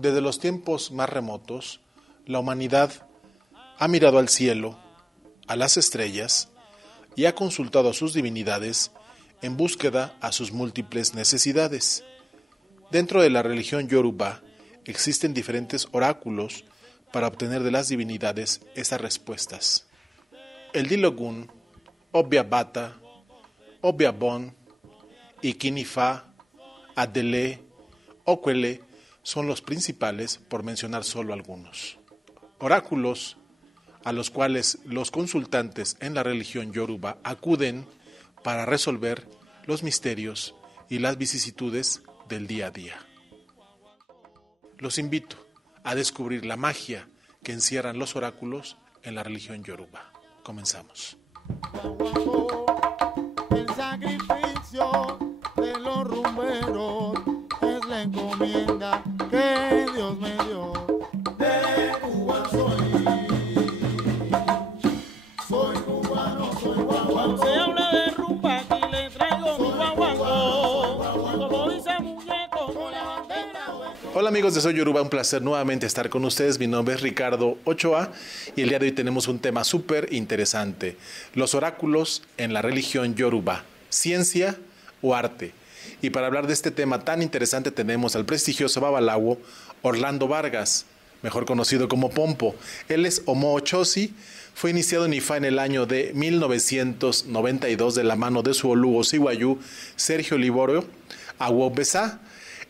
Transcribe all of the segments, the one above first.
Desde los tiempos más remotos, la humanidad ha mirado al cielo, a las estrellas, y ha consultado a sus divinidades en búsqueda a sus múltiples necesidades. Dentro de la religión Yoruba existen diferentes oráculos para obtener de las divinidades esas respuestas. El Dilogun, Obiabata, Obiabon, Ikinifa, Adele, Okwele son los principales, por mencionar solo algunos. Oráculos a los cuales los consultantes en la religión Yoruba acuden para resolver los misterios y las vicisitudes del día a día. Los invito a descubrir la magia que encierran los oráculos en la religión Yoruba. Comenzamos. El sacrificio de los rumberos es la encomienda que Dios me dio. De Cuba soy cubano, soy guaguancó. Cuando se habla de rumba aquí le traigo mi guaguancó. Como dice muñeco con la bandera. Hola amigos de Soy Yoruba, un placer nuevamente estar con ustedes. Mi nombre es Ricardo Ochoa y el día de hoy tenemos un tema súper interesante. Los oráculos en la religión Yoruba, ciencia o arte. Y para hablar de este tema tan interesante tenemos al prestigioso babalawo Orlando Vargas, mejor conocido como Pompo. Él es Omo Ochosi, fue iniciado en Ifá en el año de 1992 de la mano de su olugo Siguayú Sergio Liborio Aguobesá.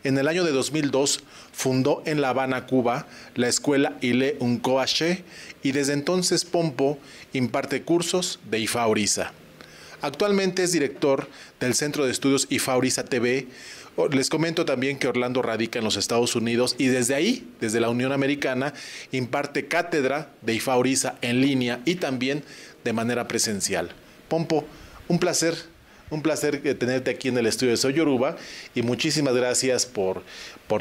En el año de 2002 fundó en La Habana, Cuba, la escuela Ile Uncoache y desde entonces Pompo imparte cursos de Ifá Orisa. Actualmente es director del Centro de Estudios Ifá Orisa TV. Les comento también que Orlando radica en los Estados Unidos y desde ahí, desde la Unión Americana, imparte cátedra de Ifá Orisa en línea y también de manera presencial. Pompo, un placer tenerte aquí en el estudio de Soy Yoruba y muchísimas gracias por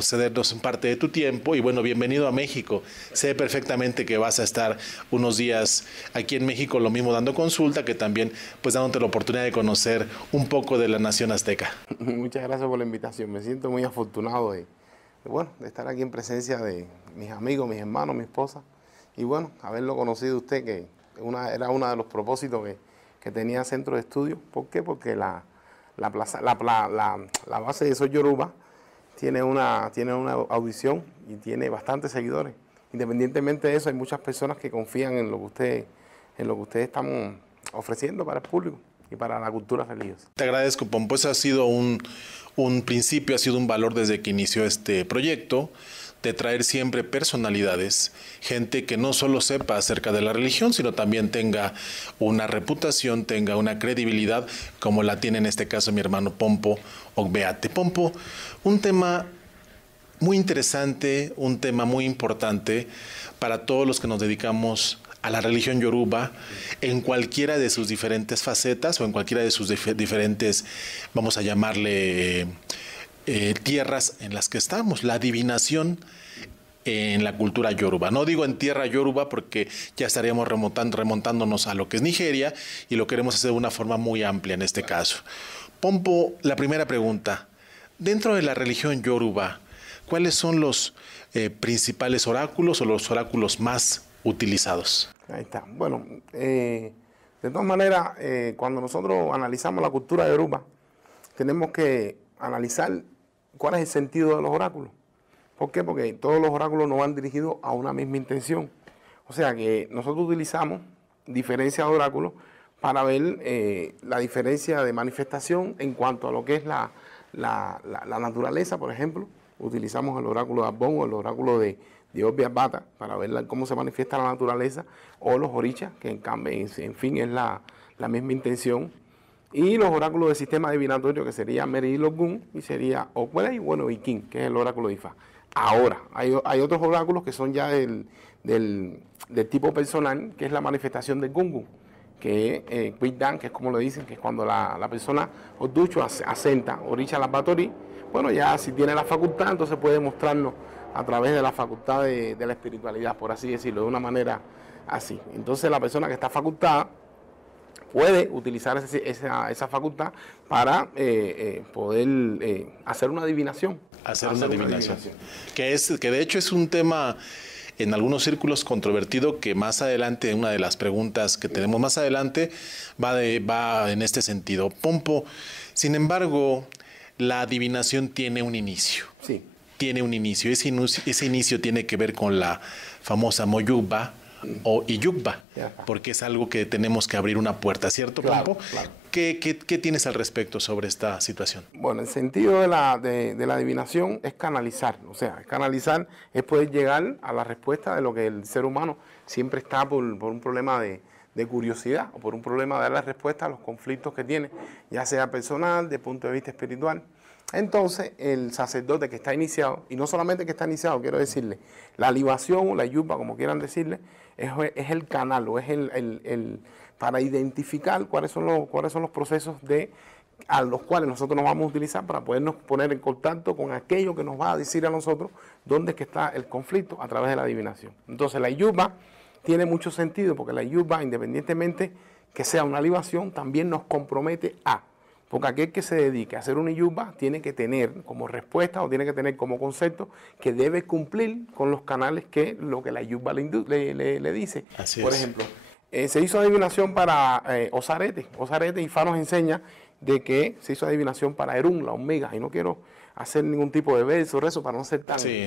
cedernos parte de tu tiempo y bueno, bienvenido a México. Sé perfectamente que vas a estar unos días aquí en México, lo mismo dando consulta que también pues dándote la oportunidad de conocer un poco de la nación azteca. Muchas gracias por la invitación, me siento muy afortunado de estar aquí en presencia de mis amigos, mis hermanos, mi esposa y bueno, haberlo conocido usted que era uno de los propósitos que tenía Centro de Estudios. ¿Por qué? Porque la base de Soy Yoruba tiene una audición y tiene bastantes seguidores. Independientemente de eso, hay muchas personas que confían en lo que ustedes están ofreciendo para el público y para la cultura religiosa. Te agradezco, Pompo. Eso ha sido un principio, ha sido un valor desde que inició este proyecto, de traer siempre personalidades, gente que no solo sepa acerca de la religión, sino también tenga una reputación, tenga una credibilidad, como la tiene en este caso mi hermano Pompo Ogbeate. Pompo, un tema muy interesante, un tema muy importante para todos los que nos dedicamos a la religión Yoruba, en cualquiera de sus diferentes facetas o en cualquiera de sus diferentes, vamos a llamarle, tierras en las que estamos, la adivinación en la cultura Yoruba. No digo en tierra Yoruba porque ya estaríamos remontándonos a lo que es Nigeria y lo queremos hacer de una forma muy amplia en este caso. Pompo, la primera pregunta. Dentro de la religión Yoruba, ¿cuáles son los principales oráculos o los oráculos más utilizados? Ahí está. Bueno, de todas maneras, cuando nosotros analizamos la cultura Yoruba, tenemos que analizar cuál es el sentido de los oráculos. ¿Por qué? Porque todos los oráculos no van dirigidos a una misma intención. O sea que nosotros utilizamos diferencias de oráculos para ver la diferencia de manifestación en cuanto a lo que es la naturaleza, por ejemplo. Utilizamos el oráculo de Abón o el oráculo de Obiabata para ver cómo se manifiesta la naturaleza, o los orichas, que en cambio, en fin, es la misma intención. Y los oráculos del sistema divinatorio, que sería Merilogun y sería Okwele y bueno, Ikin, que es el oráculo de Ifá. Ahora, hay otros oráculos que son ya del tipo personal, que es la manifestación del Gungun, que es Quiddan, que es como le dicen, que es cuando la persona Oducho asenta, Oricha la Batori. Bueno, ya si tiene la facultad, entonces puede mostrarnos a través de la facultad de la espiritualidad, por así decirlo, de una manera así. Entonces la persona que está facultada puede utilizar esa facultad para poder hacer una adivinación. hacer una adivinación. Que de hecho es un tema en algunos círculos controvertido, que más adelante, una de las preguntas que tenemos más adelante, va en este sentido. Pompo, sin embargo, la adivinación tiene un inicio. Sí. Tiene un inicio. Ese inicio tiene que ver con la famosa moyugba o iyugba, porque es algo que tenemos que abrir una puerta, ¿cierto, Pompo? Claro. ¿Qué tienes al respecto sobre esta situación? Bueno, el sentido de la adivinación es canalizar, o sea, canalizar es poder llegar a la respuesta de lo que el ser humano siempre está por un problema de curiosidad o por un problema de dar la respuesta a los conflictos que tiene, ya sea personal, de punto de vista espiritual. Entonces, el sacerdote que está iniciado, y no solamente que está iniciado, quiero decirle, la libación o la yupa, como quieran decirle, es el canal o es el para identificar cuáles son los procesos a los cuales nosotros nos vamos a utilizar para podernos poner en contacto con aquello que nos va a decir a nosotros dónde es que está el conflicto a través de la adivinación. Entonces, la yupa tiene mucho sentido porque la yupa, independientemente que sea una libación, también nos compromete porque aquel que se dedique a hacer una yupa tiene que tener como respuesta o tiene que tener como concepto que debe cumplir con los canales que lo que la yupa le dice. Así Por es. ejemplo, se hizo adivinación para Osarete. Osarete, Ifá nos enseña de que se hizo adivinación para Erún, la hormiga. Y no quiero hacer ningún tipo de verso o rezo para no ser tan... Sí.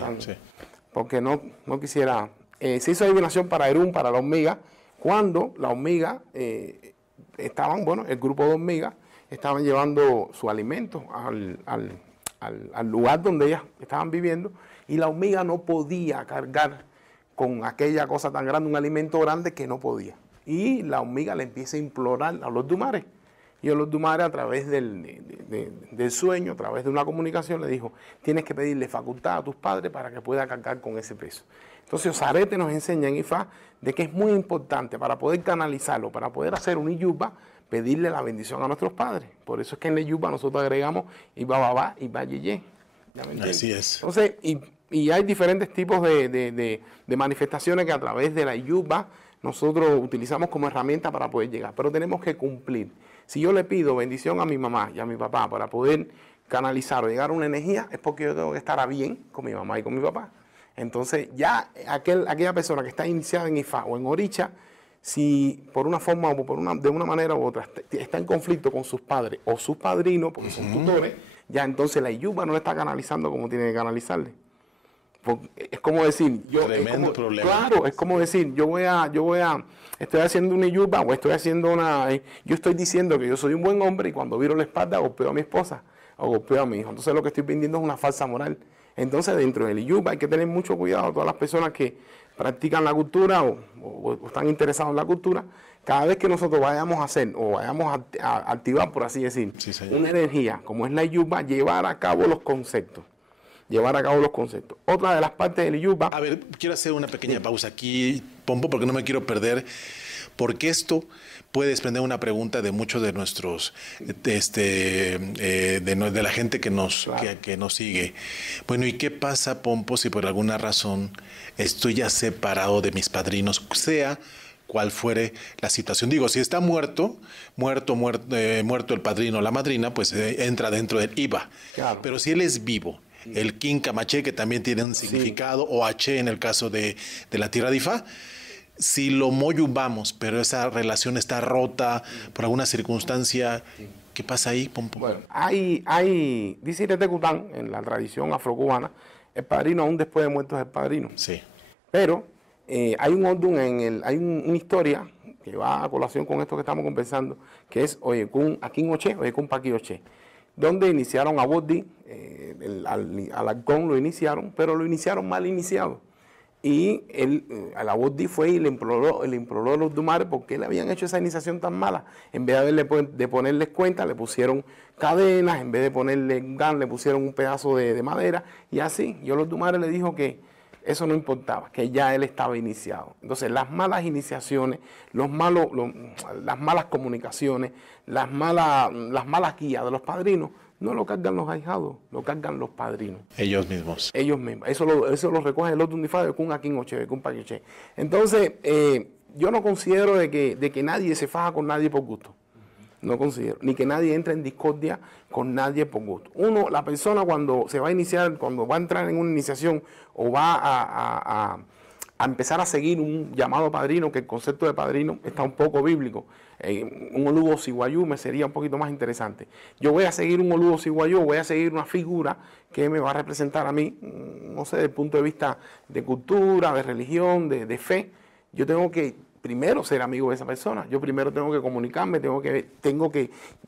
Porque no quisiera... se hizo adivinación para Erún, para la hormiga, cuando la hormiga el grupo de hormigas estaban llevando su alimento al lugar donde ellas estaban viviendo y la hormiga no podía cargar con aquella cosa tan grande, un alimento grande que no podía. Y la hormiga le empieza a implorar a los dumares. Y a los dumares, a través del sueño, a través de una comunicación, le dijo, tienes que pedirle facultad a tus padres para que pueda cargar con ese peso. Entonces, Osarete nos enseña en Ifá de que es muy importante para poder canalizarlo, para poder hacer un iyuba, pedirle la bendición a nuestros padres. Por eso es que en la iyuba nosotros agregamos Iba Babá y Iba Yeye. Así es. Entonces, y hay diferentes tipos de manifestaciones que a través de la iyuba nosotros utilizamos como herramienta para poder llegar. Pero tenemos que cumplir. Si yo le pido bendición a mi mamá y a mi papá para poder canalizar o llegar a una energía, es porque yo tengo que estar a bien con mi mamá y con mi papá. Entonces, ya aquella persona que está iniciada en Ifá o en Oricha, si por una forma o de una manera u otra está en conflicto con sus padres o sus padrinos, porque son tutores, ya entonces la iyuba no le está canalizando como tiene que canalizarle. Porque es como decir, Tremendo problema. Claro, es como decir, estoy haciendo una iyuba o yo estoy diciendo que yo soy un buen hombre y cuando viro la espalda golpeo a mi esposa o golpeo a mi hijo. Entonces lo que estoy vendiendo es una falsa moral. Entonces dentro del iyuba hay que tener mucho cuidado, todas las personas que practican la cultura o están interesados en la cultura, cada vez que nosotros vayamos a hacer o vayamos a activar, por así decir, una energía como es la iyuba, llevar a cabo los conceptos. Otra de las partes del iyuba... A ver, quiero hacer una pequeña pausa aquí, Pompo, porque no me quiero perder, porque esto puede desprender una pregunta de muchos de nuestros, de la gente que nos sigue. Bueno, ¿y qué pasa, Pompo, si por alguna razón estoy ya separado de mis padrinos, sea cual fuere la situación? Digo, si está muerto el padrino o la madrina, pues entra dentro del IVA. Claro. Pero si él es vivo, el Quincamaché, que también tiene un significado, o H en el caso de la tierra de Ifá, si lo moyubamos, pero esa relación está rota por alguna circunstancia, ¿qué pasa ahí, Pompo? Bueno, dice Iretecután, en la tradición afrocubana, el padrino aún después de muerto es el padrino. Sí. Pero hay un odun hay una historia que va a colación con esto que estamos conversando, que es Oyekun Akin Oche, Oyekun Paqui Oche, donde iniciaron a Boddi, al halcón lo iniciaron, pero lo iniciaron mal iniciado. Y el Aboddi fue y le imploró a los dumares porque le habían hecho esa iniciación tan mala. En vez de ponerles cuenta, le pusieron cadenas, en vez de ponerle gan, le pusieron un pedazo de madera. Y así, yo a los dumares le dijo que eso no importaba, que ya él estaba iniciado. Entonces, las malas iniciaciones, las malas comunicaciones, las malas guías de los padrinos, no lo cargan los ahijados, lo cargan los padrinos. Ellos mismos. Ellos mismos. Eso lo recoge el otro Unifá de Kun Akin Oche, de Kun Paquiche. Entonces, yo no considero de que nadie se faja con nadie por gusto. No considero. Ni que nadie entre en discordia con nadie por gusto. La persona cuando se va a iniciar, cuando va a entrar en una iniciación o va a empezar a seguir un llamado padrino, que el concepto de padrino está un poco bíblico. Un Oluo Siguayú me sería un poquito más interesante. Yo voy a seguir un Oluo Siguayú, voy a seguir una figura que me va a representar a mí, no sé, desde el punto de vista de cultura, de religión, de fe. Yo tengo que primero ser amigo de esa persona. Yo primero tengo que comunicarme,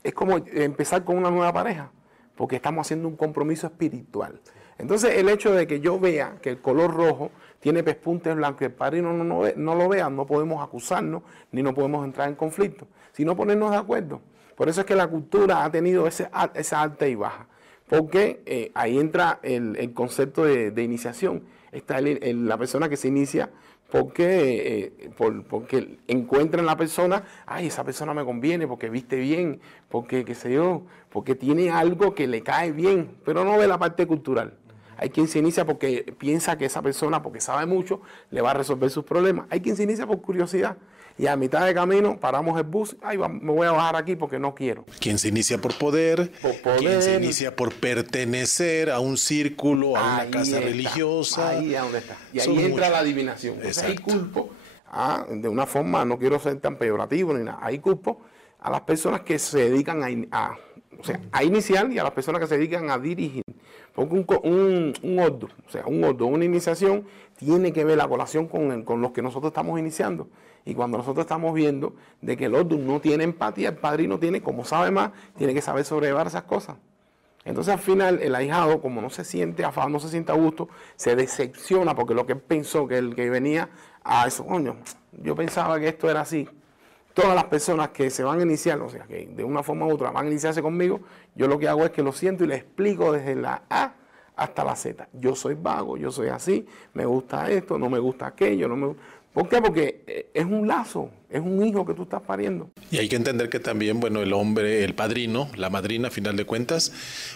es como empezar con una nueva pareja, porque estamos haciendo un compromiso espiritual. Entonces, el hecho de que yo vea que el color rojo tiene pespuntes blancos y el padrino no lo vea, no podemos acusarnos ni no podemos entrar en conflicto, sino ponernos de acuerdo. Por eso es que la cultura ha tenido esa alta y baja, porque ahí entra el concepto de iniciación. Está la persona que se inicia porque encuentra en la persona, ay, esa persona me conviene porque viste bien, porque qué sé yo, porque tiene algo que le cae bien, pero no ve la parte cultural. Hay quien se inicia porque piensa que esa persona, porque sabe mucho, le va a resolver sus problemas. Hay quien se inicia por curiosidad. Y a mitad de camino paramos el bus, ay, me voy a bajar aquí porque no quiero. Quien se inicia por poder, quien se inicia por pertenecer a un círculo, a una casa religiosa. Ahí es donde está. Y ahí entra la adivinación. Entonces ahí culpo, de una forma, no quiero ser tan peyorativo ni nada, ahí culpo a las personas que se dedican a iniciar y a las personas que se dedican a dirigir. Porque un ordo, una iniciación, tiene que ver la colación con los que nosotros estamos iniciando. Y cuando nosotros estamos viendo de que el ordo no tiene empatía, el padrino tiene, como sabe más, tiene que saber sobrellevar esas cosas. Entonces al final el ahijado, como no se siente afán, no se siente a gusto, se decepciona porque lo que él pensó que el que venía a eso, coño, yo pensaba que esto era así. Todas las personas que se van a iniciar, o sea, que de una forma u otra van a iniciarse conmigo, yo lo que hago es que lo siento y les explico desde la A hasta la Z. Yo soy vago, yo soy así, me gusta esto, no me gusta aquello, no me... ¿Por qué? Porque es un lazo, es un hijo que tú estás pariendo. Y hay que entender que también, bueno, el hombre, el padrino, la madrina, a final de cuentas,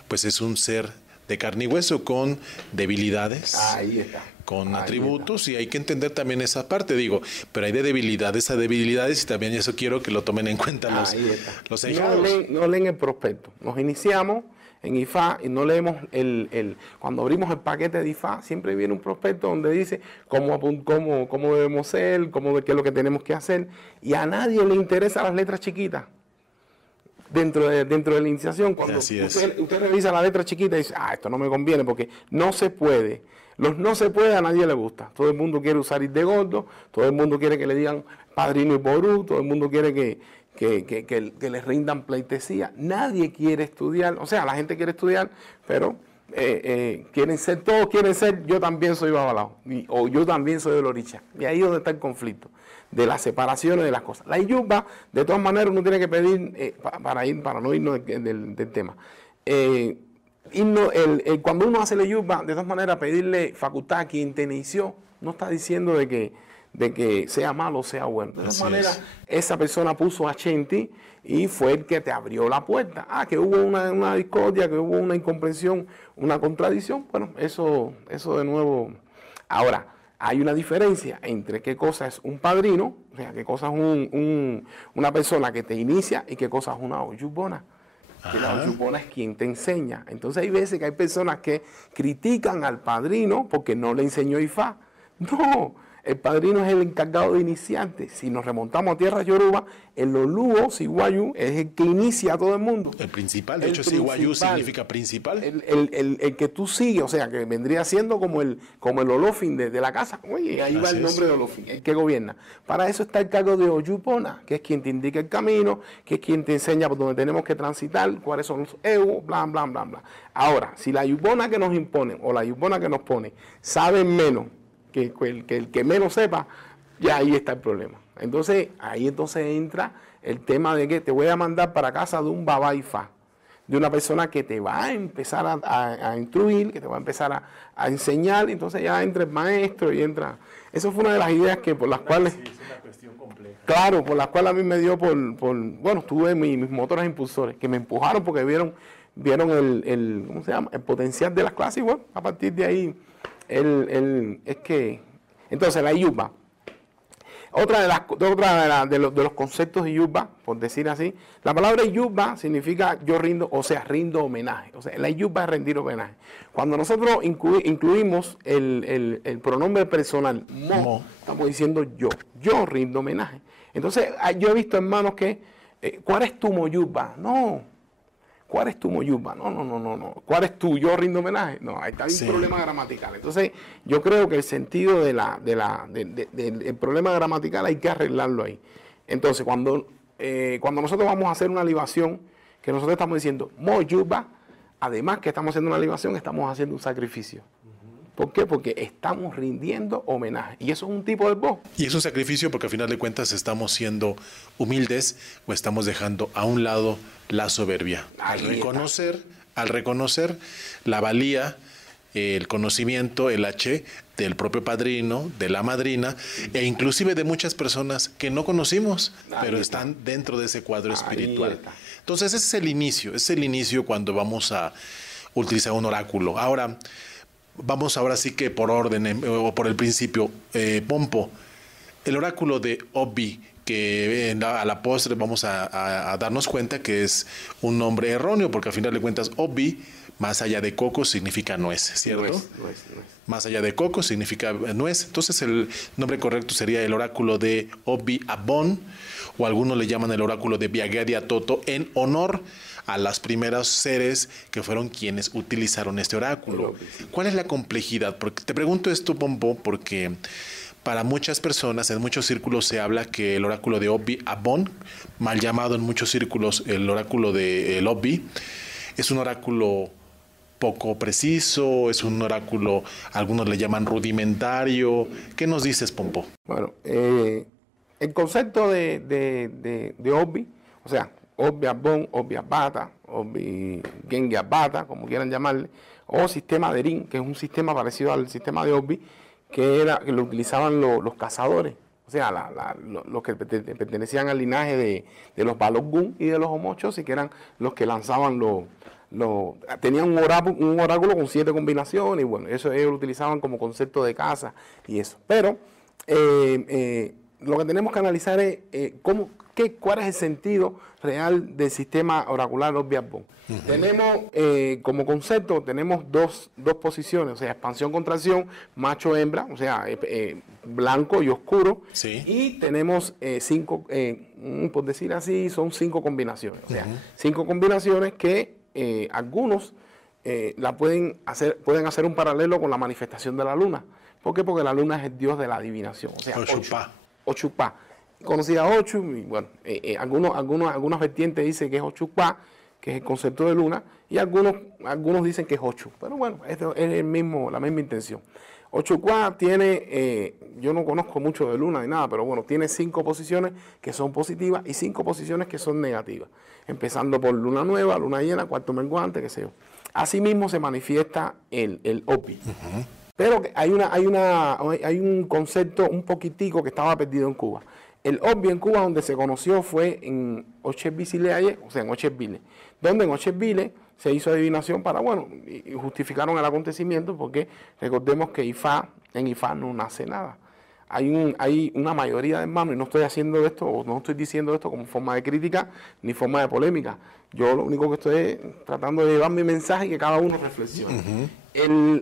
pues es un ser de carne y hueso con debilidades. Ahí está. Con atributos, y hay que entender también esa parte, digo, pero hay de debilidades a debilidades, y también eso quiero que lo tomen en cuenta los ahijados. No leen el prospecto. Nos iniciamos en IFA y no leemos cuando abrimos el paquete de IFA, siempre viene un prospecto donde dice cómo debemos ser, qué es lo que tenemos que hacer, y a nadie le interesan las letras chiquitas. Dentro de la iniciación, cuando usted revisa la letra chiquita y dice, esto no me conviene porque no se puede. Los no se puede a nadie le gusta. Todo el mundo quiere usar ir de gordo, todo el mundo quiere que le digan padrino y porú, todo el mundo quiere que les rindan pleitesía. Nadie quiere estudiar, o sea, la gente quiere estudiar, pero todos quieren ser, yo también soy babalao, o yo también soy del oricha. Y ahí es donde está el conflicto, de las separaciones de las cosas. La iyuba, de todas maneras, uno tiene que pedir, para no irnos del tema, cuando uno hace la iyuba, de todas maneras, pedirle facultad a quien te inició, no está diciendo de que sea malo o sea bueno. De todas maneras, esa persona puso a Chenti y fue el que te abrió la puerta. Que hubo una discordia, que hubo una incomprensión, una contradicción. Bueno, eso de nuevo. Ahora, hay una diferencia entre qué cosa es un padrino, o sea, qué cosa es una persona que te inicia y qué cosa es una oyubona. Que la oyubona es quien te enseña. Entonces hay veces que hay personas que critican al padrino porque no le enseñó IFA. No, el padrino es el encargado de iniciarte. Si nos remontamos a tierra yoruba, el Oluo Siguayú es el que inicia a todo el mundo. El principal, de hecho Siguayú significa principal. El que tú sigues, o sea, que vendría siendo como el Olofin de la casa. Oye, ahí va el nombre de Olofin, el que gobierna. Para eso está el cargo de Oyupona, que es quien te indica el camino, que es quien te enseña por dónde tenemos que transitar, cuáles son los eus, bla, bla, bla, bla. Ahora, si la Oyupona que nos imponen o la Oyupona que nos pone saben menos que el que menos sepa, ya ahí está el problema. Entonces, ahí entra el tema de que te voy a mandar para casa de un babá Ifá, de una persona que te va a empezar a instruir, que te va a empezar a enseñar, entonces ya entra el maestro y entra... Eso fue una de las ideas que por las cuales... Sí, es una cuestión compleja. Claro, por las cuales a mí me dio bueno, tuve mis motores impulsores, que me empujaron porque vieron ¿cómo se llama? El potencial de las clases y bueno, a partir de ahí... es que entonces la iyuba De los conceptos de Yubba, por decir así, la palabra Yubba significa yo rindo, o sea, rindo homenaje. O sea, la Yubba es rendir homenaje. Cuando nosotros incluimos el pronombre personal, mo, estamos diciendo yo rindo homenaje. Entonces, yo he visto hermanos que, ¿cuál es tu moyubba? No. ¿Cuál es tu moyubba? No. ¿Cuál es tu yo rindo homenaje? No, ahí está un problema gramatical. Entonces, yo creo que el sentido del problema gramatical hay que arreglarlo ahí. Entonces, cuando nosotros vamos a hacer una libación, que nosotros estamos diciendo moyubba, además que estamos haciendo una libación, estamos haciendo un sacrificio. ¿Por qué? Porque estamos rindiendo homenaje. Y eso es un tipo de voz. Y es un sacrificio porque al final de cuentas estamos siendo humildes o estamos dejando a un lado la soberbia. Al reconocer la valía, el conocimiento, el H del propio padrino, de la madrina, e inclusive de muchas personas que no conocimos, pero están dentro de ese cuadro espiritual. Entonces ese es el inicio cuando vamos a utilizar un oráculo. Ahora, vamos ahora sí que por orden o por el principio. Pompo, el oráculo de Obi, que a la postre vamos a darnos cuenta que es un nombre erróneo, porque al final de cuentas Obi, más allá de coco, significa nuez, ¿cierto? Nuez. Más allá de coco significa nuez. Entonces el nombre correcto sería el oráculo de Obi Abon, o algunos le llaman el oráculo de Biagedia Toto, en honor a las primeras seres que fueron quienes utilizaron este oráculo. ¿Cuál es la complejidad? Porque te pregunto esto, Pompo, porque para muchas personas, en muchos círculos se habla que el oráculo de Obi Abon, mal llamado en muchos círculos el oráculo de Obi, es un oráculo poco preciso, es un oráculo, algunos le llaman rudimentario. ¿Qué nos dices, Pompo? Bueno, el concepto de Obi, o sea, Obi Abon, Obi Abata, Obi Gengi Abata, como quieran llamarle, o sistema de Rin, que es un sistema parecido al sistema de Obi, que lo utilizaban los cazadores, o sea, los que pertenecían al linaje de los Balogun y de los Homochos, y que eran los que lanzaban tenían un oráculo con 7 combinaciones, y bueno, eso ellos lo utilizaban como concepto de caza y eso. Pero lo que tenemos que analizar es cuál es el sentido real del sistema oracular Obi Abon. Tenemos, como concepto, tenemos dos posiciones, o sea, expansión-contracción, macho-hembra, o sea, blanco y oscuro. Sí. Y tenemos 5, por decir así, son 5 combinaciones. O sea, 5 combinaciones que algunos pueden hacer un paralelo con la manifestación de la luna. ¿Por qué? Porque la luna es el dios de la adivinación. O sea, Ochupá. Conocida Ochu, y bueno, algunas vertientes dicen que es Ochupá, que es el concepto de luna, y algunos dicen que es Ochu. Pero bueno, esto es la misma intención. Ochupá tiene, yo no conozco mucho de luna ni nada, pero bueno, tiene 5 posiciones que son positivas y 5 posiciones que son negativas. Empezando por luna nueva, luna llena, cuarto menguante, qué sé yo. Asimismo se manifiesta el Obi. Pero hay un concepto un poquitico que estaba perdido en Cuba. El Obi en Cuba, donde se conoció, fue en Ocheville, o sea, en Ocheville, donde en Ocheville se hizo adivinación para, bueno, y justificaron el acontecimiento, porque recordemos que en Ifá no nace nada. Hay una mayoría de hermanos, y no estoy haciendo esto, o no estoy diciendo esto como forma de crítica, ni forma de polémica. Yo lo único que estoy tratando de llevar mi mensaje y que cada uno reflexione.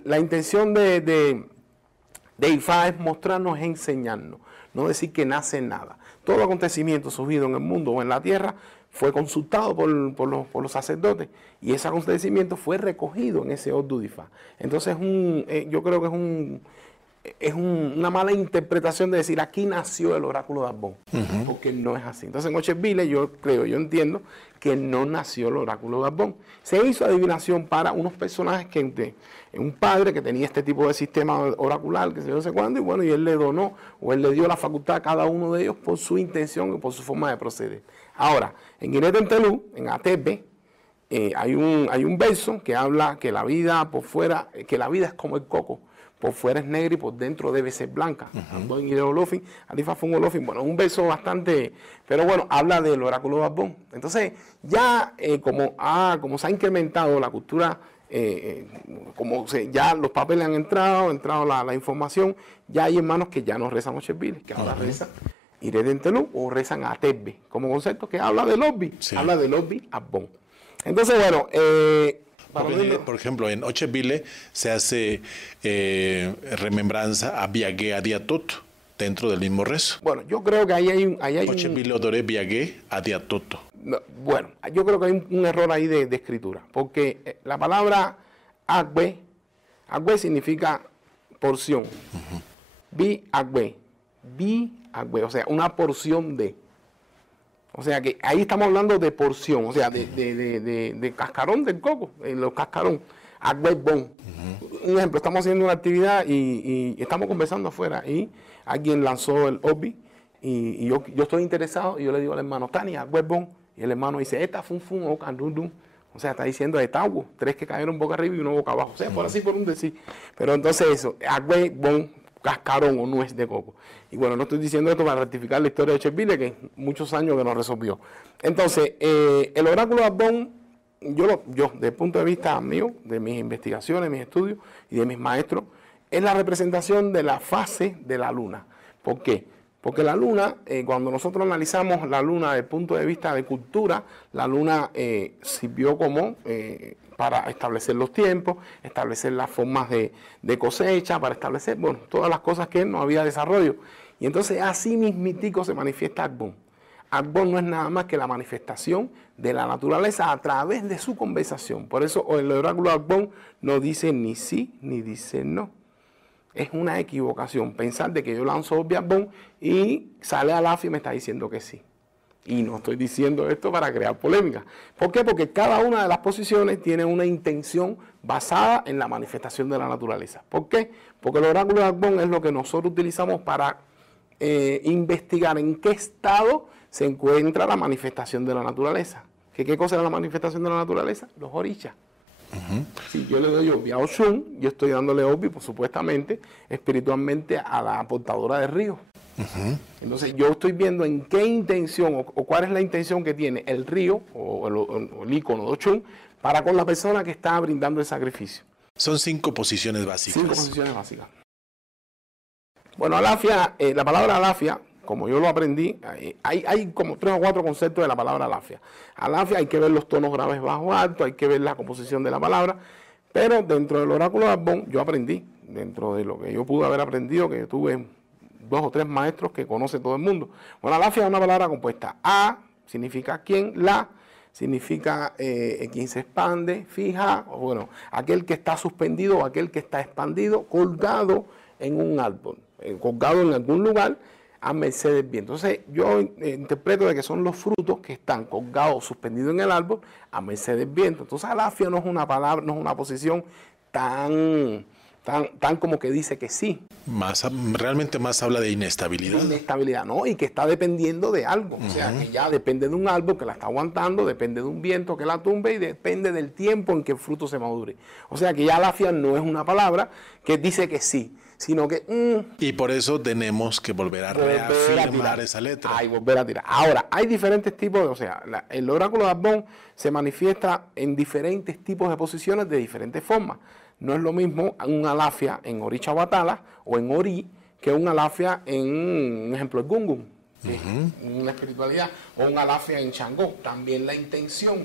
La intención de Ifá es mostrarnos, es enseñarnos, no decir que nace nada. Todo acontecimiento surgido en el mundo o en la tierra fue consultado por los sacerdotes, y ese acontecimiento fue recogido en ese Ordu de Ifá. Entonces yo creo que es una mala interpretación de decir aquí nació el oráculo de Abon, porque no es así. Entonces en Ocheville yo entiendo que no nació el oráculo de Abon. Se hizo adivinación para unos personajes un padre que tenía este tipo de sistema oracular, que se no sé cuándo, y bueno, y él le donó, o él le dio la facultad a cada uno de ellos por su intención y por su forma de proceder. Ahora, en Guinetentelú, en Atepe, hay un verso que habla que la vida por fuera, que la vida es como el coco. Por fuera es negra y por dentro debe ser blanca. Bueno, un verso bastante, pero bueno, habla del oráculo de Abon. Entonces, ya como se ha incrementado la cultura, ya los papeles han entrado la información, ya hay hermanos que ya no rezan Ocheville, que ahora rezan Iredentelú o rezan a Tebbe, como concepto que habla del Osbi, Sí. habla del Osbi Agbón. Entonces, bueno, Por ejemplo, en Ochebile se hace remembranza a Biagué Adiatoto dentro del mismo rezo. bueno, yo creo que ahí hay un... Ochebile Odore Biagué Adiatoto. No, bueno, yo creo que hay un error ahí de escritura, porque la palabra agüe significa porción. Bi agüe, o sea, una porción de. O sea que ahí estamos hablando de porción, o sea, de cascarón del coco, los cascarón, agüe bon. Un ejemplo, estamos haciendo una actividad y estamos conversando afuera y alguien lanzó el Osbi y yo estoy interesado y yo le digo al hermano, Tania, agüe bon. Y el hermano dice, esta fun o candundum. O sea, está diciendo de tabu, 3 que cayeron boca arriba y 1 boca abajo. O sea, por así, por un decir. Pero entonces eso, agüe, bon, cascarón o nuez de coco. Y bueno, no estoy diciendo esto para rectificar la historia de Ochebile, que muchos años que nos resolvió. Entonces, el oráculo de Agbón, yo, desde el punto de vista mío, de mis investigaciones, mis estudios y de mis maestros, es la representación de la fase de la luna. ¿Por qué? Porque la luna, cuando nosotros analizamos la luna desde el punto de vista de cultura, la luna sirvió como para establecer los tiempos, establecer las formas de cosecha, para establecer, bueno, todas las cosas que no había desarrollo. Y entonces así mismitico se manifiesta Agbón. Agbón no es nada más que la manifestación de la naturaleza a través de su conversación. Por eso el oráculo de Agbón no dice ni sí ni dice no. Es una equivocación pensar de que yo lanzo Osbi Agbón y sale Alafia y me está diciendo que sí. Y no estoy diciendo esto para crear polémica. ¿Por qué? Porque cada una de las posiciones tiene una intención basada en la manifestación de la naturaleza. ¿Por qué? Porque el oráculo de Agbón es lo que nosotros utilizamos para investigar en qué estado se encuentra la manifestación de la naturaleza. ¿Qué cosa es la manifestación de la naturaleza? Los orichas. Si yo le doy Osbi a Oshun, yo estoy dándole Osbi, pues, supuestamente, espiritualmente, a la portadora del río. Entonces yo estoy viendo en qué intención o cuál es la intención que tiene el río o el ícono de Oshun para con la persona que está brindando el sacrificio. Son 5 posiciones básicas. 5 posiciones básicas. Bueno, Alafia, la palabra Alafia, como yo lo aprendí, hay como 3 o 4 conceptos de la palabra Alafia. Alafia hay que ver los tonos graves bajo alto, hay que ver la composición de la palabra, pero dentro del oráculo de Agbón yo aprendí, dentro de lo que yo pude haber aprendido, que tuve 2 o 3 maestros que conoce todo el mundo. Bueno, Alafia es una palabra compuesta. A significa quién, la significa quien se expande, fija, o bueno, aquel que está suspendido o aquel que está expandido, colgado en un árbol, colgado en algún lugar a merced del viento. Entonces yo interpreto de que son los frutos que están colgados, suspendidos en el árbol a merced del viento. Entonces Alafia no es una palabra, no es una posición tan como que dice que sí. Realmente más habla de inestabilidad. Inestabilidad, ¿no? Y que está dependiendo de algo. O sea, que ya depende de un árbol que la está aguantando, depende de un viento que la tumbe y depende del tiempo en que el fruto se madure. O sea, que ya Alafia no es una palabra que dice que sí, sino que... y por eso tenemos que volver a reafirmar esa letra. Volver a tirar. Ahora, hay diferentes tipos de... O sea, el oráculo de Agbón se manifiesta en diferentes tipos de posiciones de diferentes formas. No es lo mismo un Alafia en Oricha Batala o en Ori que un Alafia en, un ejemplo, el Gungun, una espiritualidad, o un Alafia en Changó. También la intención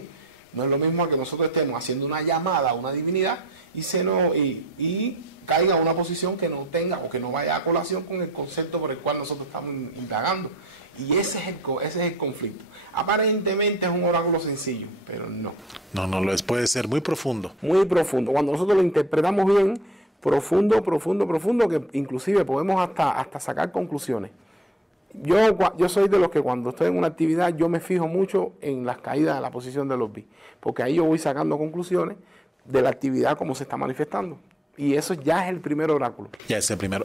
no es lo mismo que nosotros estemos haciendo una llamada a una divinidad y caiga a una posición que no tenga o que no vaya a colación con el concepto por el cual nosotros estamos indagando. Y ese es el conflicto. Aparentemente es un oráculo sencillo, pero no. No lo es. Puede ser muy profundo. Muy profundo. Cuando nosotros lo interpretamos bien, profundo, que inclusive podemos hasta sacar conclusiones. Yo soy de los que cuando estoy en una actividad, yo me fijo mucho en las caídas de la posición de los Osbi, porque ahí yo voy sacando conclusiones de la actividad como se está manifestando. Y eso ya es el primer oráculo. Ya es el primero.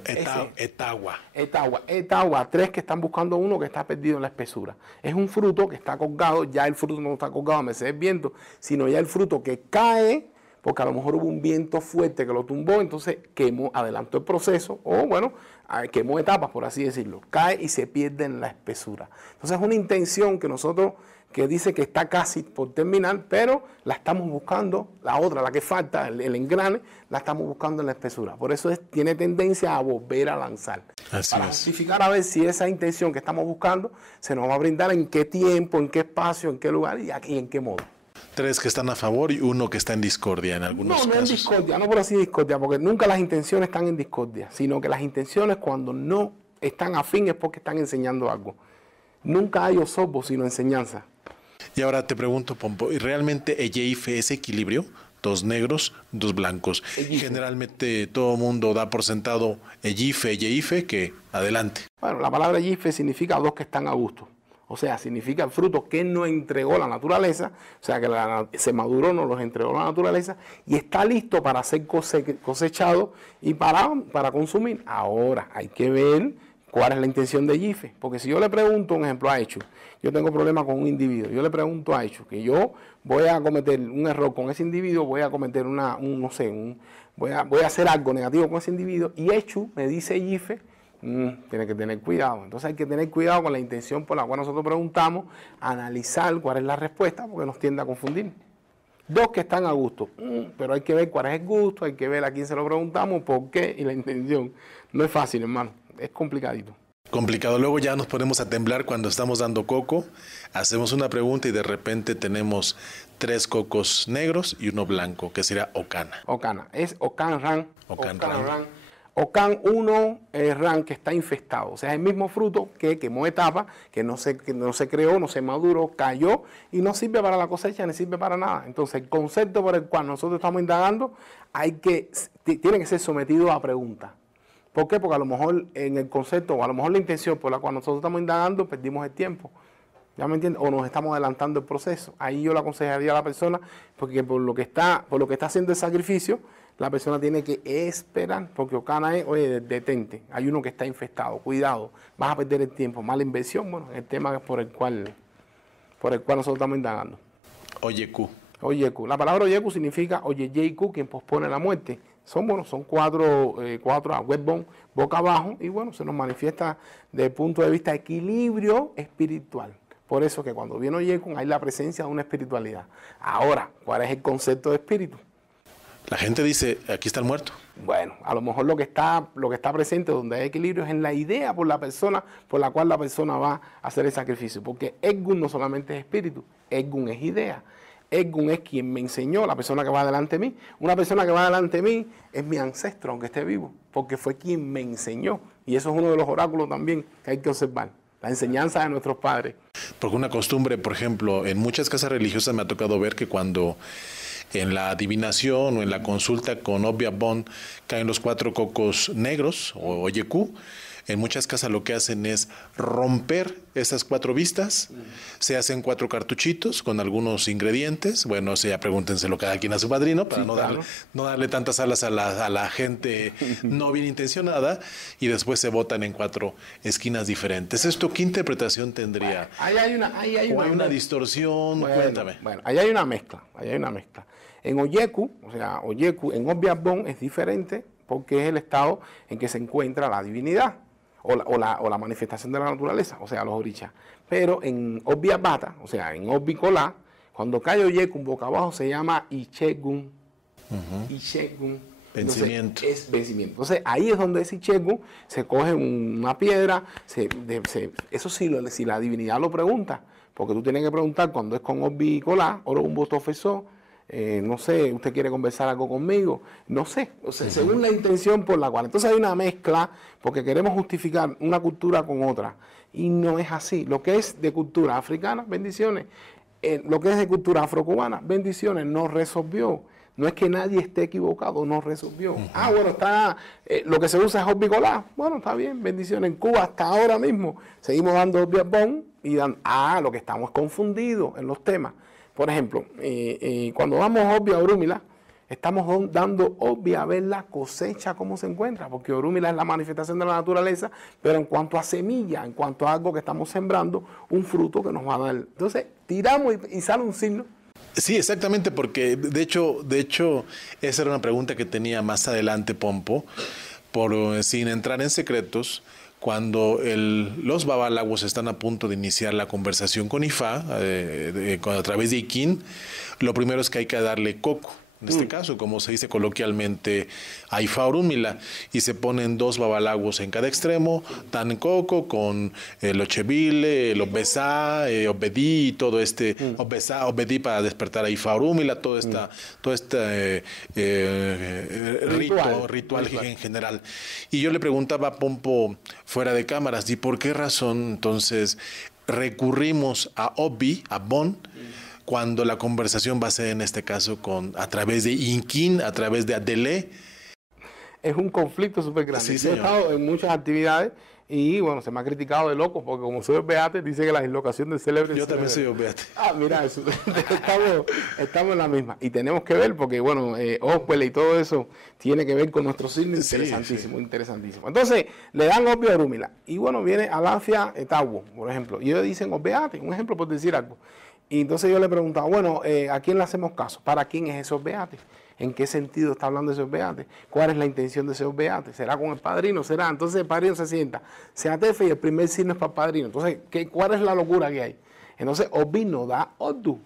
Etagua. Etagua, 3 que están buscando uno que está perdido en la espesura. Es un fruto que está colgado, ya el fruto no está colgado a merced del viento, sino ya el fruto que cae, porque a lo mejor hubo un viento fuerte que lo tumbó, entonces adelantó el proceso, o bueno, quemó etapas, por así decirlo. Cae y se pierde en la espesura. Entonces es una intención que nosotros, que dice que está casi por terminar, pero la estamos buscando, la otra, la que falta, el engrane, la estamos buscando en la espesura. Por eso tiene tendencia a volver a lanzar. Así para es. justificar a ver si esa intención que estamos buscando se nos va a brindar en qué tiempo, en qué espacio, en qué lugar y en qué modo. 3 que están a favor y 1 que está en discordia en algunos No, no en casos. discordia, no por así discordia, porque nunca las intenciones están en discordia, sino que las intenciones cuando no están afín es porque están enseñando algo. Nunca hay osorbo, sino enseñanza. Y ahora te pregunto, Pompo, ¿y realmente Eyeife es equilibrio? 2 negros, 2 blancos. Eyeife. Generalmente todo el mundo da por sentado Eyeife, que adelante. Bueno, la palabra yife significa 2 que están a gusto. O sea, significa el fruto que no entregó la naturaleza, o sea, que se maduró, nos los entregó la naturaleza y está listo para ser cosechado y para consumir. Ahora, hay que ver cuál es la intención de yife, porque si yo le pregunto, un ejemplo, a Echu, yo tengo problema con un individuo, yo le pregunto a Echu que yo voy a cometer un error con ese individuo, voy a cometer voy a hacer algo negativo con ese individuo y Echu me dice yife, tiene que tener cuidado. Entonces hay que tener cuidado con la intención por la cual nosotros preguntamos, analizar cuál es la respuesta, porque nos tiende a confundir. 2 que están a gusto, pero hay que ver cuál es el gusto, hay que ver a quién se lo preguntamos, por qué y la intención. No es fácil, hermano, es complicadito. Complicado. Luego ya nos ponemos a temblar cuando estamos dando coco, hacemos una pregunta y de repente tenemos 3 cocos negros y 1 blanco, que sería Ocana. Ocana, es Ocan Ran. Ocan Ran. Ocan 1 Ran que está infestado, o sea, es el mismo fruto que quemó etapa, que no se creó, no se maduró, cayó y no sirve para la cosecha ni sirve para nada. Entonces, el concepto por el cual nosotros estamos indagando tiene que ser sometido a preguntas. ¿Por qué? Porque a lo mejor en el concepto o a lo mejor la intención por la cual nosotros estamos indagando perdimos el tiempo. ¿Ya me entiendes? O nos estamos adelantando el proceso. Ahí yo le aconsejaría a la persona, porque por lo que está haciendo el sacrificio, la persona tiene que esperar, porque Ocana es, oye, detente, hay uno que está infestado, cuidado, vas a perder el tiempo, mala inversión, bueno, el tema por el cual nosotros estamos indagando. Oyeku. Oyeku, la palabra Oyeku significa Oyeyeku, quien pospone la muerte. Son 4 A, webbone, boca abajo, y bueno, se nos manifiesta desde el punto de vista de equilibrio espiritual. Por eso que cuando viene Oyeku hay la presencia de una espiritualidad. Ahora, ¿cuál es el concepto de espíritu? La gente dice, aquí está el muerto. Bueno, a lo mejor lo que está presente donde hay equilibrio es en la idea por la cual la persona va a hacer el sacrificio. Porque Egun no solamente es espíritu, Egun es idea. Egun es quien me enseñó, la persona que va delante de mí. Una persona que va delante de mí es mi ancestro, aunque esté vivo, porque fue quien me enseñó. Y eso es uno de los oráculos también que hay que observar, la enseñanza de nuestros padres. Porque una costumbre, por ejemplo, en muchas casas religiosas me ha tocado ver que cuando en la adivinación o en la consulta con Obiabon caen los 4 cocos negros o Oyeku, en muchas casas lo que hacen es romper esas 4 vistas, se hacen 4 cartuchitos con algunos ingredientes, bueno, o sea, pregúntenselo cada quien a su padrino para no darle tantas alas a la gente no bien intencionada, y después se botan en 4 esquinas diferentes. ¿Esto qué interpretación tendría? Ahí hay una distorsión, cuéntame. Bueno, ahí hay una mezcla, En Oyeku, en Obiabon es diferente porque es el estado en que se encuentra la divinidad o la manifestación de la naturaleza, o sea, los orichas. Pero en Obiabata, o sea, en Obicolá, cuando cae Oyeku boca abajo se llama Ichegun. Ichegun. Vencimiento. Entonces, es vencimiento. Entonces, ahí es donde ese Ichegun se coge una piedra, eso sí, si la divinidad lo pregunta, porque tú tienes que preguntar cuando es con Obicolá, oro un voto ofensor, no sé, usted quiere conversar algo conmigo, no sé, o sea, según la intención por la cual. Entonces hay una mezcla porque queremos justificar una cultura con otra y no es así. Lo que es de cultura africana, bendiciones, lo que es de cultura afrocubana, bendiciones, no resolvió. No es que nadie esté equivocado, no resolvió. Bueno, lo que se usa es Obicolá. Bueno, está bien, bendiciones. En Cuba hasta ahora mismo seguimos dando Obiabon y lo que estamos confundidos en los temas. Por ejemplo, cuando damos Obvia a Orúmila, estamos dando Obvia a ver la cosecha cómo se encuentra, porque Orúmila es la manifestación de la naturaleza, pero en cuanto a semilla, en cuanto a algo que estamos sembrando, un fruto que nos va a dar. Entonces, tiramos y sale un signo. Sí, exactamente, porque de hecho, esa era una pregunta que tenía más adelante Pompo, sin entrar en secretos. Cuando los babalawos están a punto de iniciar la conversación con Ifá, a través de Iquín, lo primero es que hay que darle coco, en este caso, como se dice coloquialmente, Aifa Orúmila, y se ponen 2 babalawos en cada extremo, Tan Coco con el Ochevile, el Obesá, Obedí, y todo este, Obesá, Obedí para despertar a Aifa Orúmila, todo este ritual en general. Y yo le preguntaba a Pompo fuera de cámaras, ¿y por qué razón entonces recurrimos a Obi, a Bon, cuando la conversación va a ser en este caso a través de Inquín, a través de Adele? Es un conflicto súper grande. Sí, yo he señor. estado en muchas actividades y bueno, se me ha criticado de loco porque como soy beate, dice que la dislocación del célebre... Yo también soy beate. Ah, mira eso. estamos en la misma. Y tenemos que ver porque bueno, Oswell y todo eso tiene que ver con nuestro signo. Sí, Interesantísimo, interesantísimo. Entonces, le dan Obbi a Orúmila. Y bueno, viene Alafia Etauo, por ejemplo. Y ellos dicen Osbeate, un ejemplo por decir algo. Y entonces yo le preguntaba, bueno, ¿a quién le hacemos caso? ¿Para quién es ese Osbeate? ¿En qué sentido está hablando ese Osbeate? ¿Cuál es la intención de ese Osbeate? ¿Será con el padrino? ¿Será? Entonces el padrino se sienta, se atefe y el primer signo es para el padrino. Entonces, ¿cuál es la locura que hay? Entonces, Obbi no da Oddu.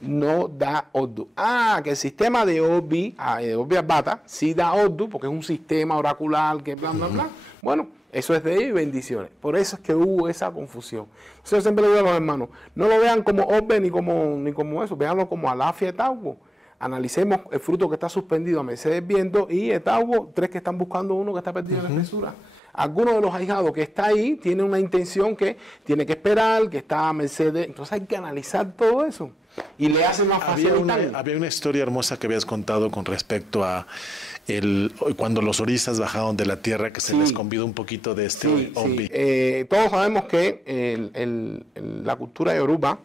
No da Oddu. Ah, que el sistema de Obbi, de Obbi Bata, sí da Oddu, porque es un sistema oracular que bla, bla, bla. Bueno, eso es de ellos y bendiciones. Por eso es que hubo esa confusión. Entonces yo siempre le digo a los hermanos, no lo vean como Obbe ni como eso, véanlo como Alafia Etauo. Analicemos el fruto que está suspendido a merced del viento y Etauo, 3 que están buscando uno que está perdido en la espesura. Alguno de los ahijados que está ahí tiene una intención que tiene que esperar, que está a merced de... Entonces hay que analizar todo eso. Y le hace más fácil. Había una historia hermosa que habías contado con respecto a cuando los orisas bajaron de la tierra, que se les convidó un poquito de este Obbi. Todos sabemos que la cultura yoruba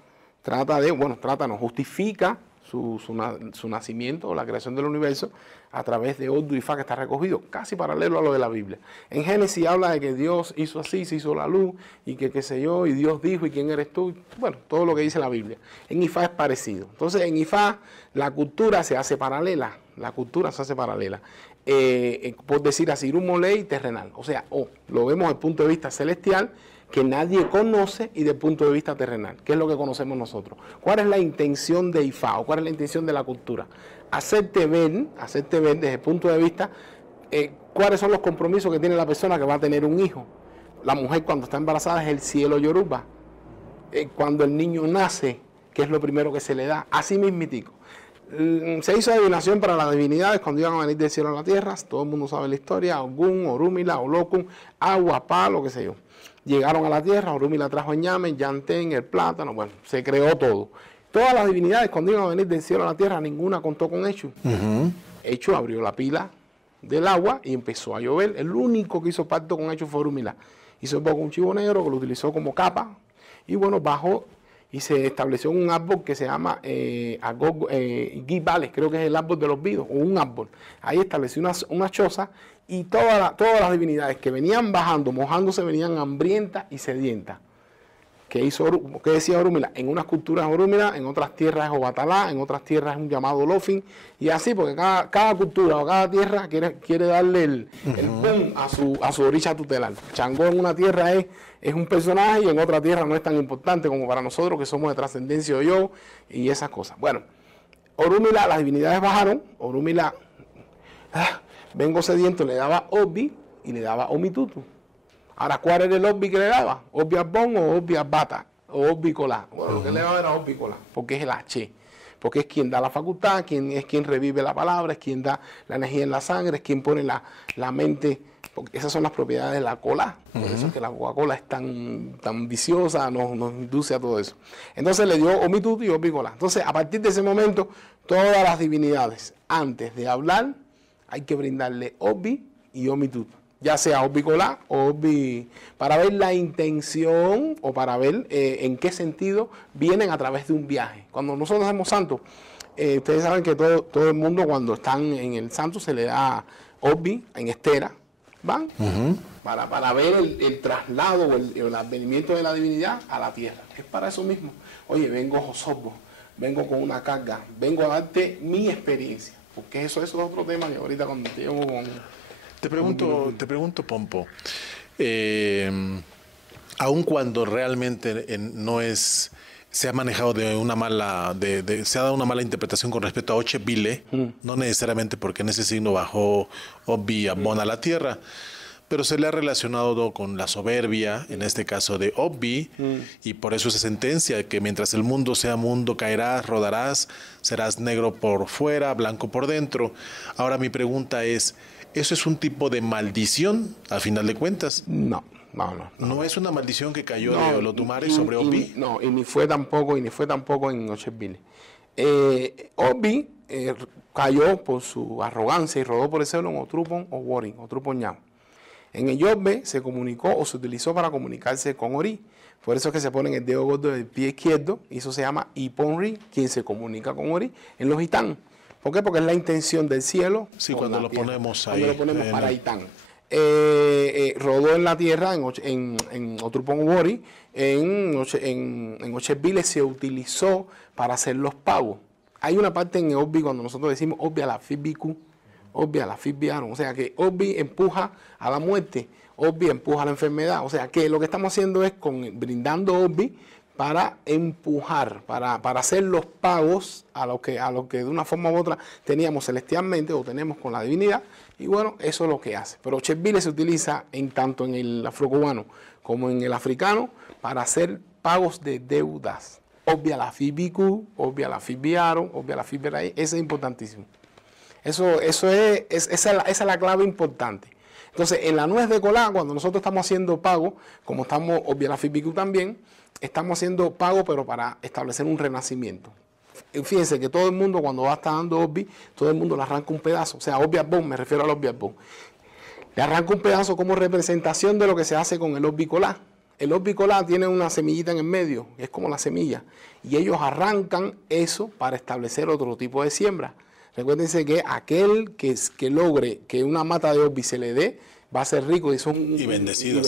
justifica su nacimiento o la creación del universo a través de Oddu y Fa, que está recogido casi paralelo a lo de la Biblia. En Génesis habla de que Dios hizo así, se hizo la luz y que qué sé yo, y Dios dijo y quién eres tú, bueno, todo lo que dice la Biblia. En Ifá es parecido. Entonces en Ifá la cultura se hace paralela, por decir así, Irumolei terrenal, o sea, lo vemos desde el punto de vista celestial, que nadie conoce, y desde el punto de vista terrenal, que es lo que conocemos nosotros. ¿Cuál es la intención de Ifá o cuál es la intención de la cultura? Hacerte ver desde el punto de vista cuáles son los compromisos que tiene la persona que va a tener un hijo. La mujer cuando está embarazada es el cielo yoruba. Cuando el niño nace, que es lo primero que se le da, así mismitico. Se hizo adivinación para las divinidades cuando iban a venir del cielo a la tierra. Todo el mundo sabe la historia: Ogún, Orúmila, Olokun, agua, palo, qué sé yo. Llegaron a la tierra, Orúmila trajo el ñame, Yantén, el plátano, bueno, se creó todo. Todas las divinidades cuando iban a venir del cielo a la tierra, ninguna contó con Echu. Echu abrió la pila del agua y empezó a llover. El único que hizo pacto con Echu fue Orúmila. Hizo poco un chivo negro que lo utilizó como capa y bueno, bajó y se estableció un árbol que se llama Guibales, creo que es el árbol de los vidos, o un árbol. Ahí estableció una choza y todas las divinidades que venían bajando, mojándose, venían hambrientas y sedientas. ¿Qué decía Orúmila? En unas culturas es Orúmila, en otras tierras es Obatalá, en otras tierras es un llamado Lofin, y así, porque cada cultura o cada tierra quiere darle el boom a su orilla tutelar. Changó en una tierra es un personaje y en otra tierra no es tan importante como para nosotros que somos de trascendencia o yo y esas cosas. Bueno, Orúmila, las divinidades bajaron, Orúmila, vengo sediento, le daba Obbi y le daba Omitutu. Ahora, ¿cuál era el Obbi que le daba? ¿Obbi Abón o Obbi Abata? ¿O Obbi Colá? Bueno, lo que le daba era Obbi Colá, porque es el H. Porque es quien da la facultad, es quien revive la palabra, es quien da la energía en la sangre, es quien pone la mente. Porque esas son las propiedades de la cola. Por eso es que la Coca-Cola es tan viciosa, nos induce a todo eso. Entonces le dio Omitutu y Obbi Colá. Entonces, a partir de ese momento, todas las divinidades, antes de hablar, hay que brindarle Obbi y Omitutu. Ya sea Obbi Colá o Obbi, para ver la intención o para ver en qué sentido vienen a través de un viaje. Cuando nosotros hacemos santos, ustedes saben que todo el mundo cuando están en el santo se le da Obbi en estera, ¿van? Para ver el traslado o el advenimiento de la divinidad a la tierra. Es para eso mismo. Oye, vengo Josobo, vengo con una carga, vengo a darte mi experiencia. Porque eso es otro tema que ahorita cuando te llevo con... Te pregunto, Pompo, aun cuando realmente no es Se ha manejado de una mala, se ha dado una mala interpretación con respecto a Ochebile, no necesariamente porque en ese signo bajó Obbi Abón a la tierra, pero se le ha relacionado con la soberbia, en este caso de Obbi, y por eso esa sentencia, que mientras el mundo sea mundo, caerás, rodarás, serás negro por fuera, blanco por dentro. Ahora mi pregunta es, ¿eso es un tipo de maldición, a final de cuentas? No. ¿No es una maldición que cayó de Olotumare sobre Obbi? No, y ni fue tampoco en Ochebile. Obbi cayó por su arrogancia y rodó por el cielo en Otrupon o Worin, Otrupon Ñao. En el Yobbe se comunicó o se utilizó para comunicarse con Ori. Por eso es que se pone en el dedo gordo del pie izquierdo, y eso se llama Iponri, quien se comunica con Ori en los Itán. ¿Por qué? Porque es la intención del cielo. Sí, cuando lo ponemos ahí. Cuando lo ponemos para Itán. Rodó en la tierra en Otrupon Wori, en Ochebile se utilizó para hacer los pagos. Hay una parte en Obbi cuando nosotros decimos Obbi a la Fibiku, Obbi a la Fibiaron, o sea que Obbi empuja a la muerte, Obbi empuja a la enfermedad, o sea que lo que estamos haciendo es brindando Obbi para empujar, para hacer los pagos a lo que de una forma u otra teníamos celestialmente o tenemos con la divinidad, y bueno, eso es lo que hace. Pero Ochebile se utiliza tanto en el afrocubano como en el africano para hacer pagos de deudas. Obvia la Fibiku, obvia la Fibiaron, obvia la Fibiarai, eso es importantísimo. Esa es la clave importante. Entonces, en la nuez de colá, cuando nosotros estamos haciendo pago, como estamos, obvia la Fibiku también, estamos haciendo pago, pero para establecer un renacimiento. Fíjense que todo el mundo, cuando va a estar dando Obbi, todo el mundo le arranca un pedazo. O sea, Obbi Abón, me refiero al Obbi Abón. Le arranca un pedazo como representación de lo que se hace con el Obbi colá. El Obbi colá tiene una semillita en el medio, es como la semilla. Y ellos arrancan eso para establecer otro tipo de siembra. Recuérdense que aquel que logre que una mata de Obbi se le dé, va a ser rico y bendecido.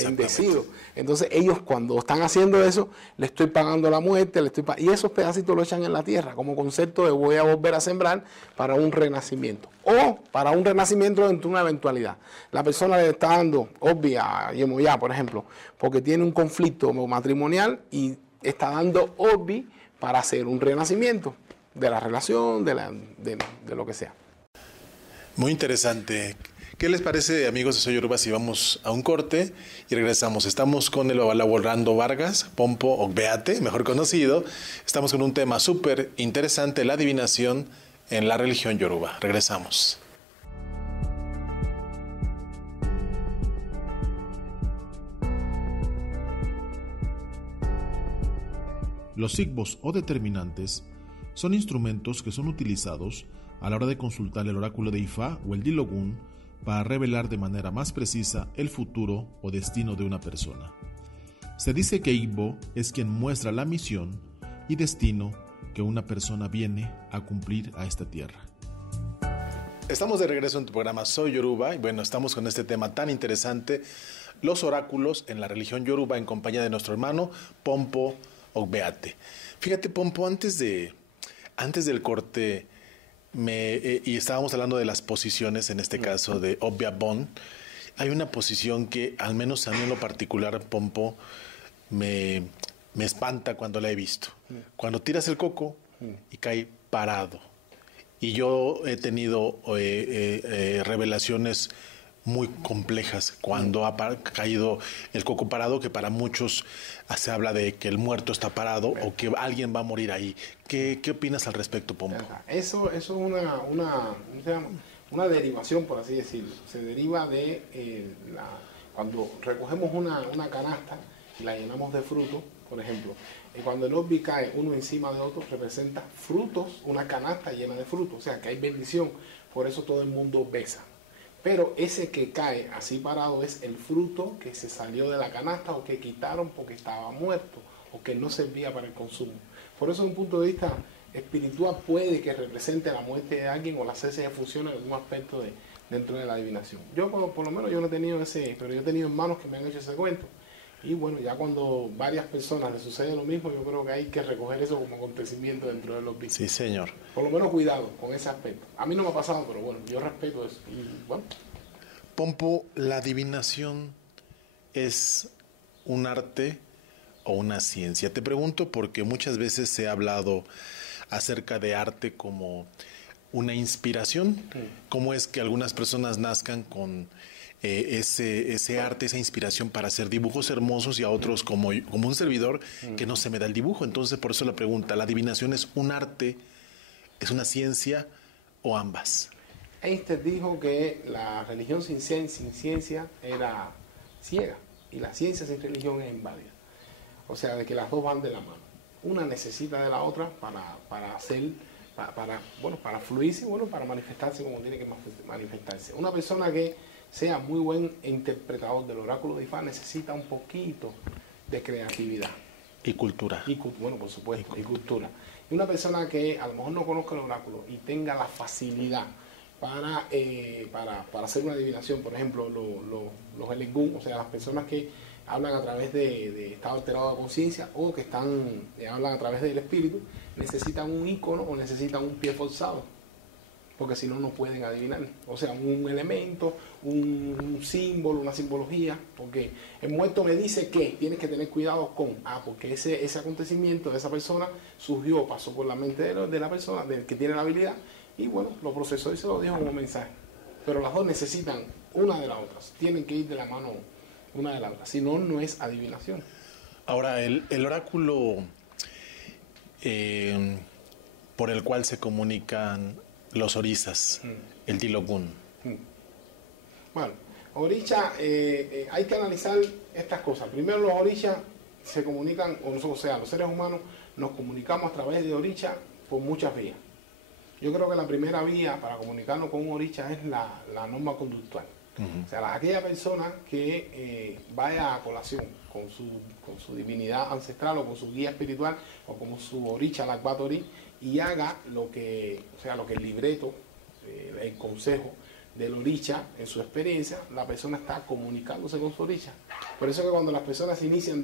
Entonces ellos cuando están haciendo eso, le estoy pagando la muerte, y esos pedacitos lo echan en la tierra como concepto de voy a volver a sembrar para un renacimiento. O para un renacimiento dentro de una eventualidad. La persona le está dando Obbi a Yemoyá, por ejemplo, porque tiene un conflicto matrimonial y está dando Obbi para hacer un renacimiento de la relación, de lo que sea. Muy interesante. ¿Qué les parece, amigos de Soy Yoruba, si vamos a un corte y regresamos? Estamos con el Babalawo Orlando Vargas, Pompo Ogbeate, mejor conocido. Estamos con un tema súper interesante, la adivinación en la religión yoruba. Regresamos. Los sigbos o determinantes son instrumentos que son utilizados a la hora de consultar el oráculo de Ifá o el Dilogun para revelar de manera más precisa el futuro o destino de una persona. Se dice que Igbo es quien muestra la misión y destino que una persona viene a cumplir a esta tierra. Estamos de regreso en tu programa Soy Yoruba y bueno, estamos con este tema tan interesante, los oráculos en la religión yoruba, en compañía de nuestro hermano Pompo Ogbeate. Fíjate, Pompo, antes del corte y estábamos hablando de las posiciones, en este caso de Obbi Abón. Hay una posición que, al menos a mí en lo particular, Pompo, me espanta cuando la he visto. Cuando tiras el coco y cae parado. Y yo he tenido revelaciones muy complejas cuando ha caído el coco parado, que para muchos se habla de que el muerto está parado o que alguien va a morir ahí. ¿Qué opinas al respecto, Pompo? Eso es una derivación, por así decirlo. Se deriva de cuando recogemos una canasta y la llenamos de frutos, por ejemplo, cuando el Obbi cae uno encima de otro, representa frutos, una canasta llena de frutos, o sea que hay bendición, por eso todo el mundo besa. Pero ese que cae así parado es el fruto que se salió de la canasta o que quitaron porque estaba muerto o que no servía para el consumo. Por eso, desde un punto de vista espiritual, puede que represente la muerte de alguien o la cese de función en algún aspecto dentro de la adivinación. Yo, por lo menos, yo no he tenido pero yo he tenido hermanos que me han hecho ese cuento. Y bueno, ya cuando varias personas les sucede lo mismo, yo creo que hay que recoger eso como acontecimiento dentro de los bichos. Sí, señor. Por lo menos cuidado con ese aspecto. A mí no me ha pasado, pero bueno, yo respeto eso. Y bueno. Pompo, la adivinación es un arte o una ciencia? Te pregunto porque muchas veces se ha hablado acerca de arte como una inspiración. ¿Cómo es que algunas personas nazcan con ese arte, esa inspiración para hacer dibujos hermosos y a otros como un servidor que no se me da el dibujo? Entonces, por eso la pregunta, ¿la adivinación es un arte, es una ciencia o ambas? Einstein dijo que la religión sin ciencia era ciega y la ciencia sin religión es inválida. O sea, de que las dos van de la mano. Una necesita de la otra para hacer, para fluirse, para manifestarse como tiene que manifestarse. Una persona que sea muy buen interpretador del oráculo de Ifá necesita un poquito de creatividad. Y cultura. Bueno, por supuesto, y cultura. Y una persona que a lo mejor no conozca el oráculo y tenga la facilidad para hacer una adivinación, por ejemplo, los elegún, o sea, las personas que hablan a través de estado alterado de conciencia o que hablan a través del espíritu, necesitan un ícono o necesitan un pie forzado, porque si no, no pueden adivinar. O sea, un elemento, un símbolo, una simbología, porque el muerto me dice que tienes que tener cuidado con, porque ese acontecimiento de esa persona surgió, pasó por la mente de la persona, del que tiene la habilidad, y bueno, lo procesó y se lo dijo como mensaje. Pero las dos necesitan una de las otras, tienen que ir de la mano una de la otra, si no, no es adivinación. Ahora, el oráculo por el cual se comunican los orisas, el Dilokun. Bueno, oricha, hay que analizar estas cosas. Primero, los orichas se comunican, o sea, los seres humanos nos comunicamos a través de oricha por muchas vías. Yo creo que la primera vía para comunicarnos con un oricha es la norma conductual. O sea, aquella persona que vaya a colación con su divinidad ancestral o con su guía espiritual o con su oricha, la Akbatori, y haga lo que el libreto, el consejo del oricha en su experiencia, la persona está comunicándose con su oricha. Por eso que cuando las personas inician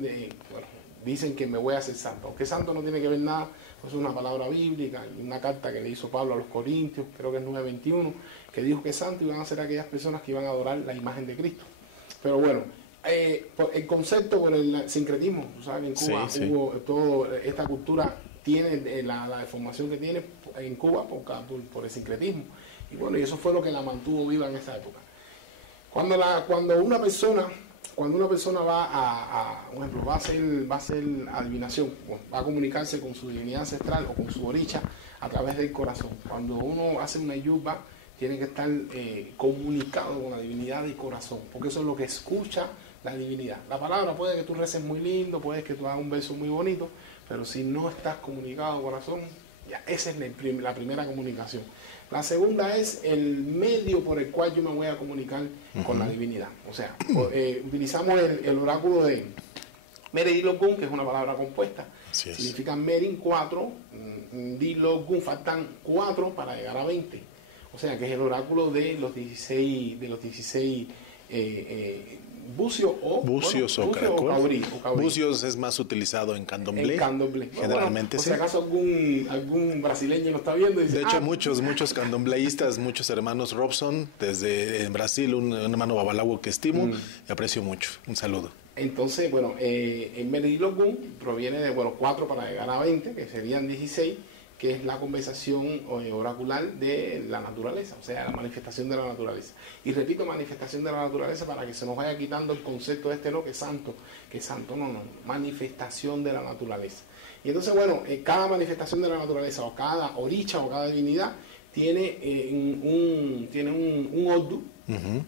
dicen que me voy a hacer santo, aunque santo no tiene que ver nada, pues es una palabra bíblica, y una carta que le hizo Pablo a los Corintios, creo que es 9:21, que dijo que santo iban a ser aquellas personas que iban a adorar la imagen de Cristo. Pero bueno, el concepto por el sincretismo, tú sabes que en Cuba hubo toda esta cultura, tiene la deformación que tiene en Cuba por el sincretismo. Y bueno, y eso fue lo que la mantuvo viva en esa época. Cuando una persona va por ejemplo, va a hacer adivinación, va a comunicarse con su divinidad ancestral o con su oricha a través del corazón. Cuando uno hace una yuba, tiene que estar comunicado con la divinidad del corazón, porque eso es lo que escucha la divinidad. La palabra puede que tú reces muy lindo, puede que tú hagas un verso muy bonito, pero si no estás comunicado corazón, ya esa es la primera comunicación. La segunda es el medio por el cual yo me voy a comunicar con la divinidad. O sea, utilizamos el oráculo de Meridilokun, que es una palabra compuesta. Significa Merin 4, Dilokun, faltan 4 para llegar a 20. O sea, que es el oráculo de los 16 bucios o caurí. Bucios es más utilizado en candomblé. Generalmente por si acaso algún brasileño lo está viendo. Dice, de hecho, muchos candombleístas, muchos hermanos Robson, desde en Brasil, un hermano babalawo que estimo y aprecio mucho. Un saludo. Entonces, bueno, en Meridilokun proviene de 4 para llegar a 20, que serían 16, que es la conversación oracular de la naturaleza, o sea, la manifestación de la naturaleza. Y repito, manifestación de la naturaleza para que se nos vaya quitando el concepto que es santo, no, manifestación de la naturaleza. Y entonces, bueno, cada manifestación de la naturaleza, o cada oricha, o cada divinidad, tiene un ordu,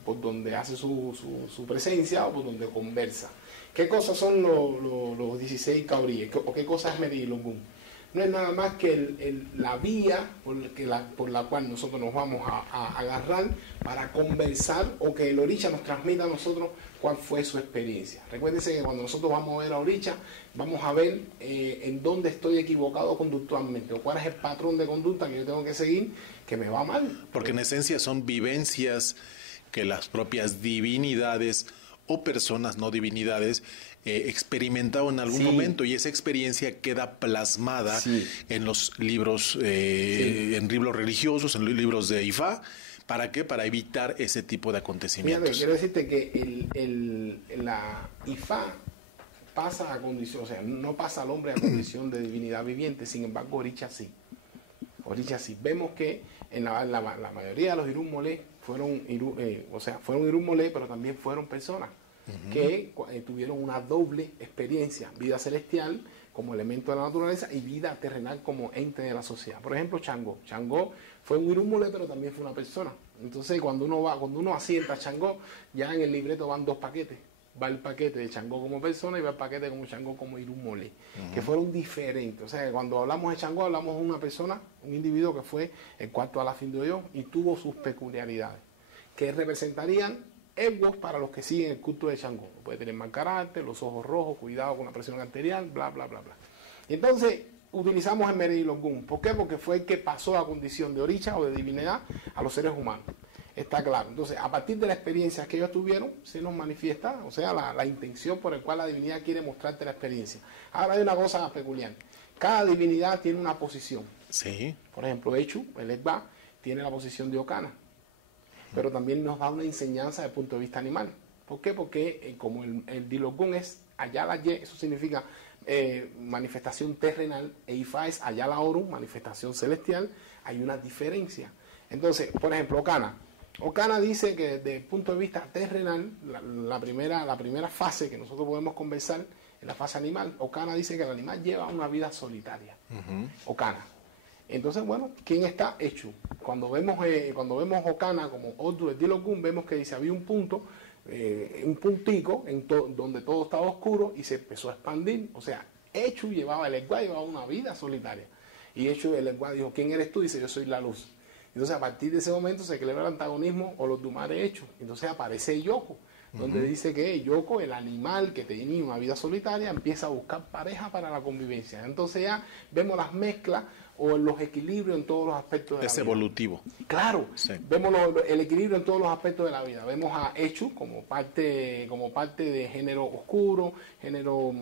por donde hace su presencia o por donde conversa. ¿Qué cosas son los 16 cauríes? ¿O qué cosa es Meridilokun? No es nada más que la vía por la cual nosotros nos vamos a agarrar para conversar, o que el oricha nos transmita a nosotros cuál fue su experiencia. Recuérdense que cuando nosotros vamos a ver a oricha, vamos a ver en dónde estoy equivocado conductualmente, o cuál es el patrón de conducta que yo tengo que seguir que me va mal. Porque en esencia son vivencias que las propias divinidades o personas no divinidades experimentado en algún momento, y esa experiencia queda plasmada en los libros, en libros religiosos, en los libros de Ifá. ¿Para qué? Para evitar ese tipo de acontecimientos. Fíjate, quiero decirte que la Ifá pasa a condición, o sea, no pasa al hombre a condición de divinidad viviente, sin embargo, Orisha sí. Orisha sí. Vemos que en la mayoría de los Irún Molé fueron Irún Molé, pero también fueron personas que tuvieron una doble experiencia, vida celestial como elemento de la naturaleza y vida terrenal como ente de la sociedad. Por ejemplo, Changó. Changó fue un Irún Molé, pero también fue una persona. Entonces, cuando uno asienta a Changó, ya en el libreto van dos paquetes. Va el paquete de Changó como persona y va el paquete como Changó como Irún Molé, que fueron diferentes. O sea, cuando hablamos de Changó, hablamos de una persona, un individuo que fue el cuarto Alafín de Oyo y tuvo sus peculiaridades, que representarían egos para los que siguen el culto de Changó. Puede tener mal carácter, los ojos rojos, cuidado con la presión arterial, bla, bla, bla, bla. Y entonces utilizamos el Mereilogún. ¿Por qué? Porque fue el que pasó a condición de Orisha o de divinidad a los seres humanos. Está claro. Entonces, a partir de la experiencia que ellos tuvieron, se nos manifiesta, o sea, la intención por la cual la divinidad quiere mostrarte la experiencia. Ahora hay una cosa peculiar. Cada divinidad tiene una posición. Sí. Por ejemplo, Echu, el Egba, tiene la posición de Ocana. Pero también nos da una enseñanza desde el punto de vista animal. ¿Por qué? Porque como el Dilogún es Ayala Ye, eso significa manifestación terrenal, e Ifa es Ayala Oru, manifestación celestial, hay una diferencia. Entonces, por ejemplo, Ocana dice que desde el punto de vista terrenal, la primera fase que nosotros podemos conversar es la fase animal. Ocana dice que el animal lleva una vida solitaria. Ocana. Entonces, bueno, ¿quién está hecho? Cuando vemos Ocana como Odu del Dilogún, vemos que dice había un punto, un puntico donde todo estaba oscuro y se empezó a expandir. O sea, Echu llevaba una vida solitaria. Y Echu, el Egua dijo, ¿quién eres tú? Dice, yo soy la luz. Entonces, a partir de ese momento se crea el antagonismo o los Dumare Echu. Entonces aparece Yoko, donde dice que Yoko, el animal que tenía una vida solitaria, empieza a buscar pareja para la convivencia. Entonces ya vemos las mezclas o los equilibrios en todos los aspectos de la vida. Es evolutivo. Claro, sí. Vemos el equilibrio en todos los aspectos de la vida. Vemos a Echu como parte de género oscuro, género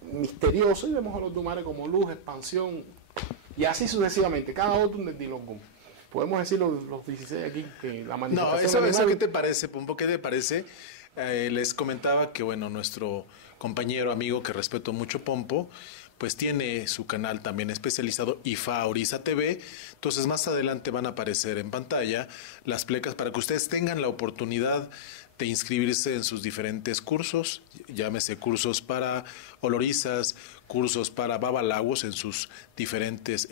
misterioso, y vemos a los Dumare como luz, expansión, y así sucesivamente, cada otro del Dilogún. Podemos decir los 16 aquí, que la manifestación... No, eso ¿qué te parece, Pompo? ¿Qué te parece? Les comentaba que, bueno, nuestro compañero, amigo, que respeto mucho, Pompo, pues tiene su canal también especializado, Ifa Orisa TV. Entonces, más adelante van a aparecer en pantalla las plecas para que ustedes tengan la oportunidad de inscribirse en sus diferentes cursos, llámese cursos para olorizas, cursos para babalawos en sus diferentes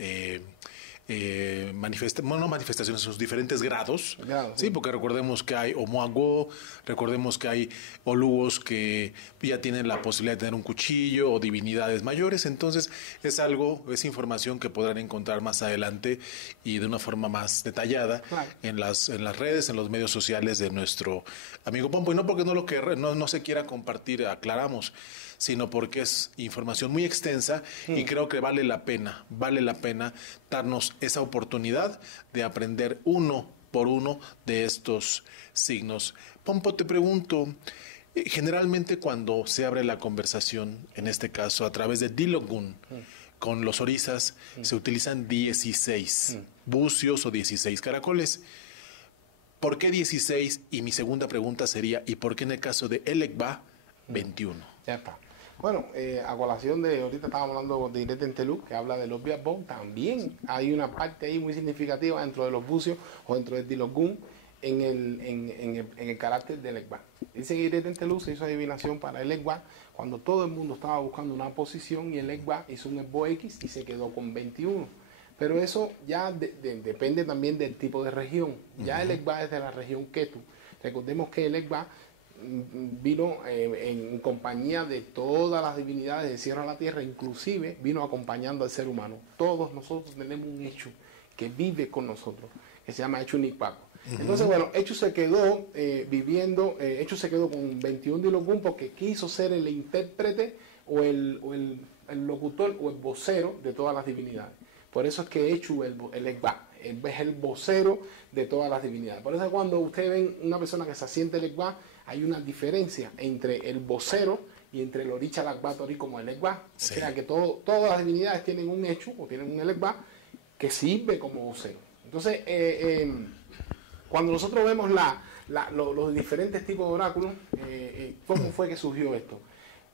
manifestaciones, sus diferentes grados, sí, porque recordemos que hay omoagó, recordemos que hay olugos que ya tienen la posibilidad de tener un cuchillo o divinidades mayores. Entonces es información que podrán encontrar más adelante y de una forma más detallada en las redes, en los medios sociales de nuestro amigo Pompo, y no porque no se quiera compartir, aclaramos, sino porque es información muy extensa y creo que vale la pena darnos esa oportunidad de aprender uno por uno de estos signos. Pompo, te pregunto, generalmente cuando se abre la conversación, en este caso a través de Dilogún, con los orizas, se utilizan 16 bucios o 16 caracoles. ¿Por qué 16? Y mi segunda pregunta sería, ¿y por qué en el caso de El Egba, 21? Ya está. Bueno, a colación de, ahorita estábamos hablando de Irete Entelú, que habla de los Biabón, también hay una parte ahí muy significativa dentro de los bucios o dentro del Dilogún en el carácter del Egba. Dice que Irete Entelú se hizo adivinación para el Egba cuando todo el mundo estaba buscando una posición y el Egba hizo un Egbo X y se quedó con 21. Pero eso ya depende también del tipo de región. Ya el Egba es de la región Ketu. Recordemos que el Egba vino en compañía de todas las divinidades de cielo a la tierra, inclusive vino acompañando al ser humano. Todos nosotros tenemos un Echu que vive con nosotros, que se llama Echu Nikpaco. Entonces, bueno, Echu se quedó Echu se quedó con 21 Dilogún porque quiso ser el intérprete o el locutor o el vocero de todas las divinidades. Por eso es que Echu, el Egba, es el vocero de todas las divinidades. Por eso cuando ustedes ven una persona que se asiente el Egba, hay una diferencia entre el vocero y entre el Oricha Lakbatori como el Egba. Sí. O sea que todas las divinidades tienen un Echu o tienen un Egba que sirve como vocero. Entonces, cuando nosotros vemos los diferentes tipos de oráculos, ¿cómo fue que surgió esto?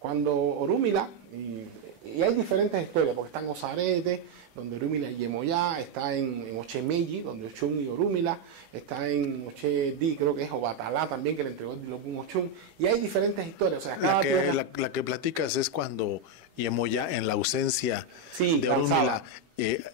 Cuando Orúmila, y hay diferentes historias, porque está en Osarete, donde Orúmila y Yemoyá, está en Ochemeyi, donde Ochun y Orúmila, está en Ochedi, creo que es Obatalá también, que le entregó el Dilokun Ochun, y hay diferentes historias. O sea, la que platicas es cuando Yemoyá, en la ausencia sí, de Orúmila,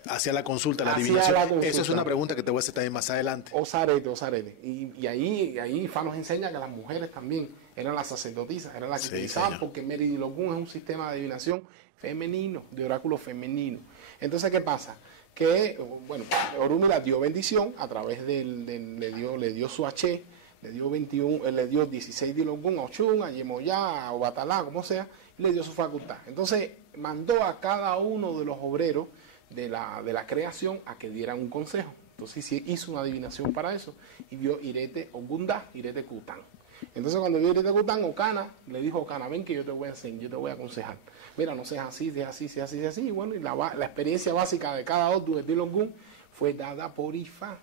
hacía la consulta, la adivinación. Esa es una pregunta que te voy a hacer también más adelante. Osarete. Y ahí Ifá nos enseña que las mujeres también eran las sacerdotisas, eran las que utilizaban, señor. Porque Meri Dilokun es un sistema de adivinación femenino, de oráculo femenino. Entonces, ¿qué pasa? Que, bueno, Orúmila dio bendición a través le dio su H, le dio 21, le dio 16 Dilokun a Ochun, a Yemoyá, a Obatalá, como sea, y le dio su facultad. Entonces, mandó a cada uno de los obreros de la creación a que dieran un consejo. Entonces hizo una adivinación para eso y vio Irete Ogunda, Irete Kután. Entonces cuando vio Irete Kután, Okana le dijo a Okana, ven que yo te voy a enseñar, yo te voy a aconsejar. Mira, no seas así, seas así, seas así, seas así. Y bueno, y la experiencia básica de cada Odu de Dilokun fue dada por Ifá.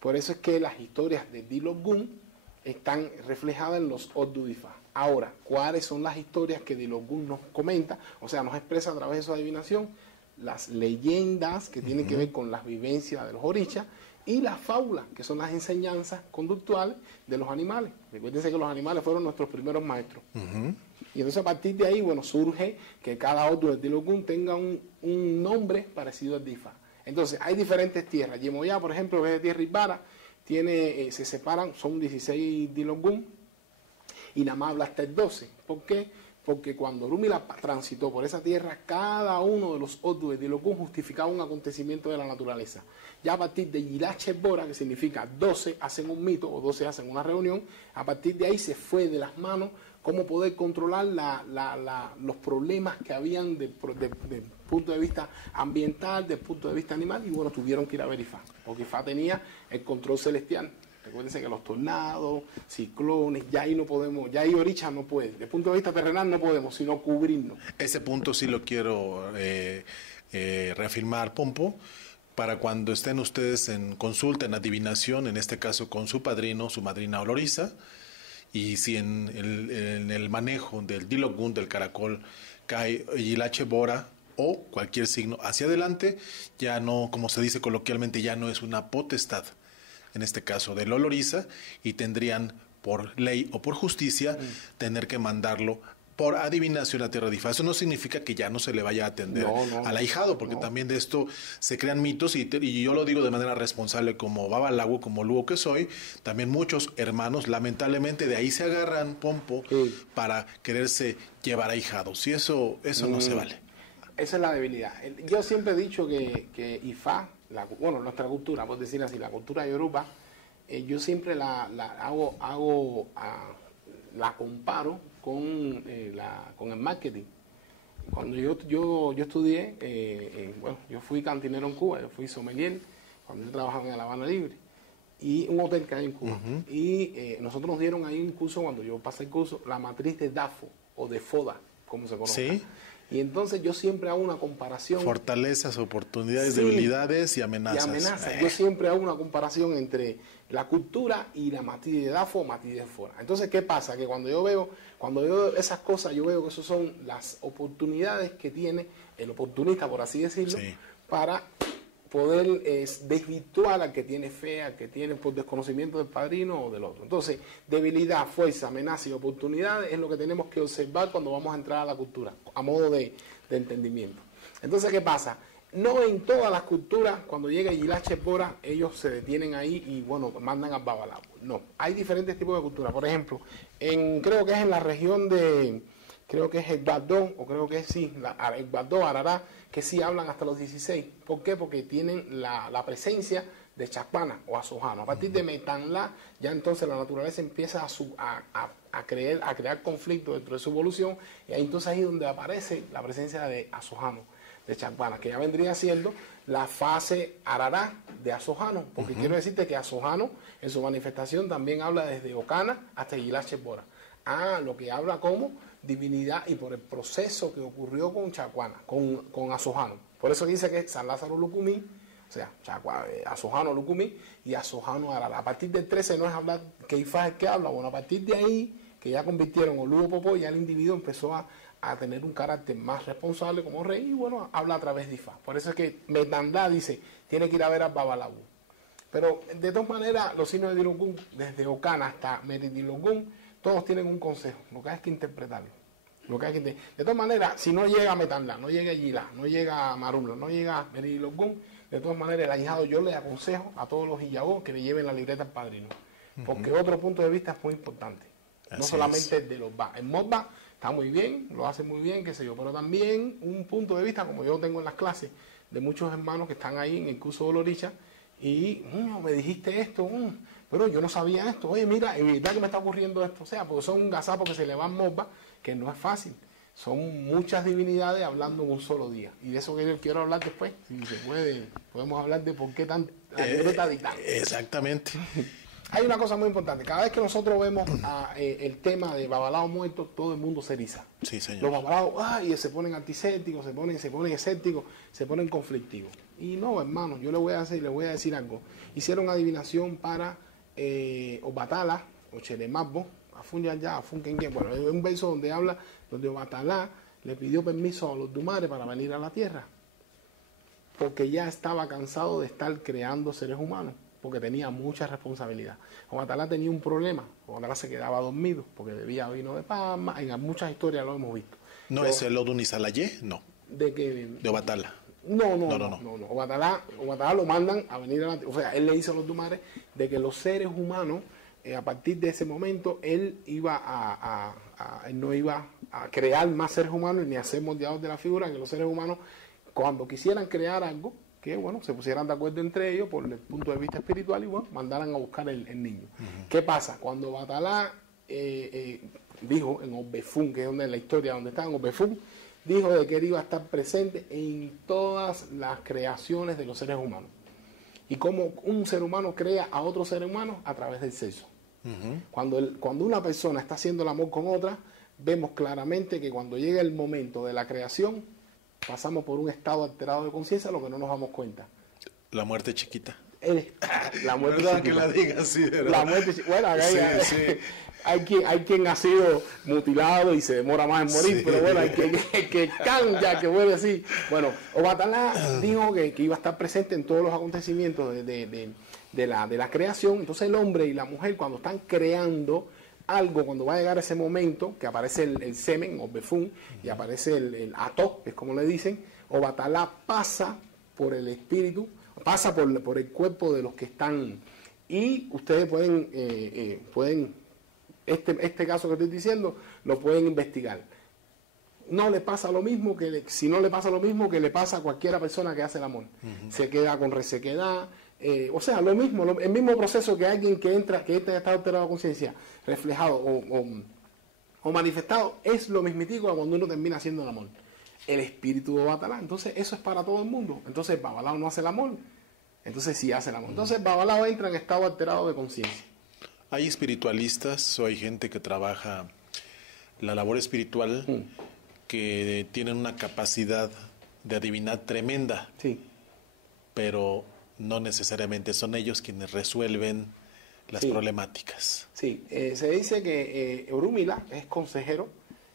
Por eso es que las historias de Dilokun están reflejadas en los Odu de Ifá. Ahora, ¿cuáles son las historias que Dilokun nos comenta? O sea, nos expresa a través de su adivinación las leyendas que tienen que ver con las vivencias de los orichas y las fábulas, que son las enseñanzas conductuales de los animales. Recuérdense que los animales fueron nuestros primeros maestros. Y entonces a partir de ahí, bueno, surge que cada otro de Dilokun tenga un nombre parecido al de Ifá. Entonces, hay diferentes tierras. Yemoyá, por ejemplo, que es de tierra Ibara, se separan, son 16 Dilokun, y nada más habla hasta el 12. ¿Por qué? Porque cuando Orúmila transitó por esa tierra, cada uno de los Odu de Dilokun justificaba un acontecimiento de la naturaleza. Ya a partir de Yilache Bora, que significa 12 hacen un mito o 12 hacen una reunión, a partir de ahí se fue de las manos cómo poder controlar los problemas que habían del punto de vista ambiental, del punto de vista animal, y bueno, tuvieron que ir a ver Ifá, porque Ifá tenía el control celestial. Recuérdense que los tornados, ciclones, ya ahí no podemos, ya ahí Oricha no puede. Desde el punto de vista terrenal no podemos, sino cubrirnos. Ese punto sí lo quiero reafirmar, Pompo, para cuando estén ustedes en consulta, en adivinación, en este caso con su padrino, su madrina Oloriza, y si en el manejo del Dilokun, del caracol, cae Yilache Bora o cualquier signo hacia adelante, ya no, como se dice coloquialmente, ya no es una potestad, en este caso de Oloriza, y tendrían por ley o por justicia tener que mandarlo por adivinación a tierra de Ifá. Eso no significa que ya no se le vaya a atender al ahijado, porque también de esto se crean mitos, y yo lo digo de manera responsable como babalago, como lugo que soy. También muchos hermanos lamentablemente de ahí se agarran, Pompo, para quererse llevar ahijados, y eso no se vale. Esa es la debilidad. Yo siempre he dicho que Ifá, nuestra cultura, por decir así, la cultura yoruba, yo siempre la comparo con el marketing. Cuando yo estudié, yo fui cantinero en Cuba, yo fui sommelier, cuando yo trabajaba en La Habana Libre, y un hotel que hay en Cuba. Y nosotros nos dieron ahí un curso, cuando yo pasé el curso, la matriz de DAFO, o de FODA, como se conoce. ¿Sí? Y entonces yo siempre hago una comparación. Fortalezas, oportunidades, debilidades y amenazas. Yo siempre hago una comparación entre la cultura y la matriz de DAFO o matriz de FODA. Entonces, ¿qué pasa? Que cuando yo veo esas cosas, yo veo que esas son las oportunidades que tiene el oportunista, por así decirlo, para poder desvirtuar al que tiene fe, al que tiene por desconocimiento del padrino o del otro. Entonces, debilidad, fuerza, amenaza y oportunidades es lo que tenemos que observar cuando vamos a entrar a la cultura, a modo de entendimiento. Entonces, ¿qué pasa? No en todas las culturas, cuando llega Yilache Bora, ellos se detienen ahí y, bueno, mandan al babalago. No, hay diferentes tipos de culturas. Por ejemplo, creo que es en la región creo que es el Guadón, o creo que es el Guadón, Arará, que sí hablan hasta los 16. ¿Por qué? Porque tienen la presencia de Chapana o Azojano. A partir de Metanla, ya entonces la naturaleza empieza a crear conflictos dentro de su evolución, y ahí entonces ahí es donde aparece la presencia de Azojano, de Chapana, que ya vendría siendo la fase Arará de Azojano, porque quiero decirte que Azojano en su manifestación también habla desde Ocana hasta Yilache Bora. Lo que habla como divinidad y por el proceso que ocurrió con Chacuana, con Azojano. Por eso dice que San Lázaro Lucumí, o sea, Azojano Lucumí y Azojano Arara. A partir del 13 no es hablar que Ifá es el que habla. Bueno, a partir de ahí, que ya convirtieron Olugo Popó, ya el individuo empezó a a tener un carácter más responsable como rey y bueno, habla a través de Ifá. Por eso es que Metandá dice, tiene que ir a ver a Babalawo. Pero de todas maneras, los signos de Dilokun, desde Ocana hasta Meridilokun, todos tienen un consejo, lo que hay que interpretarlo. De todas maneras, si no llega a Metandá, no llega a Yilá, no llega a Marumla, no llega a Meridilokun, de todas maneras el ahijado yo le aconsejo a todos los hiyagó que le lleven la libreta al padrino. Porque otro punto de vista es muy importante. No solamente el de los ba. El Modba está muy bien, lo hace muy bien, qué sé yo, pero también un punto de vista, como yo tengo en las clases, de muchos hermanos que están ahí en el curso de Oloricha, y me dijiste esto, pero yo no sabía esto, oye mira, es verdad que me está ocurriendo esto, o sea, porque son un gazapo que se le van Modba, que no es fácil, son muchas divinidades hablando en un solo día, y de eso que yo quiero hablar después, si se puede, podemos hablar de por qué tan exactamente. Hay una cosa muy importante. Cada vez que nosotros vemos el tema de Babalawo muerto, todo el mundo se eriza. Sí, señor. Los Babalawo, se ponen antisépticos, se ponen escépticos, se ponen conflictivos. Y no, hermano, yo le voy a decir algo. Hicieron adivinación para Obatala, o Chelemabbo, Afunkengue. Bueno, hay un verso donde habla, donde Obatala le pidió permiso a los Dumares para venir a la tierra. Porque ya estaba cansado de estar creando seres humanos. Porque tenía mucha responsabilidad. Obatala tenía un problema. Obatala se quedaba dormido porque bebía vino de Palma. En muchas historias lo hemos visto. ¿No es el Odun Isalayé? No. ¿De qué? De Obatala. No. Obatala lo mandan a venir a la... O sea, él le dice a los Dumares de que los seres humanos, a partir de ese momento, él no iba a crear más seres humanos ni a ser moldeados de la figura, que los seres humanos, cuando quisieran crear algo, que bueno, se pusieran de acuerdo entre ellos por el punto de vista espiritual y bueno, mandaran a buscar el niño. ¿Qué pasa? Cuando Obatala dijo en Obefun, que es donde la historia donde está en Obefun, dijo de que él iba a estar presente en todas las creaciones de los seres humanos. Y como un ser humano crea a otro ser humano a través del sexo. Cuando una persona está haciendo el amor con otra, vemos claramente que cuando llega el momento de la creación, pasamos por un estado alterado de conciencia, lo que no nos damos cuenta. La muerte chiquita. La muerte chiquita. Que la diga así, ¿verdad? La muerte chiquita. Bueno, sí. hay quien ha sido mutilado y se demora más en morir, pero bueno, hay que cambia, que vuelve así. Bueno, Obatala dijo que iba a estar presente en todos los acontecimientos de la creación. Entonces el hombre y la mujer, cuando están creando algo, cuando va a llegar ese momento que aparece el semen o befun y aparece el ato, es como le dicen, Obatala pasa por el espíritu, pasa por el cuerpo de los que están, y ustedes pueden este caso que estoy diciendo lo pueden investigar. No le pasa lo mismo si no le pasa lo mismo que le pasa a cualquiera persona que hace el amor. Se queda con resequedad. O sea, lo mismo, el mismo proceso que alguien que entra en estado alterado de conciencia, reflejado o manifestado, es lo mismitico cuando uno termina haciendo el amor. El espíritu de Obatala. Entonces, eso es para todo el mundo. Entonces, Babalawo no hace el amor. Entonces, sí hace el amor. Entonces, Babalawo entra en estado alterado de conciencia. ¿Hay espiritualistas o hay gente que trabaja la labor espiritual que tienen una capacidad de adivinar tremenda? Sí. Pero no necesariamente son ellos quienes resuelven las problemáticas. Sí, se dice que Orunmila es consejero,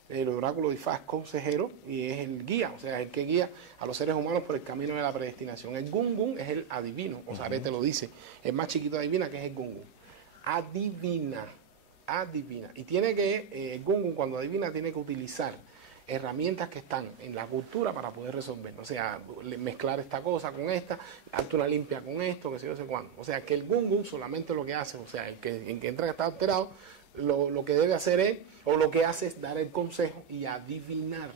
el oráculo de Ifá es consejero y es el guía, o sea, es el que guía a los seres humanos por el camino de la predestinación. El Gungun es el adivino, Osarete lo dice, el más chiquito adivina, que es el Gungun. Adivina. Y tiene que, el Gungun cuando adivina tiene que utilizar herramientas que están en la cultura para poder resolver, o sea, mezclar esta cosa con esta, darte una limpia con esto, que sé yo sé cuándo. O sea, que el Gungun solamente lo que hace, o sea, el que entra en estado alterado, lo que debe hacer es, o lo que hace es dar el consejo y adivinar.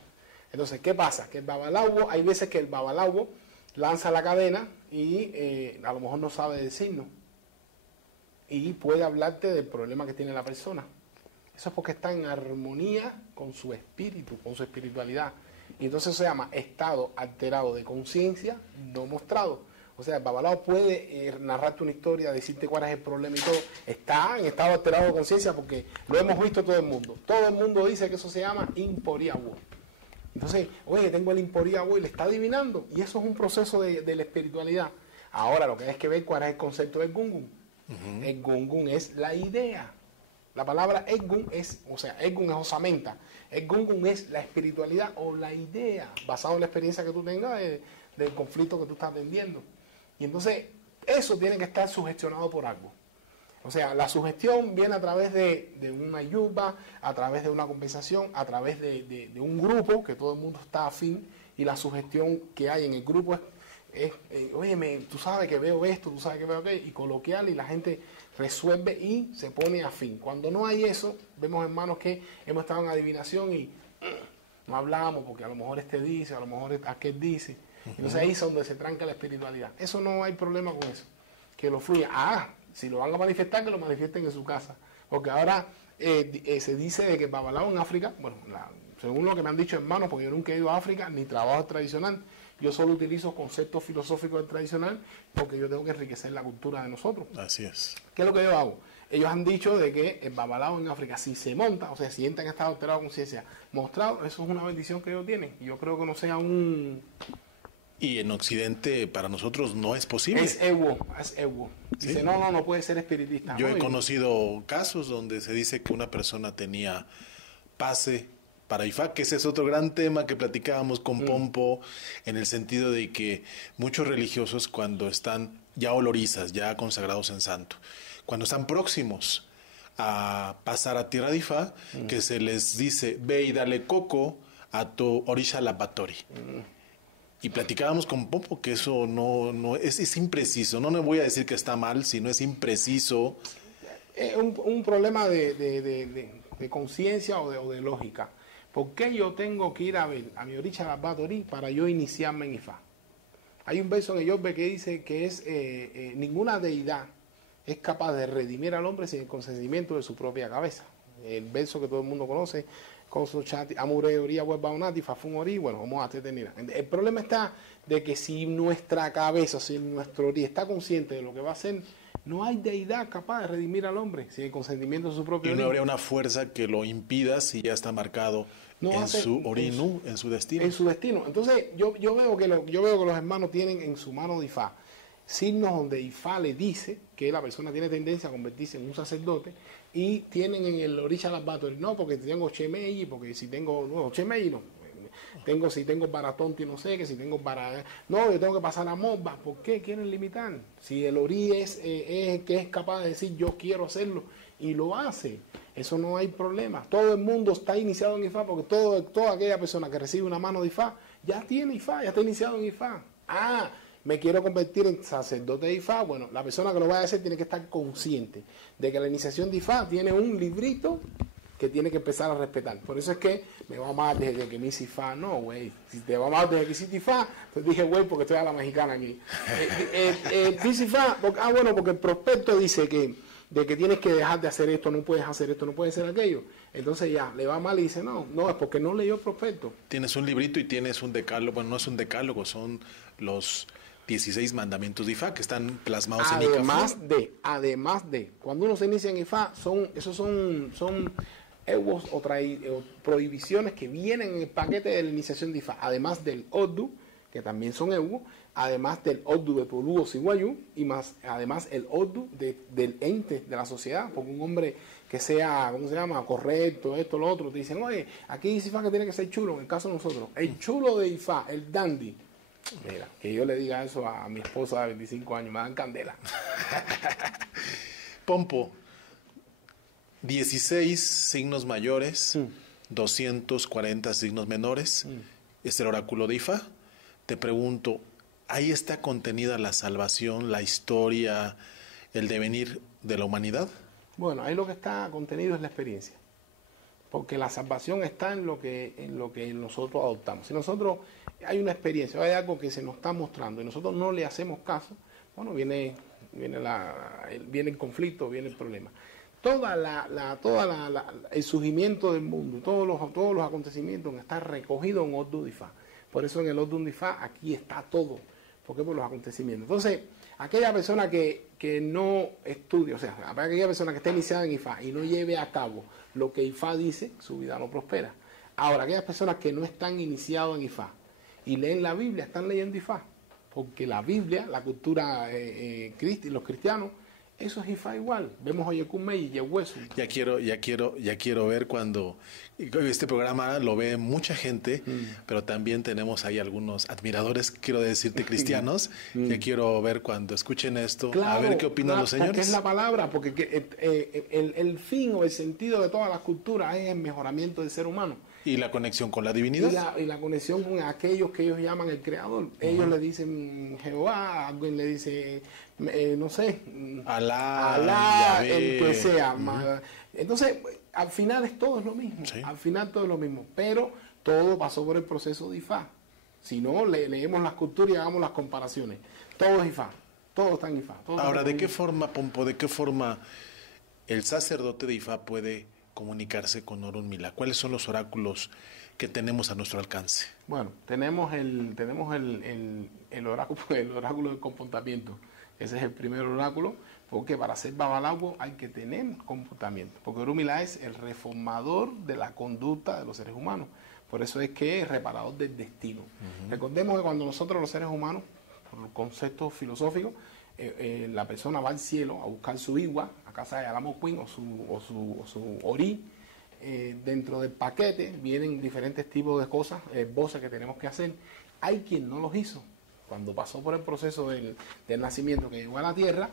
Entonces, ¿qué pasa? Que el Babalawo, hay veces que el Babalawo lanza la cadena y a lo mejor no sabe decirnos y puede hablarte del problema que tiene la persona. Eso es porque está en armonía con su espíritu, con su espiritualidad. Y entonces se llama estado alterado de conciencia no mostrado. O sea, el Babalawo puede narrarte una historia, decirte cuál es el problema y todo. Está en estado alterado de conciencia porque lo hemos visto todo el mundo. Todo el mundo dice que eso se llama Imporiawo. Entonces, oye, tengo el Imporiawo y le está adivinando. Y eso es un proceso de la espiritualidad. Ahora, lo que hay que ver cuál es el concepto del Gungun. El Gungun es la idea. La palabra Egun es, o sea, Egun es osamenta. Egungun es la espiritualidad o la idea basada en la experiencia que tú tengas del conflicto que tú estás atendiendo. Y entonces, eso tiene que estar sugestionado por algo. O sea, la sugestión viene a través de una yuba, a través de una conversación, a través de un grupo que todo el mundo está afín, y la sugestión que hay en el grupo es óyeme, tú sabes que veo esto, tú sabes que veo aquello, y coloquial, y la gente resuelve y se pone afín. Cuando no hay eso, vemos hermanos que hemos estado en adivinación y no hablamos porque a lo mejor este dice, a lo mejor aquel dice. Entonces ahí es donde se tranca la espiritualidad. Eso no hay problema con eso, que lo fluya. Si lo van a manifestar, que lo manifiesten en su casa. Porque ahora se dice de que Babalao en África, bueno, según lo que me han dicho hermanos, porque yo nunca he ido a África, ni trabajo tradicional, yo solo utilizo conceptos filosóficos del tradicional, porque yo tengo que enriquecer la cultura de nosotros. Así es. ¿Qué es lo que yo hago? Ellos han dicho de que el Babalao en África, si se monta, o sea, si entra en estado alterado de conciencia, mostrado, eso es una bendición que ellos tienen. Y yo creo que no sea un... Y en Occidente para nosotros no es posible. Es ego. Dice, ¿Sí? no puede ser espiritista. Yo ¿no? he conocido casos donde se dice que una persona tenía pase para Ifá, que ese es otro gran tema que platicábamos con Pompo, en el sentido de que muchos religiosos cuando están ya olorizas, ya consagrados en santo, cuando están próximos a pasar a tierra de Ifá, que se les dice, ve y dale coco a tu orisha lapatori. Y platicábamos con Pompo que eso no es impreciso. No me voy a decir que está mal, sino es impreciso. Es un problema de conciencia o de lógica. ¿Por qué yo tengo que ir a ver a mi Orisha Lapatori para yo iniciarme en Ifá? Hay un verso en el Yobe que dice que es ninguna deidad es capaz de redimir al hombre sin el consentimiento de su propia cabeza. El verso que todo el mundo conoce, Amure Oría Huelva Onati, Fafun Ori, bueno, vamos a tener. El problema está de que si nuestra cabeza, si nuestro Orí está consciente de lo que va a hacer, no hay deidad capaz de redimir al hombre sin el consentimiento de su propio Orí. Y no habría Orí. una fuerza que lo impida si ya está marcado No en hace- su Orinu, en su destino. En su destino. Entonces, yo veo que los hermanos tienen en su mano de Ifá signos donde Ifá le dice que la persona tiene tendencia a convertirse en un sacerdote, y tienen en el Orisha Lapatori, no, porque tengo Chemei, porque si tengo, no, Chemei no, si tengo para Tonti no sé, que si tengo para, no, yo tengo que pasar a Mobba. ¿Por qué quieren limitar? Si el Orí es el que es capaz de decir yo quiero hacerlo y lo hace, eso no hay problema. Todo el mundo está iniciado en Ifá, porque toda aquella persona que recibe una mano de Ifá ya tiene Ifá, ya está iniciado en Ifá. Me quiero convertir en sacerdote de Ifá. Bueno, la persona que lo vaya a hacer tiene que estar consciente de que la iniciación de Ifá tiene un librito que tiene que empezar a respetar. Por eso es que me va mal desde que me hice Ifá. No, güey, si te va mal desde que hiciste Ifá, te dije, güey, porque estoy a la mexicana aquí. Dice Ifá, porque el prospecto dice de que tienes que dejar de hacer esto, no puedes hacer esto, no puedes hacer aquello. Entonces ya, le va mal y dice, no, es porque no leyó el prospecto. Tienes un librito y tienes un decálogo. Bueno, no es un decálogo, son los 16 mandamientos de Ifá que están plasmados en Icafú. Además de, cuando uno se inicia en Ifá, esos son egos o prohibiciones que vienen en el paquete de la iniciación de Ifá, además del Odu, que también son egos, además del Odu de Polú o Siguayú, y más, además el Odu del ente de la sociedad, porque un hombre que sea, ¿cómo se llama?, correcto, esto, lo otro, te dicen, oye, aquí dice Ifá que tiene que ser chulo. En el caso de nosotros, el chulo de Ifá, el dandy. Mira, que yo le diga eso a mi esposa de 25 años, me dan candela. Pompo, 16 signos mayores, 240 signos menores, es el oráculo de Ifá. Te pregunto, ¿ahí está contenida la salvación, la historia, el devenir de la humanidad? Bueno, ahí lo que está contenido es la experiencia. Porque la salvación está en lo que nosotros adoptamos. Si nosotros hay una experiencia, hay algo que se nos está mostrando y nosotros no le hacemos caso, bueno, viene el conflicto, viene el problema. El surgimiento del mundo, todos los acontecimientos están recogidos en Odu de Ifá. Por eso en el Odu de Ifá aquí está todo. ¿Por qué? Por los acontecimientos. Entonces, aquella persona que no estudie, o sea, aquella persona que esté iniciada en Ifá y no lleve a cabo lo que Ifá dice, su vida no prospera. Ahora, aquellas personas que no están iniciadas en Ifá y leen la Biblia, están leyendo Ifá. Porque la Biblia, la cultura los cristianos, Eso es Ifá igual. Vemos a Oyecumey y Yehueso. Ya quiero ver cuando este programa lo ve mucha gente, pero también tenemos ahí algunos admiradores, quiero decirte, cristianos. Ya quiero ver cuando escuchen esto, a ver qué opinan los señores. Porque es la palabra, porque el fin o el sentido de todas las culturas es el mejoramiento del ser humano. Y la conexión con la divinidad. Y la conexión con aquellos que ellos llaman el creador. Ellos le dicen Jehová, alguien le dice, no sé, Alá, el que sea. Entonces, al final todo es lo mismo. Sí. Al final todo es lo mismo. Pero todo pasó por el proceso de Ifá. Si no, leemos las culturas y hagamos las comparaciones. Todo es Ifá. Todo está en Ifá. Ahora, ¿de qué forma, Pompo, de qué forma el sacerdote de Ifá puede comunicarse con Orunmila? ¿Cuáles son los oráculos que tenemos a nuestro alcance? Bueno, tenemos el oráculo del comportamiento. Ese es el primer oráculo, porque para ser babalawo hay que tener comportamiento, porque Orunmila es el reformador de la conducta de los seres humanos. Por eso es que es reparador del destino. Recordemos que cuando nosotros los seres humanos, por los conceptos filosóficos, la persona va al cielo a buscar su igua, a casa de Alamoquín o su orí. Dentro del paquete vienen diferentes tipos de cosas, voces que tenemos que hacer. Hay quien no los hizo. Cuando pasó por el proceso del nacimiento que llegó a la tierra,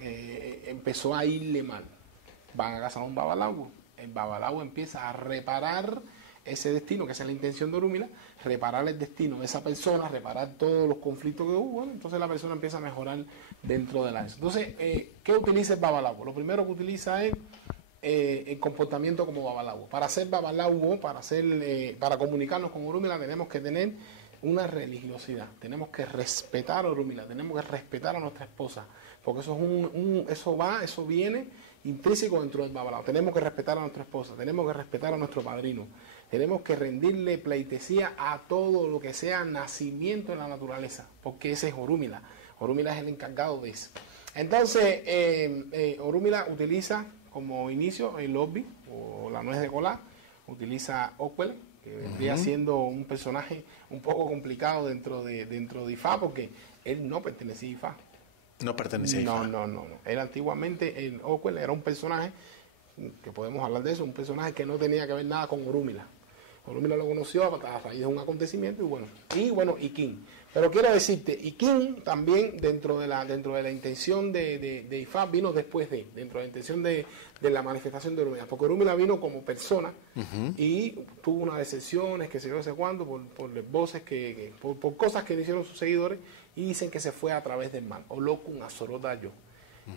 empezó a irle mal. Van a casa de un babalawo. El babalawo empieza a reparar ese destino, que esa es la intención de Orunmila, reparar el destino de esa persona, reparar todos los conflictos que hubo. Bueno, entonces la persona empieza a mejorar dentro de la... Entonces, ¿qué utiliza el babalawo? Lo primero que utiliza es el comportamiento como babalawo. Para ser babalawo, para comunicarnos con Orunmila, tenemos que tener una religiosidad. Tenemos que respetar a Orunmila, tenemos que respetar a nuestra esposa, porque eso viene intrínseco dentro del babalawo. Tenemos que respetar a nuestra esposa, tenemos que respetar a nuestro padrino, tenemos que rendirle pleitesía a todo lo que sea nacimiento en la naturaleza, porque ese es Orunmila. Orunmila es el encargado de eso. Entonces, Orunmila utiliza como inicio el Obi o la nuez de Colá, utiliza Okwel, que vendría siendo un personaje un poco complicado dentro de Ifá, porque él no pertenecía a Ifá. No pertenecía a Ifá. No. Él antiguamente, el Okwel era un personaje, que podemos hablar de eso, un personaje que no tenía que ver nada con Orunmila. Orunmila lo conoció a raíz de un acontecimiento y Ikin. Pero quiero decirte, Ikin también dentro de la intención de Ifá vino después dentro de la intención de la manifestación de Orunmila, porque Orunmila vino como persona y tuvo unas decepciones, que se yo no sé cuándo, por voces por cosas que le hicieron sus seguidores, y dicen que se fue a través del mal, o locun azorodayo.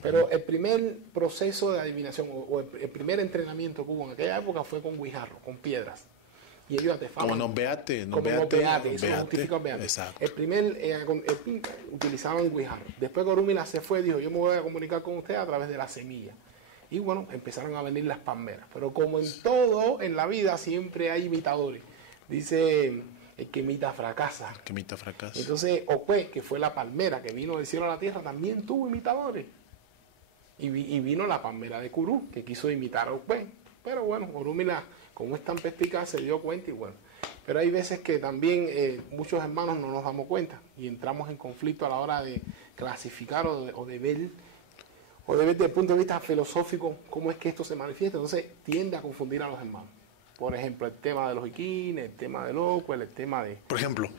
Pero el primer proceso de adivinación, o el primer entrenamiento que hubo en aquella época fue con guijarro, con piedras. Y ellos artefaban. Como no beate. Eso justifica beate. Exacto. El primer utilizaban guijarro. Después Orunmila se fue, dijo, yo me voy a comunicar con usted a través de la semilla. Y bueno, empezaron a venir las palmeras. Pero como en todo en la vida siempre hay imitadores. Dice, el que imita fracasa. Entonces, Okwe, que fue la palmera que vino del cielo a la tierra, también tuvo imitadores. Y vino la palmera de Curú, que quiso imitar a Okwe. Pero bueno, Orunmila, como es tan perspicaz, se dio cuenta y bueno. Pero hay veces que también muchos hermanos no nos damos cuenta y entramos en conflicto a la hora de clasificar o de ver desde el punto de vista filosófico cómo es que esto se manifiesta. Entonces tiende a confundir a los hermanos. Por ejemplo, el tema de los Ikin, el tema del Okwel, el tema de... Por ejemplo,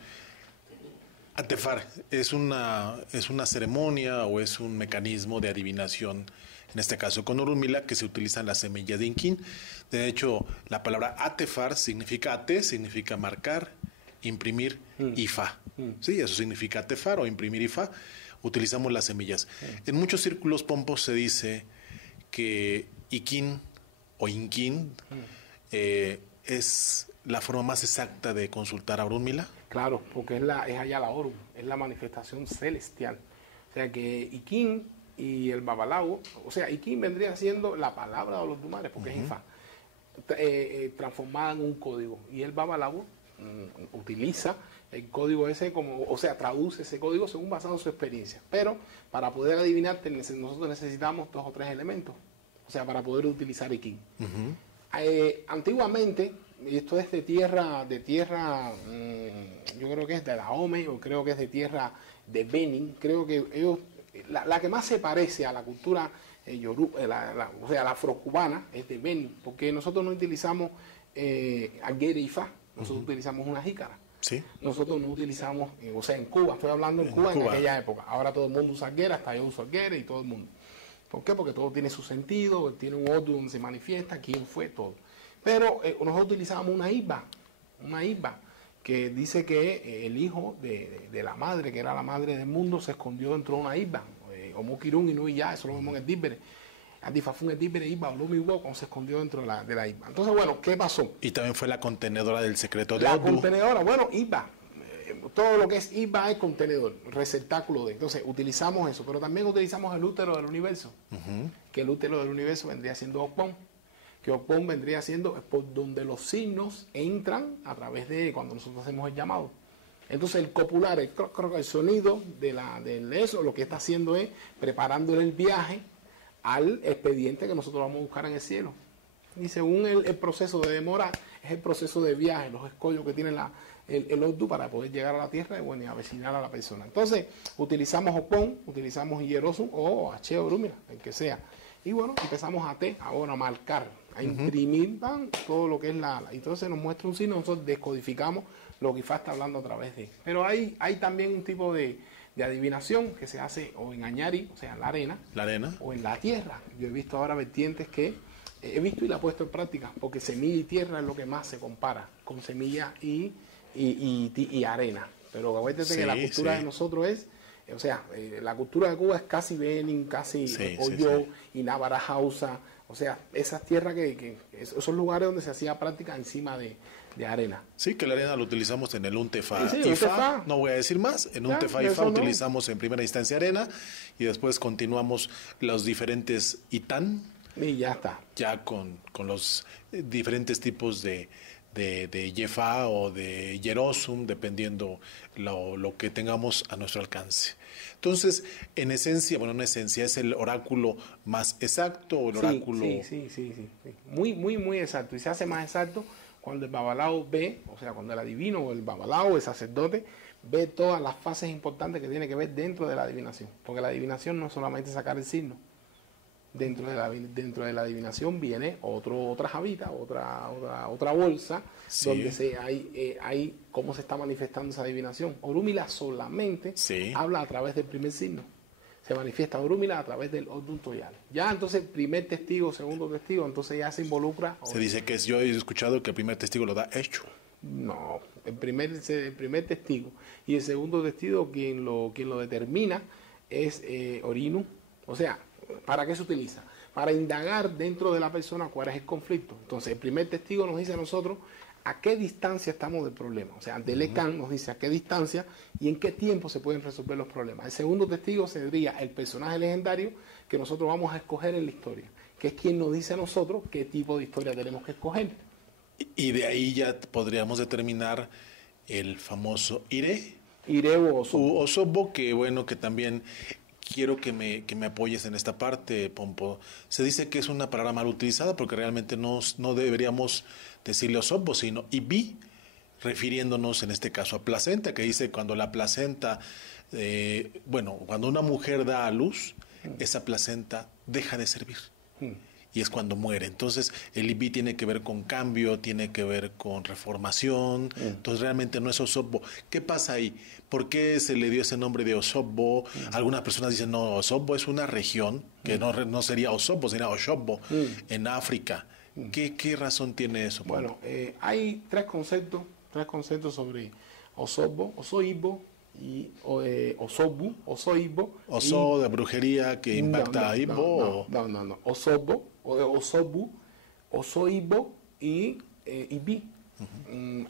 Atefar, ¿es una ceremonia o es un mecanismo de adivinación? En este caso con Orunmila, que se utilizan las semillas de Inquín. De hecho, la palabra Atefar significa marcar, imprimir Ifá. Sí, eso significa Atefar o imprimir Ifá. Utilizamos las semillas. En muchos círculos pompos se dice que Iquín o Inquín es la forma más exacta de consultar a Orunmila. Claro, porque es allá la Orun, es la manifestación celestial. O sea que Iquín y el babalawo, o sea, Iquín vendría siendo la palabra de los Dumares, porque es Ifá, transformada en un código. Y el babalawo utiliza el código ese traduce ese código según basado en su experiencia. Pero para poder adivinarte, nosotros necesitamos 2 o 3 elementos, o sea, para poder utilizar Iquín. Antiguamente, y esto es de tierra, yo creo que es de Dahomey, o creo que es de tierra de Benin, creo que ellos la que más se parece a la cultura yoruba, o sea, la afrocubana, es de Beni, porque nosotros no utilizamos alguera y fa, nosotros utilizamos una jícara. Sí. Nosotros no utilizamos, o sea, en Cuba, estoy hablando en Cuba en aquella época. Ahora todo el mundo usa alguera, hasta yo uso alguera y todo el mundo. ¿Por qué? Porque todo tiene su sentido, tiene un orden donde se manifiesta, quién fue, todo. Pero nosotros utilizábamos una isba, que dice que el hijo de la madre, que era la madre del mundo, se escondió dentro de una isba. Omokirun y no y ya, eso lo vemos en el Díbere. Adifafun el Díbere isba, Olumiwo, cuando se escondió dentro de la isba. Entonces, bueno, ¿qué pasó? Y también fue la contenedora del secreto de La Odu. contenedora, bueno, isba. Todo lo que es isba es contenedor, receptáculo de. Entonces, utilizamos eso, pero también utilizamos el útero del universo. Que el útero del universo vendría siendo Okpon. Que Okpon vendría siendo por donde los signos entran a través de cuando nosotros hacemos el llamado. Entonces el copular, el sonido de eso, lo que está haciendo es preparándole el viaje al expediente que nosotros vamos a buscar en el cielo. Y según el proceso de demora, es el proceso de viaje, los escollos que tiene el Odu para poder llegar a la tierra y, bueno, y avecinar a la persona. Entonces, utilizamos Okpon, utilizamos Hierosum o H. Orumira, el que sea. Y bueno, empezamos ahora a marcar, a imprimir todo lo que es entonces nos muestra un signo, nosotros descodificamos lo que Ifá está hablando a través de. Pero hay también un tipo de adivinación que se hace o en Añari, o sea, en la arena, o en la tierra. Yo he visto ahora vertientes que he visto y la he puesto en práctica, porque semilla y tierra es lo que más se compara, con semilla y arena. Pero acuérdate que la cultura de nosotros es, o sea, la cultura de Cuba es casi Benin, casi Oyo y Navara Hausa, o sea, esas tierras esos lugares donde se hacía práctica encima de arena. Sí, que la arena lo utilizamos en el Untefa Sí, Ifá, no voy a decir más, en Untefa Ifá no. utilizamos en primera instancia arena y después continuamos los diferentes Itán. Y ya está. Ya con los diferentes tipos de Yefa o de Yerosum, dependiendo lo que tengamos a nuestro alcance. Entonces, en esencia, es el oráculo más exacto o el oráculo... Sí. Muy exacto. Y se hace más exacto cuando el babalao ve, o sea, cuando el adivino o el babalao, el sacerdote, ve todas las fases importantes que tiene que ver dentro de la adivinación. Porque la adivinación no es solamente sacar el signo. Dentro de la adivinación viene otra javita, otra bolsa, donde hay cómo se está manifestando esa adivinación. Orúmila solamente habla a través del primer signo. Se manifiesta Orúmila a través del Odun Toyal. Ya entonces primer testigo, segundo testigo, entonces ya se involucra. Se dice que yo he escuchado que el primer testigo lo da hecho. No, el primer testigo y el segundo testigo quien lo determina es Orinu. O sea, ¿para qué se utiliza? Para indagar dentro de la persona cuál es el conflicto. Entonces, el primer testigo nos dice a nosotros a qué distancia estamos del problema. O sea, Delecan nos dice a qué distancia y en qué tiempo se pueden resolver los problemas. El segundo testigo sería el personaje legendario que nosotros vamos a escoger en la historia, que es quien nos dice a nosotros qué tipo de historia tenemos que escoger. Y de ahí ya podríamos determinar el famoso Ire o Osobo. Osobo, que bueno, que también... Quiero que me apoyes en esta parte, Pompo. Se dice que es una palabra mal utilizada porque realmente no deberíamos decirle Osobo, sino Ibi, refiriéndonos en este caso a placenta, que dice cuando la placenta, cuando una mujer da a luz, esa placenta deja de servir. Y es cuando muere. Entonces, el Ibi tiene que ver con cambio, tiene que ver con reformación. Entonces, realmente no es Osobo. ¿Qué pasa ahí? ¿Por qué se le dio ese nombre de Osobo? Algunas personas dicen, no, Osobo es una región, que no sería Osobo, sería Oshobo, en África. ¿Qué razón tiene eso? Bueno, hay tres conceptos sobre Osobo, Osoibo y Osobu, Osoibo. Oso de brujería que impacta a Ibo. No. Osobo, Osobu, Osoibo y Ibi.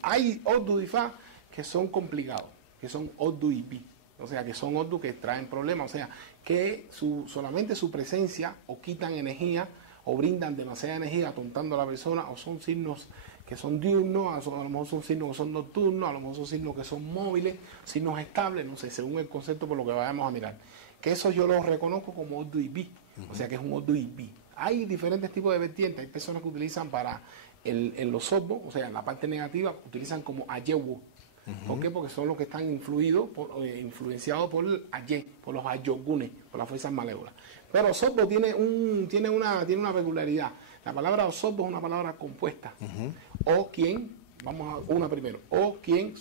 Hay Odu y Fa que son complicados, que son Odu y Ibi. O sea, que son Odu que traen problemas. O sea, que solamente su presencia o quitan energía o brindan demasiada energía atontando a la persona, o son signos que son diurnos, a lo mejor son signos que son nocturnos, a lo mejor son signos que son móviles, signos estables, no sé, según el concepto por lo que vayamos a mirar. Que eso yo lo reconozco como Odu y Bi, o sea que es un Odu y Bi. Hay diferentes tipos de vertientes, hay personas que utilizan para el Osobo, o sea, en la parte negativa, utilizan como Ayewu. ¿Por qué? Porque son los que están influenciados por el Aye, por los Ayogunes, por las fuerzas malévolas. Pero Osobbo tiene una peculiaridad. La palabra Osobbo es una palabra compuesta. O quien, vamos a una primero, o quien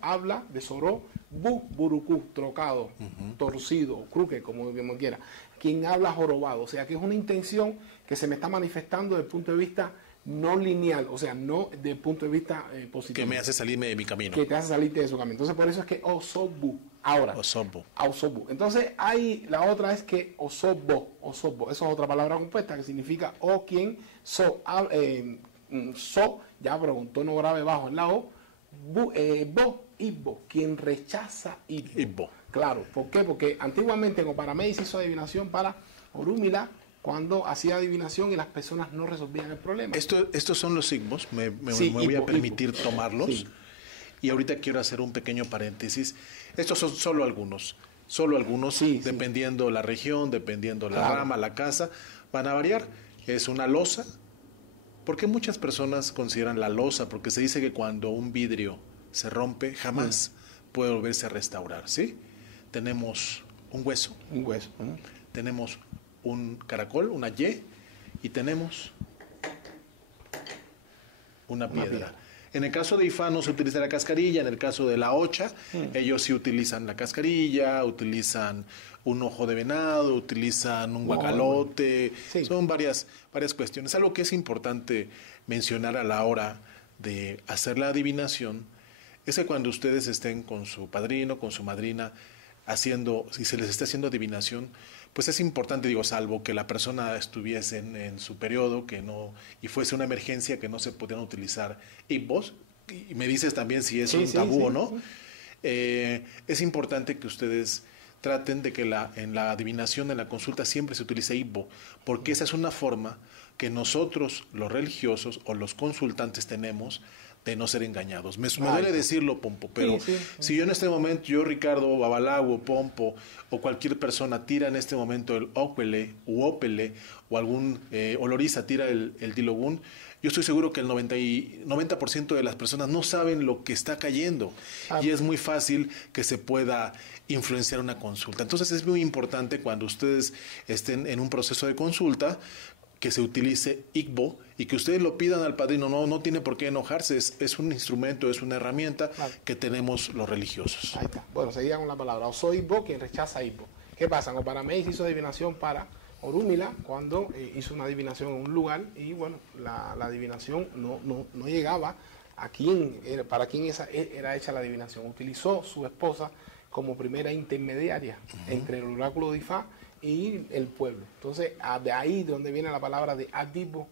habla de Soró, burucú, trocado, torcido, cruque, como quiera. Quien habla jorobado, o sea que es una intención que se me está manifestando desde el punto de vista no lineal, o sea, no desde el punto de vista positivo. Que me hace salirme de mi camino. Que te hace salirte de su camino. Entonces, por eso es que Osobbu. Ahora. Osobbo. Osobbu. Entonces, la otra es que Osobbo. Eso es otra palabra compuesta que significa o quien ya pero con tono grave bajo en la O. Ibbo, quien rechaza Ibbo. Claro, ¿por qué? Porque antiguamente en Oparameis hizo adivinación para Orúmila, cuando hacía adivinación y las personas no resolvían el problema. Estos son los signos, me voy a permitir tomarlos. Sí. Y ahorita quiero hacer un pequeño paréntesis. Estos son solo algunos, dependiendo la región, dependiendo la rama, la casa, van a variar. Es una losa. ¿Por qué muchas personas consideran la losa? Porque se dice que cuando un vidrio se rompe, jamás puede volverse a restaurar, ¿sí? Tenemos un hueso. Tenemos un caracol, una Y, y tenemos una piedra. En el caso de Ifá no se utiliza la cascarilla, en el caso de la ocha, ellos sí utilizan la cascarilla, utilizan un ojo de venado, utilizan un guacalote, son varias cuestiones. Algo que es importante mencionar a la hora de hacer la adivinación es que cuando ustedes estén con su padrino, con su madrina, si se les está haciendo adivinación, pues es importante, digo, salvo que la persona estuviese en su periodo, y fuese una emergencia que no se pudieran utilizar ibbos, y me dices también si es un tabú o no, es importante que ustedes traten de que en la adivinación, en la consulta, siempre se utilice ibbo, porque esa es una forma que nosotros, los religiosos o los consultantes, tenemos de no ser engañados. Me duele decirlo, Pompo, pero si yo en este momento, Ricardo, Babalago, Pompo, o cualquier persona tira en este momento el Okwele, u Opele, o algún Oloriza tira el Dilogún, yo estoy seguro que el 90% de las personas no saben lo que está cayendo, y es muy fácil que se pueda influenciar una consulta. Entonces es muy importante cuando ustedes estén en un proceso de consulta, que se utilice Igbo y que ustedes lo pidan al padrino. No tiene por qué enojarse, es un instrumento, es una herramienta que tenemos los religiosos. Ahí está. Bueno, seguía con la palabra. O soy Igbo quien rechaza Igbo. ¿Qué pasa? Oparameis hizo adivinación para Orúmila cuando hizo una adivinación en un lugar y bueno, la adivinación no llegaba a para quién era hecha la adivinación. Utilizó su esposa como primera intermediaria entre el oráculo de Ifá y el pueblo. Entonces, de ahí de donde viene la palabra de Adibo,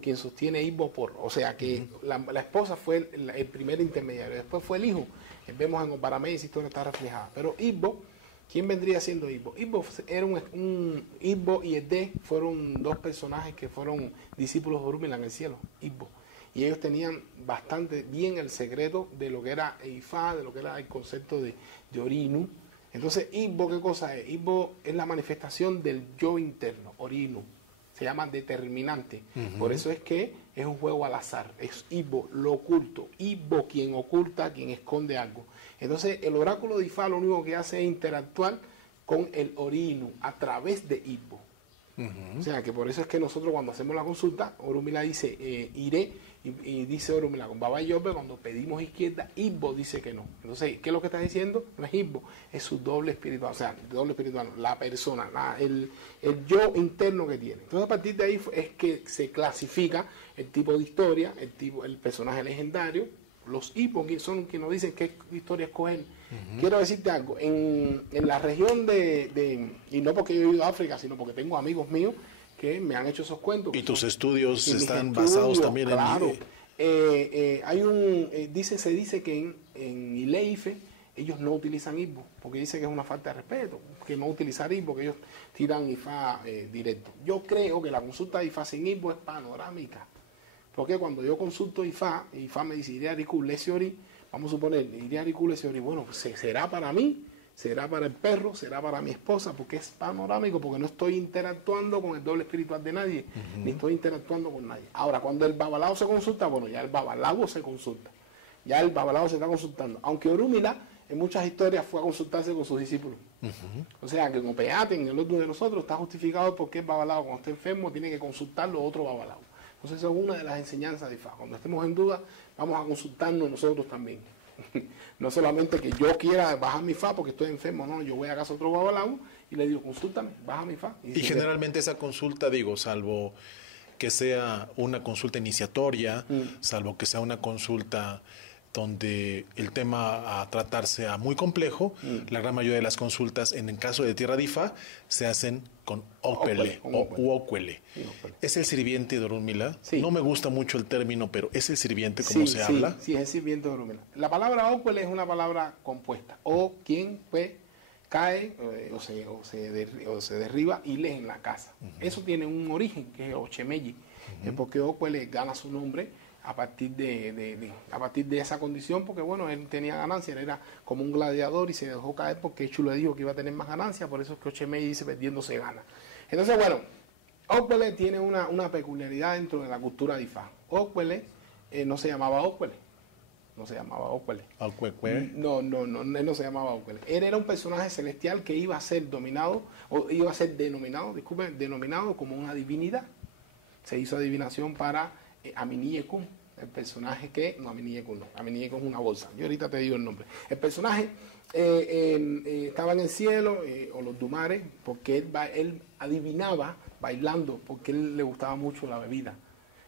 quien sostiene Ibbo por. O sea que la esposa fue el primer intermediario, después fue el hijo. Vemos en Oparameis esa historia está reflejada. Pero Ibbo, ¿quién vendría siendo Ibbo? Ibbo era Ibbo y Edé fueron dos personajes que fueron discípulos de Orúmila en el cielo, Ibbo. Y ellos tenían bastante bien el secreto de lo que era Ifá, de lo que era el concepto de Orinu. Entonces, Ibbo, ¿qué cosa es? Ibbo es la manifestación del yo interno, Orinu. Se llama determinante. Por eso es que es un juego al azar. Es Ibbo, lo oculto. Ibbo, quien oculta, quien esconde algo. Entonces, el oráculo de Ifá lo único que hace es interactuar con el Orinu a través de Ibbo. O sea, que por eso es que nosotros cuando hacemos la consulta, Orúmila dice, iré, y dice Orúmila con Baba Yobe, cuando pedimos izquierda, Ibbo dice que no. Entonces, ¿qué es lo que está diciendo? No es Ibbo, es su doble espiritual, o sea, doble espiritual, la persona, el yo interno que tiene. Entonces, a partir de ahí es que se clasifica el tipo de historia, el personaje legendario. Los Ibbo son quienes nos dicen qué historia escoger. Quiero decirte algo, en la región y no porque yo he ido a África, sino porque tengo amigos míos que me han hecho esos cuentos. Y tus estudios están basados también en... Claro. Se dice que en Ileife ellos no utilizan Ibbo, porque dice que es una falta de respeto, que no utilizar Ibbo, que ellos tiran Ifá directo. Yo creo que la consulta de Ifá sin Ibbo es panorámica. Porque cuando yo consulto Ifá me dice, vamos a suponer, bueno, pues será para mí, será para el perro, será para mi esposa, porque es panorámico, porque no estoy interactuando con el doble espiritual de nadie, ni estoy interactuando con nadie. Ahora, cuando el babalao se consulta, bueno, ya el babalago se consulta. Ya el babalao se está consultando. Aunque Orúmila, en muchas historias, fue a consultarse con sus discípulos. O sea, que como Peate, en el otro de nosotros, está justificado porque el babalao, cuando está enfermo, tiene que consultarlo otro babalao. Entonces, esa es una de las enseñanzas de Ifá. Cuando estemos en duda, vamos a consultarnos nosotros también. No solamente que yo quiera bajar mi Ifá porque estoy enfermo, no, yo voy a casa a otro babalao y le digo, consúltame, baja mi Ifá. Y generalmente esa consulta, digo, salvo que sea una consulta iniciatoria, salvo que sea una consulta donde el tema a tratar sea muy complejo, la gran mayoría de las consultas, en el caso de Tierra de Ifá, se hacen con Okpele o Uokwele. ¿Es el sirviente de Orúmila? Sí. No me gusta mucho el término, pero ¿es el sirviente como se habla? Sí, es el sirviente de Orúmila. La palabra Okpele es una palabra compuesta. O quien pues cae o se derriba y lee en la casa. Eso tiene un origen que es Ochemeyi, porque Okpele gana su nombre a partir de esa condición, porque bueno, él tenía ganancia, él era como un gladiador y se dejó caer porque Echu le dijo que iba a tener más ganancia, por eso es que Ochemeyi dice perdiendo se gana. Entonces bueno, Okpele tiene una peculiaridad dentro de la cultura de Ifá. Okpele no se llamaba Okpele, no se llamaba Okpele. No, él no se llamaba Okpele. Él era un personaje celestial que iba a ser denominado como una divinidad. Se hizo adivinación para Aminiyekun, el personaje que... No, Aminiyekun no. Aminiyekun es una bolsa. Yo ahorita te digo el nombre. El personaje estaba en el cielo, o los Dumares, porque él adivinaba bailando, porque él le gustaba mucho la bebida.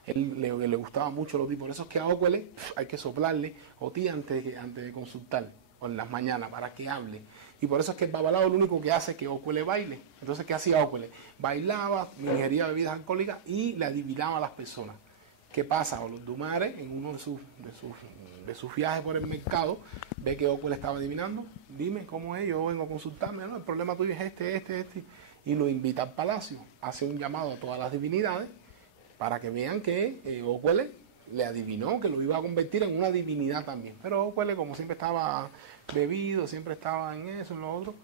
Él le gustaba mucho los tipos. Por eso es que a Okpele hay que soplarle Oti antes de consultar, o en las mañanas, para que hable. Y por eso es que el babalao lo único que hace es que Okpele baile. Entonces, ¿qué hacía Okpele? Bailaba, ingería bebidas alcohólicas y le adivinaba a las personas. ¿Qué pasa? O los Dumares, en uno de sus viajes por el mercado, ve que Okpele estaba adivinando. Dime cómo es, yo vengo a consultarme. No, el problema tuyo es este. Y lo invita al palacio. Hace un llamado a todas las divinidades para que vean que Okpele le adivinó que lo iba a convertir en una divinidad también. Pero Okpele, como siempre estaba bebido, siempre estaba en eso, en lo otro,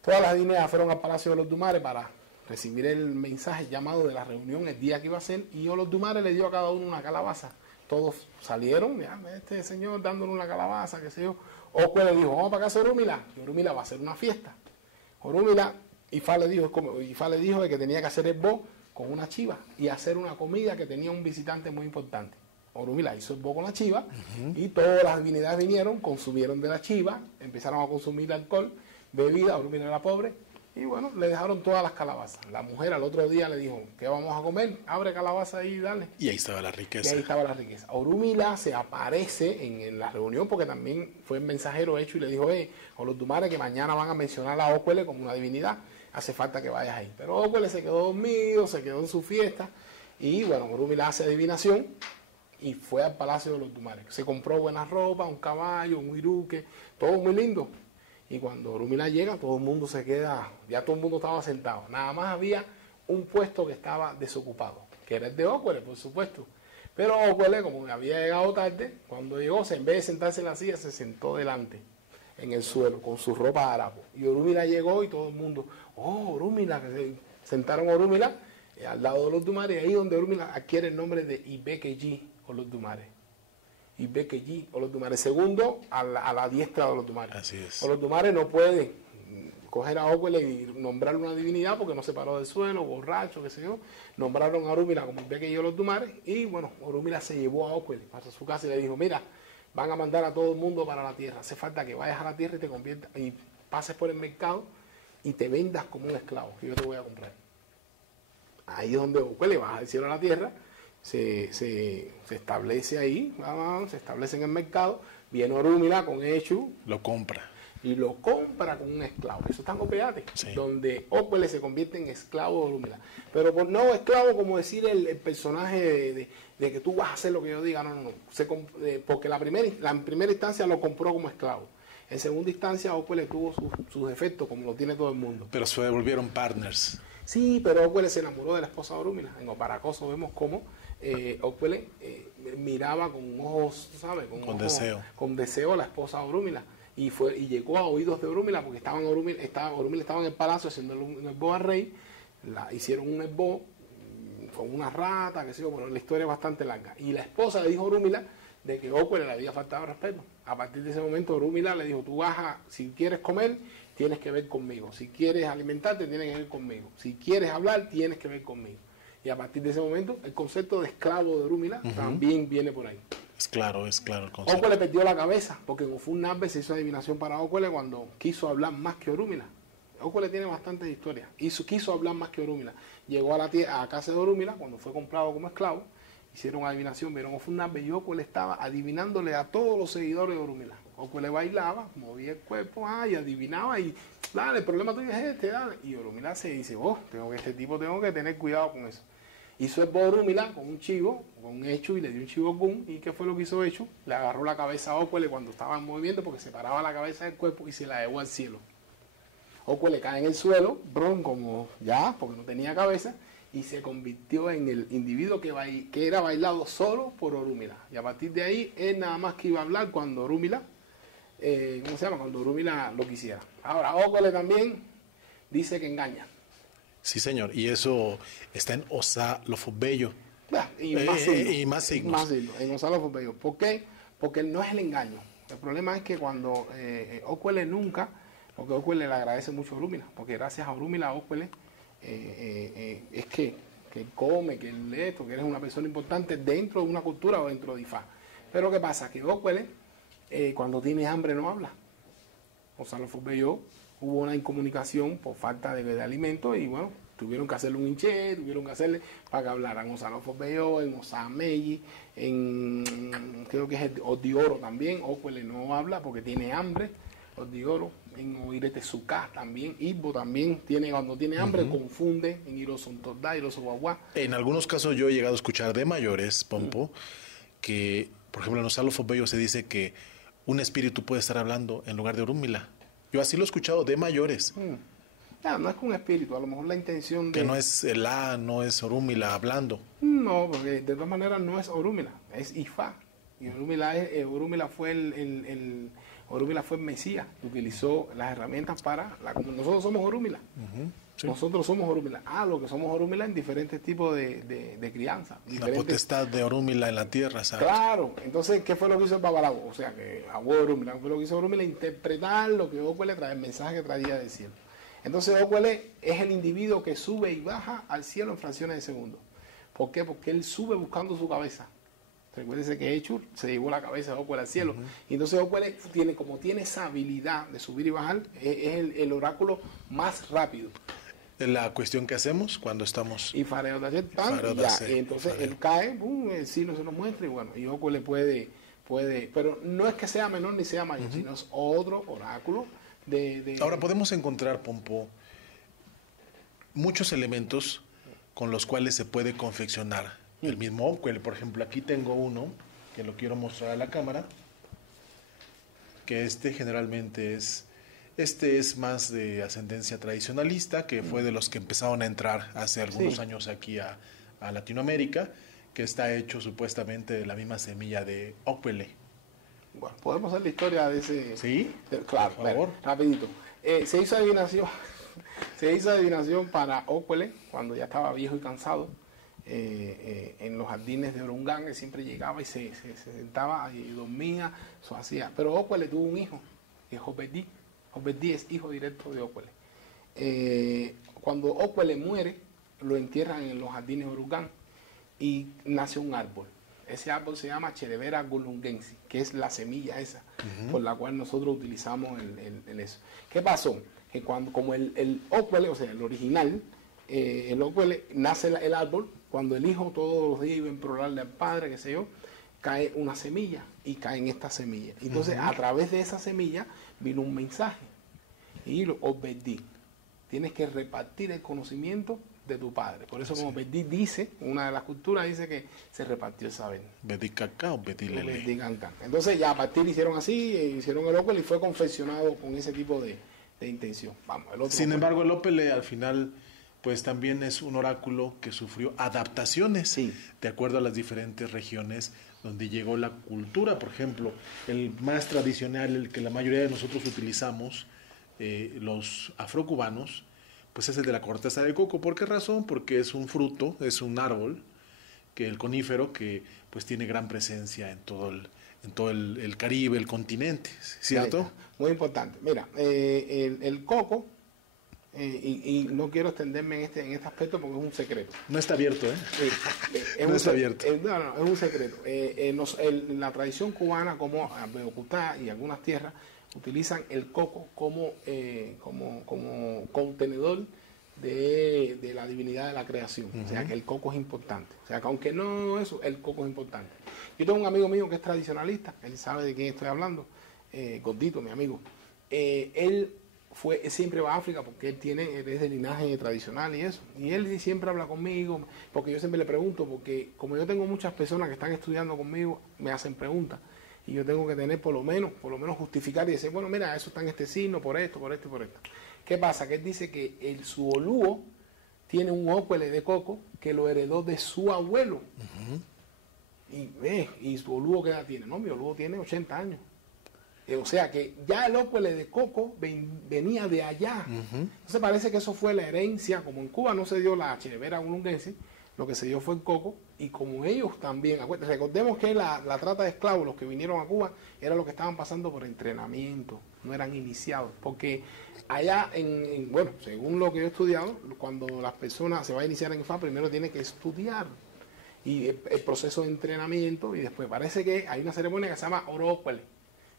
todas las divinidades fueron al palacio de los Dumares para recibir el mensaje, el llamado de la reunión, el día que iba a ser, y los Dumares le dio a cada uno una calabaza. Todos salieron, ya, este señor dándole una calabaza, qué sé yo. Okpele dijo, vamos para casa de Orúmila, y Orúmila va a hacer una fiesta. Orúmila, Ifá le dijo de que tenía que hacer el bo con una chiva y hacer una comida que tenía un visitante muy importante. Orúmila hizo el bo con la chiva y todas las divinidades vinieron, consumieron de la chiva, empezaron a consumir alcohol, bebida. Orúmila era pobre y bueno, le dejaron todas las calabazas. La mujer al otro día le dijo, ¿qué vamos a comer? Abre calabaza ahí y dale. Y ahí estaba la riqueza. Y ahí estaba la riqueza. Orúmila se aparece en la reunión porque también fue el mensajero hecho y le dijo, o los Dumares que mañana van a mencionar a Okpele como una divinidad, hace falta que vayas ahí. Pero Okpele se quedó dormido, se quedó en su fiesta y bueno, Orúmila hace adivinación y fue al palacio de los Dumares. Se compró buena ropa, un caballo, un iruque, todo muy lindo. Y cuando Orúmila llega, todo el mundo se queda, ya todo el mundo estaba sentado. Nada más había un puesto que estaba desocupado, que era el de Okpele, por supuesto. Pero Okpele, como había llegado tarde, cuando llegó, en vez de sentarse en la silla, se sentó delante, en el suelo, con su ropa de harapo. Y Orúmila llegó y todo el mundo, Orúmila, que se sentaron a Orúmila al lado de los Dumares, ahí donde Orúmila adquiere el nombre de Ibekeji, o los Dumares. Ibekeji, o los Dumares, segundo a la diestra de los Dumares. Así es. O los Dumares no pueden coger a Okpele y nombrarle una divinidad porque no se paró del suelo, borracho, qué sé yo. Nombraron a Orúmila como Ibekeji o los Dumares y bueno, Orúmila se llevó a Okpele para su casa y le dijo, mira, van a mandar a todo el mundo para la tierra. Hace falta que vayas a la tierra y te conviertas y pases por el mercado y te vendas como un esclavo, que yo te voy a comprar. Ahí es donde Okpele baja del cielo a la tierra, se establece ahí, se establece en el mercado, viene Orúmila con Echu, lo compra. Y lo compra con un esclavo. Eso está en Opeate, sí, donde Okpele se convierte en esclavo de Orúmila. Pero no esclavo como decir el personaje de que tú vas a hacer lo que yo diga, no. Porque en primera instancia lo compró como esclavo. En segunda instancia Okpele tuvo sus defectos, como lo tiene todo el mundo. Pero se volvieron partners. Sí, pero Okpele se enamoró de la esposa de Orúmila. En Oparacoso vemos cómo Okpele miraba con ojos, ¿sabes? Con deseo. Con deseo a la esposa de Orúmila. Y llegó a oídos de Orúmila, porque Orúmila estaba en el palacio haciendo un esbo al rey. Hicieron un esbo con una rata, qué sé yo, bueno, la historia es bastante larga. Y la esposa le dijo a Orúmila de que Ócuele le había faltado respeto. A partir de ese momento, Orúmila le dijo, tú vas a, si quieres comer, tienes que ver conmigo. Si quieres alimentarte, tienes que ver conmigo. Si quieres hablar, tienes que ver conmigo. Y a partir de ese momento, el concepto de esclavo de Orúmila también viene por ahí. Es claro el concepto. Ócuele perdió la cabeza, porque en Ofun-Narbe se hizo adivinación para Ócuele cuando quiso hablar más que Orúmila. Ócuele tiene bastantes historias. Quiso hablar más que Orúmila. Llegó a la casa de Orúmila cuando fue comprado como esclavo. Hicieron adivinación, vieron Ofun-Narbe y Ócuele estaba adivinándole a todos los seguidores de Orúmila. Ócuele bailaba, movía el cuerpo y adivinaba y dale, el problema tuyo es este, dale. Y Orúmila se dice, este tipo tengo que tener cuidado con eso. Hizo el Orúmila con un chivo, con un hecho y le dio un chivo gun. ¿Y qué fue lo que hizo hecho? Le agarró la cabeza a Ócuele cuando estaba en movimiento porque separaba la cabeza del cuerpo y se la llevó al cielo. Ócuele cae en el suelo, como ya, porque no tenía cabeza, y se convirtió en el individuo que era bailado solo por Orúmila. Y a partir de ahí, él nada más que iba a hablar cuando Orúmila, cuando Orúmila lo quisiera. Ahora, Ócuele también dice que engaña. Sí, señor, y eso está en Osalofobello. Y más signos. En Osalofobello. ¿Por qué? Porque no es el engaño. El problema es que cuando Ócuele porque Ócuele le agradece mucho a Orúmila, porque gracias a Orúmila, Ócuele es que come, que lee, que eres una persona importante dentro de una cultura o dentro de Ifá. Pero ¿qué pasa? Que Ócuele, cuando tiene hambre, no habla. Osalofobello hubo una incomunicación por falta de alimento y bueno, tuvieron que hacerle un hinché, tuvieron que hacerle para que hablaran. Osalofobello, en Osameyi, creo que es el Odioro también. Ócuele no habla porque tiene hambre. Odioro, en Oiretezucá también, Ibo también, cuando tiene hambre, confunde en Irosontordá, Irosoguaguá. En algunos casos yo he llegado a escuchar de mayores, Pompo, que, por ejemplo, en Osalofobello se dice que un espíritu puede estar hablando en lugar de Orúmila. Yo así lo he escuchado de mayores. No es con un espíritu, a lo mejor la intención de... Que no es no es Orúmila hablando. No, porque de todas maneras no es Orúmila, es Ifá. Y Orúmila fue Orúmila fue el Mesías, que utilizó las herramientas para... nosotros somos Orúmila. Sí. Nosotros somos Orúmila. Lo que somos Orúmila en diferentes tipos de crianza. La potestad de Orúmila en la tierra, ¿sabes? Claro. Entonces, ¿qué fue lo que hizo el Babalago? O sea, que Orúmila, ¿qué fue lo que hizo Orúmila? Interpretar lo que Ócuele trae, el mensaje que traía del cielo. Entonces, Ócuele es el individuo que sube y baja al cielo en fracciones de segundo. ¿Por qué? Porque él sube buscando su cabeza. Recuérdense que Echur se llevó la cabeza de Ócuele al cielo. Y entonces Ócuele tiene esa habilidad de subir y bajar, es el oráculo más rápido. La cuestión que hacemos cuando estamos... Y fareo de hacer y entonces él cae, el signo se nos muestra y bueno, y Ócuele puede, pero no es que sea menor ni sea mayor, sino es otro oráculo de... Ahora podemos encontrar, Pompo, muchos elementos con los cuales se puede confeccionar el mismo Ócuele. Por ejemplo, aquí tengo uno que lo quiero mostrar a la cámara, que generalmente es más de ascendencia tradicionalista, que fue de los que empezaron a entrar hace algunos años aquí a Latinoamérica, que está hecho supuestamente de la misma semilla de Ócuele. Bueno, podemos hacer la historia de ese... ¿Sí? Claro, por favor. Rapidito. Se hizo adivinación para Ócuele cuando ya estaba viejo y cansado. En los jardines de Orungán, él siempre llegaba y se sentaba y dormía, eso hacía. Pero Ócuele tuvo un hijo, que es Obedí. Obedí es hijo directo de Ócuele. Cuando Ócuele muere, lo entierran en los jardines de Orungán y nace un árbol. Ese árbol se llama Cherevera gulungensi, que es la semilla esa por la cual nosotros utilizamos el eso. ¿Qué pasó? Que como el Ócuele, o sea, el original, el Ócuele, nace el árbol, cuando el hijo todos los días iba a implorarle al padre, qué sé yo, cae una semilla y cae en esta semilla. Entonces, a través de esa semilla vino un mensaje. Y lo Obedí. Tienes que repartir el conocimiento de tu padre. Por eso, como Obedí dice, una de las culturas dice que se repartió el saber. Obedí cacá, Obedí lele. Entonces, ya a partir hicieron así, hicieron el Ócuele y fue confeccionado con ese tipo de intención. Vamos, el otro. Sin embargo, el Ócuele al final... pues también es un oráculo que sufrió adaptaciones de acuerdo a las diferentes regiones donde llegó la cultura. Por ejemplo, el más tradicional, el que la mayoría de nosotros utilizamos, los afrocubanos, pues es el de la corteza de coco. ¿Por qué razón? Porque es un fruto, es un árbol, que el conífero, que pues tiene gran presencia en todo el Caribe, el continente, ¿cierto? Muy importante. Mira, el coco, y no quiero extenderme en este aspecto porque es un secreto. No está abierto, ¿eh? Es no está abierto. No, es un secreto. La tradición cubana, como Beocutá y algunas tierras, utilizan el coco como contenedor de la divinidad de la creación. O sea, que el coco es importante. O sea, que aunque no eso, el coco es importante. Yo tengo un amigo mío que es tradicionalista, él sabe de quién estoy hablando, Gordito, mi amigo. Él siempre va a África porque él es de linaje tradicional y eso. Y él siempre habla conmigo, porque yo siempre le pregunto, porque como yo tengo muchas personas que están estudiando conmigo, me hacen preguntas. Y yo tengo que tener por lo menos justificar y decir, bueno, mira, eso está en este signo, por esto, por esto y por esto. ¿Qué pasa? Que él dice que su olúo tiene un ócuele de coco que lo heredó de su abuelo. Y su olúo, ¿qué edad tiene? No, mi olúo tiene 80 años. O sea que ya el ócuele de coco venía de allá. Entonces parece que eso fue la herencia, como en Cuba no se dio la chirevera ulunguense, lo que se dio fue el coco, y como ellos también, recordemos que la trata de esclavos, los que vinieron a Cuba, era lo que estaban pasando por entrenamiento, no eran iniciados, porque allá, bueno, según lo que yo he estudiado, cuando las personas se va a iniciar en IFA, primero tiene que estudiar, y el proceso de entrenamiento, y después parece que hay una ceremonia que se llama orócuele,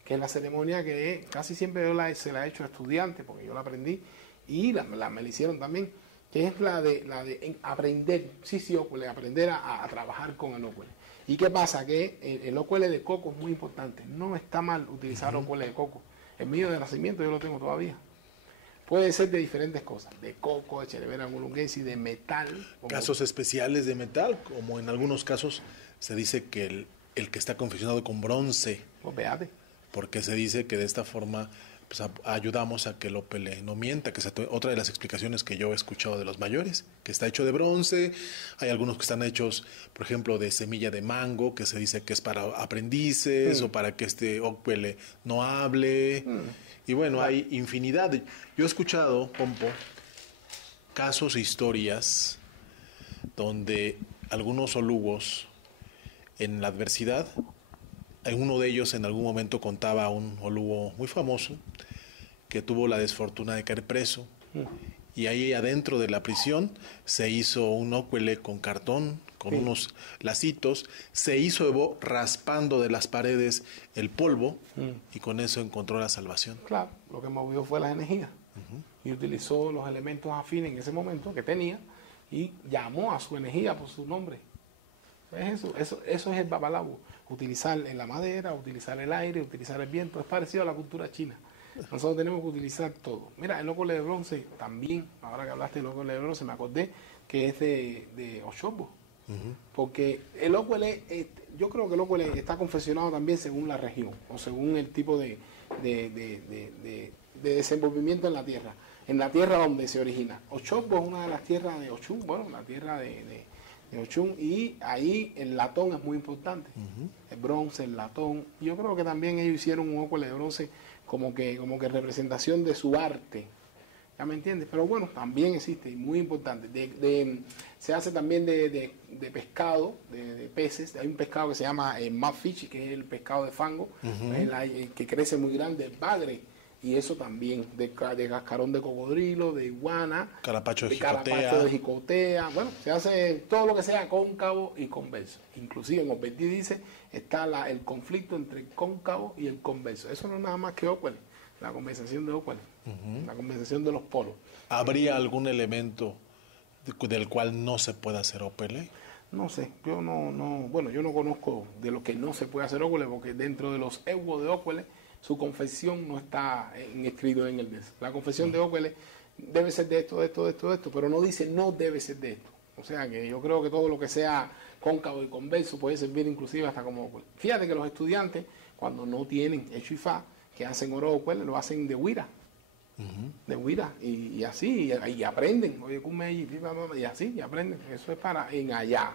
que es la ceremonia que casi siempre se la he hecho a estudiantes, porque yo la aprendí, y me la hicieron también, que es la de aprender, ócuele, aprender a trabajar con el ócuele. ¿Y qué pasa? Que el ócuele de coco es muy importante. No está mal utilizar ócuele de coco. El mío de nacimiento yo lo tengo todavía. Puede ser de diferentes cosas, de coco, de chirevera mulunguense, de metal. Casos especiales de metal, como en algunos casos se dice que el que está confeccionado con bronce. Pues véate. Porque se dice que de esta forma pues, ayudamos a que el ópele no mienta, que es otra de las explicaciones que yo he escuchado de los mayores, que está hecho de bronce. Hay algunos que están hechos, por ejemplo, de semilla de mango, que se dice que es para aprendices o para que este ópele no hable. Y bueno, hay infinidad. Yo he escuchado, Pompo, casos e historias donde algunos olugos en la adversidad, uno de ellos en algún momento contaba un olugo muy famoso que tuvo la desfortuna de caer preso y ahí adentro de la prisión se hizo un ócuele con cartón, con unos lacitos, se hizo raspando de las paredes el polvo y con eso encontró la salvación. Claro, lo que movió fue las energías y utilizó los elementos afines en ese momento que tenía y llamó a su energía por su nombre. Eso es el babalabo, utilizar en la madera, utilizar el aire, utilizar el viento, es parecido a la cultura china. Nosotros tenemos que utilizar todo. Mira, el ócuele de bronce también, ahora que hablaste del ócuele de bronce, me acordé que es de Oshogbo, porque el ócuele, yo creo que el ócuele está confeccionado también según la región, o según el tipo de desenvolvimiento en la tierra donde se origina. Oshogbo es una de las tierras de Ochun, bueno, la tierra de Ochun, y ahí el latón es muy importante, el bronce, el latón. Yo creo que también ellos hicieron un ócuele de bronce como que representación de su arte, ¿ya me entiendes? Pero bueno, también existe, y muy importante. Se hace también de pescado, de peces. Hay un pescado que se llama mudfish, que es el pescado de fango, que crece muy grande, el bagre. Y eso también, de cascarón de cocodrilo, de iguana, carapacho de jicotea. Bueno, se hace todo lo que sea cóncavo y convexo. Inclusive en Obertí dice, está el conflicto entre el cóncavo y el convexo. Eso no es nada más que ócuele, la conversación de ócuele, la conversación de los polos. ¿Habría algún elemento del cual no se pueda hacer ócuele? No sé, yo no conozco de lo que no se puede hacer ócuele, porque dentro de los euros de ócuele, su confesión no está escrito en el DES. La confesión de ócuele debe ser de esto, de esto, de esto, de esto, pero no dice no debe ser de esto. O sea que yo creo que todo lo que sea cóncavo y convexo puede servir inclusive hasta como ócuele. Fíjate que los estudiantes, cuando no tienen hecho IFA, que hacen oro ócuele, lo hacen de huira. De huira. Y así, y aprenden. Oye, y así, y aprenden. Eso es para allá.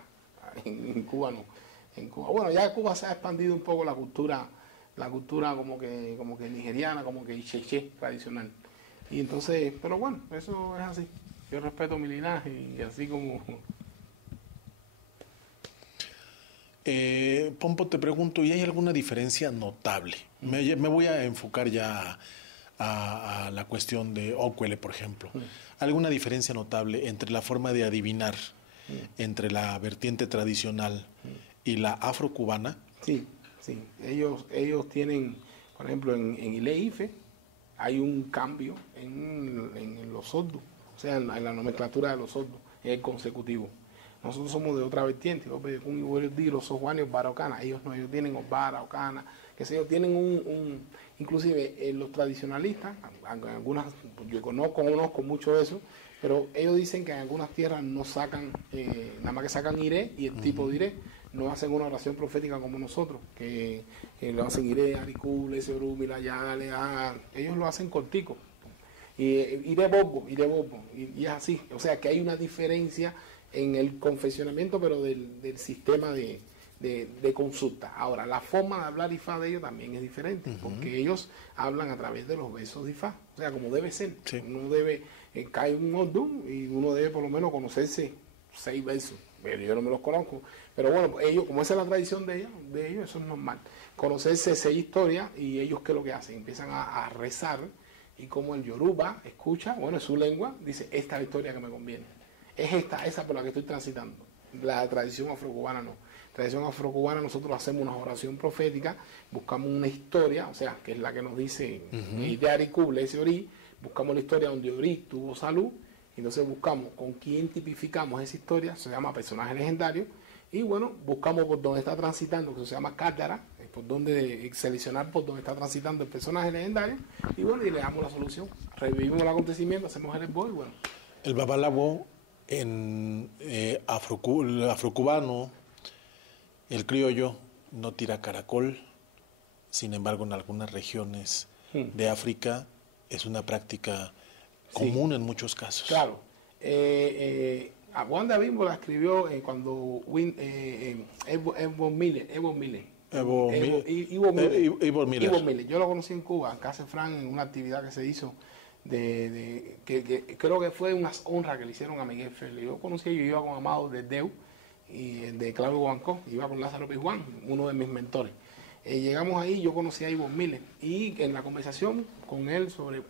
En Cuba no. En Cuba. Bueno, ya en Cuba se ha expandido un poco la cultura como que nigeriana, como que cheche tradicional. Y entonces, pero bueno, eso es así. Yo respeto mi linaje y así como... Pompo, te pregunto, ¿y hay alguna diferencia notable? Me voy a enfocar ya a la cuestión de Okwele, por ejemplo. ¿Alguna diferencia notable entre la forma de adivinar entre la vertiente tradicional y la afrocubana? Sí, sí. Ellos tienen, por ejemplo, en Ile-Ife hay un cambio en los sordos, o sea, en la nomenclatura de los sordos, es el consecutivo. Nosotros somos de otra vertiente, los sojuanes baraucana, ellos no, ellos tienen baraucana, que sé yo, tienen inclusive los tradicionalistas, algunas, yo conozco mucho de eso, pero ellos dicen que en algunas tierras no sacan, nada más que sacan iré y el tipo de iré, no hacen una oración profética como nosotros, que lo hacen iré, aricú, leseorú, milayale, ellos lo hacen cortico. Y iré bobo, y es así, o sea que hay una diferencia en el confesionamiento, pero del sistema de consulta. Ahora, la forma de hablar Ifá de ellos también es diferente, porque ellos hablan a través de los versos de Ifá, o sea, como debe ser. Sí. Uno debe, cae un Odum y uno debe por lo menos conocerse 6 versos, pero yo no me los conozco. Pero bueno, ellos, como esa es la tradición de ellos, eso es normal. Conocerse 6 historias y ellos, ¿qué es lo que hacen? Empiezan a rezar, y como el Yoruba escucha, bueno, es su lengua, dice, esta es la historia que me conviene. Es esa por la que estoy transitando. La tradición afrocubana no. Tradición afrocubana, nosotros hacemos una oración profética, buscamos una historia, o sea, que es la que nos dice de Aricú, ese Ori, buscamos la historia donde Ori tuvo salud, y entonces buscamos con quién tipificamos esa historia, se llama personaje legendario, y bueno, buscamos por dónde está transitando, que se llama Cátara, por dónde seleccionar por dónde está transitando el personaje legendario, y bueno, y le damos la solución. Revivimos el acontecimiento, hacemos el esbozo, y bueno. El babalabo en afrocubano, el criollo no tira caracol, sin embargo en algunas regiones de África es una práctica común en muchos casos. Claro. Wanda Bimbo la escribió cuando Evo Miller. Yo lo conocí en Cuba, en Casa Fran, en una actividad que se hizo que creo que fue una honra que le hicieron a Miguel Félix. Yo iba con Amado de Deu y de Claudio Guancó, iba con Lázaro Pizjuán, uno de mis mentores. Llegamos ahí, yo conocí a Ivo Miller y en la conversación con él sobre...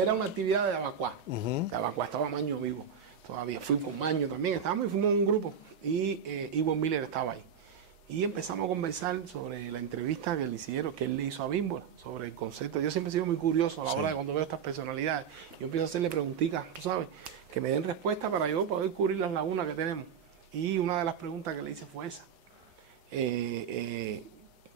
era una actividad de Abacuá. De Abacuá estaba Maño vivo todavía. Fui con Maño también, estábamos y fuimos en un grupo y Ivo Miller estaba ahí. Y empezamos a conversar sobre la entrevista que le hicieron, que él le hizo a Bímbola, sobre el concepto. Yo siempre he sido muy curioso a la hora de cuando veo estas personalidades. Yo empiezo a hacerle preguntitas, tú sabes, que me den respuesta para yo poder cubrir las lagunas que tenemos. Y una de las preguntas que le hice fue esa.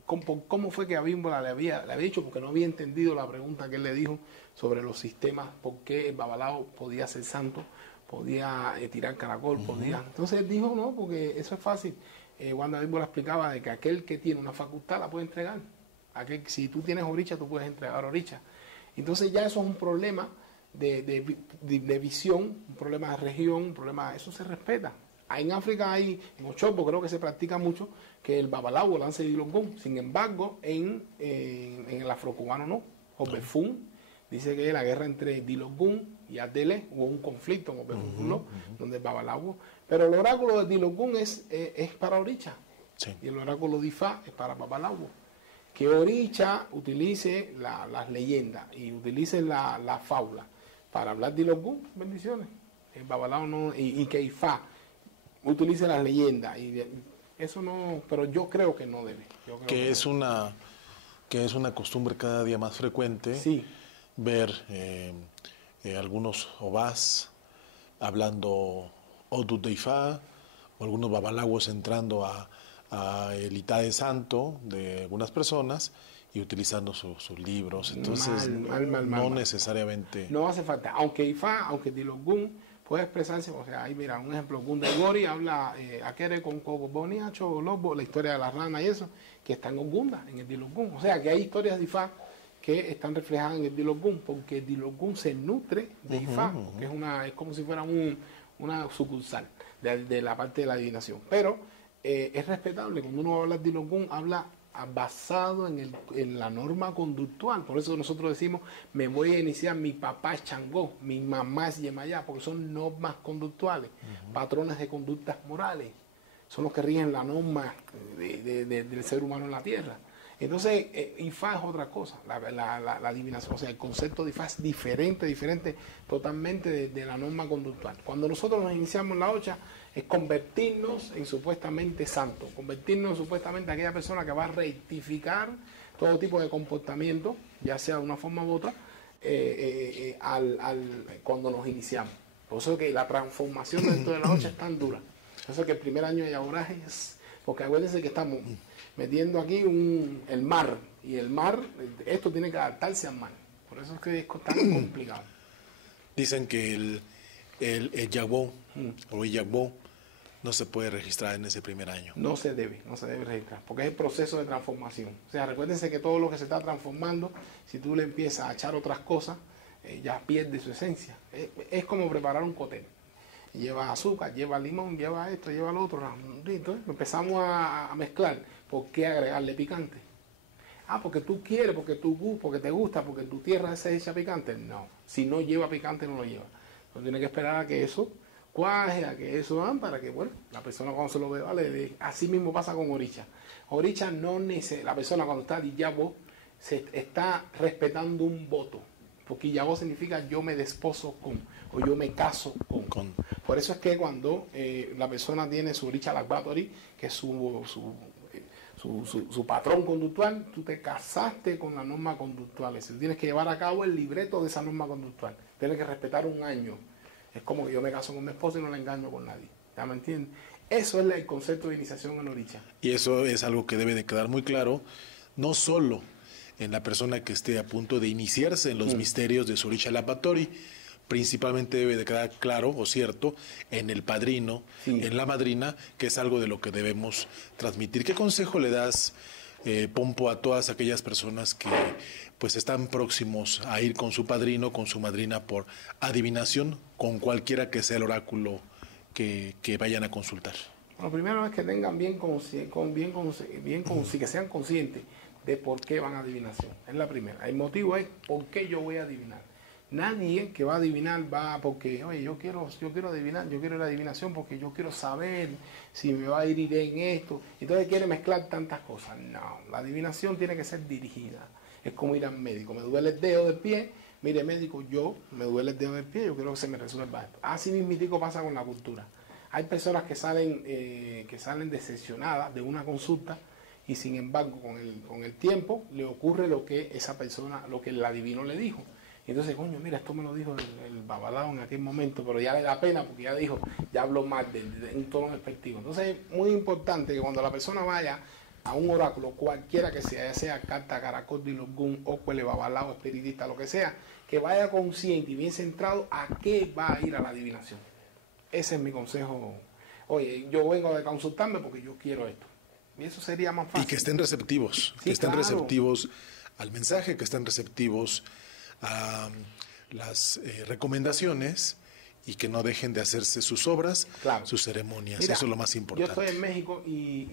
¿Cómo fue que a Bímbola le había dicho? Porque no había entendido la pregunta que él le dijo sobre los sistemas, por qué el babalao podía ser santo, podía tirar caracol, podía... Entonces él dijo, no, porque eso es fácil. Wanda Bímbola explicaba de que aquel que tiene una facultad la puede entregar. Si tú tienes oricha, tú puedes entregar oricha. Entonces ya eso es un problema de visión, un problema de región, un problema, eso se respeta. En África hay, en Ochopo creo que se practica mucho, que el babalao lance dilongón. Sin embargo, en el afrocubano no. Obefún dice que la guerra entre Dilongún y Adele hubo un conflicto en Obefún, donde el babalao. Pero el oráculo de Dilongún es para oricha. Sí. Y el oráculo de Ifá es para babalao. Que oricha utilice las leyendas y utilice la fábula para hablar de Dilongún, bendiciones. El babalao no, y que Ifá utilice las leyendas y eso no, pero yo creo que no debe. Que es una costumbre cada día más frecuente ver algunos obás hablando Odu de Ifá o algunos babalawos entrando a el Itá de Santo de algunas personas y utilizando sus libros. Entonces no necesariamente. No hace falta, aunque Ifá, aunque Dilongún puede expresarse, o sea, ahí mira, un ejemplo, Gundegori habla Akere con Cogoboniacho, Lobo, la historia de la rana y eso, que están en Gunda, en el Dilongún. O sea, que hay historias de Ifá que están reflejadas en el Dilongún, porque el Dilongún se nutre de Ifá, que es como si fuera una sucursal de la parte de la adivinación. Pero es respetable, cuando uno habla de Dilongún, habla basado en la norma conductual. Por eso nosotros decimos, me voy a iniciar, mi papá es Changó, mi mamá es Yemayá, porque son normas conductuales, patrones de conductas morales. son los que rigen la norma del ser humano en la Tierra. Entonces, Ifá es otra cosa, la adivinación, o sea, el concepto de Ifá es diferente totalmente de la norma conductual. Cuando nosotros nos iniciamos en la Ocha, es convertirnos en supuestamente santos, convertirnos en supuestamente aquella persona que va a rectificar todo tipo de comportamiento, ya sea de una forma u otra, cuando nos iniciamos. Por eso que la transformación dentro de la Ocha es tan dura. Por eso que el primer año de yaguaraje es... Porque acuérdense que estamos metiendo aquí el mar, y el mar, esto tiene que adaptarse al mar. Por eso es que es tan complicado. Dicen que el yagbó o el yagbó no se puede registrar en ese primer año. No se debe registrar, porque es el proceso de transformación. O sea, recuérdense que todo lo que se está transformando, si tú le empiezas a echar otras cosas, ya pierde su esencia. Es como preparar un cóctel. Lleva azúcar, lleva limón, lleva esto, lleva lo otro. Entonces empezamos a mezclar. ¿Por qué agregarle picante? Ah, porque tú quieres, porque te gusta, porque tu tierra se echa picante. No, si no lleva picante no lo lleva. Entonces tiene que esperar a que eso cuaje, a que eso para que, bueno, la persona cuando se lo beba así mismo pasa con oricha. Oricha no necesita, la persona cuando está de yabo se está respetando un voto. Porque yabo significa yo me desposo con, o yo me caso con. Por eso es que cuando la persona tiene su oricha lacbatori, que es su patrón conductual, tú te casaste con la norma conductual. Es decir, tienes que llevar a cabo el libreto de esa norma conductual. Tienes que respetar un año. Es como que yo me caso con mi esposa y no la engaño con nadie. ¿Ya me entiendes? Eso es el concepto de iniciación en oricha. Y eso es algo que debe de quedar muy claro, no solo en la persona que esté a punto de iniciarse en los misterios de su oricha lacbatori, principalmente debe de quedar claro o cierto en el padrino, en la madrina, que es algo de lo que debemos transmitir. ¿Qué consejo le das, Pompo, a todas aquellas personas que pues están próximos a ir con su padrino, con su madrina por adivinación, con cualquiera que sea el oráculo que vayan a consultar? Lo primero es que tengan que sean conscientes de por qué van a adivinación. Es la primera. El motivo es por qué yo voy a adivinar. Nadie que va a adivinar va porque, oye, yo quiero adivinar, yo quiero la adivinación porque yo quiero saber si me va a ir en esto. Entonces quiere mezclar tantas cosas. No, la adivinación tiene que ser dirigida. Es como ir al médico. Me duele el dedo del pie. Mire, médico, me duele el dedo del pie, yo quiero que se me resuelva esto. Así mismitico pasa con la cultura. Hay personas que salen decepcionadas de una consulta y sin embargo con el tiempo le ocurre lo que esa persona, lo que el adivino le dijo. Entonces, coño, mira, esto me lo dijo el babalao en aquel momento, pero ya le da pena porque ya habló mal de un tono despectivo. Entonces es muy importante que cuando la persona vaya a un oráculo, cualquiera que sea, ya sea carta, caracol, dilogún, ocuele, babalao, espiritista, lo que sea, que vaya consciente y bien centrado a qué va a ir a la adivinación. Ese es mi consejo. Oye, yo vengo a consultarme porque yo quiero esto. Y eso sería más fácil. Y que estén receptivos, sí, receptivos al mensaje, que estén receptivos a las recomendaciones y que no dejen de hacerse sus obras, sus ceremonias. Mira, eso es lo más importante. Yo estoy en México y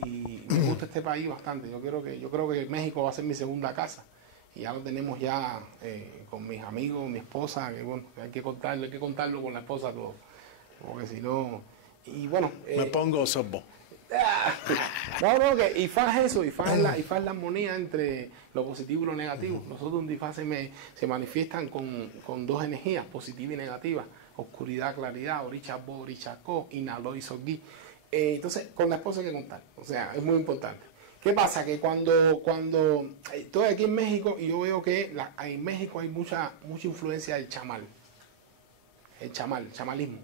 me gusta este país bastante. Yo creo que México va a ser mi segunda casa. Y ya lo tenemos ya con mis amigos, mi esposa, que bueno, hay que contarlo con la esposa todo. Porque si no... Y bueno... me pongo sobo. No, que Ifá es eso, Ifá es la armonía entre lo positivo y lo negativo. Nosotros en Ifá se manifiestan con dos energías, positiva y negativa, oscuridad, claridad, oricha, bo, oricha, ko, inalo y sogui. Entonces, con la esposa hay que contar, o sea, es muy importante. ¿Qué pasa? Que cuando estoy aquí en México y yo veo que en México hay mucha influencia del chamal, el chamalismo.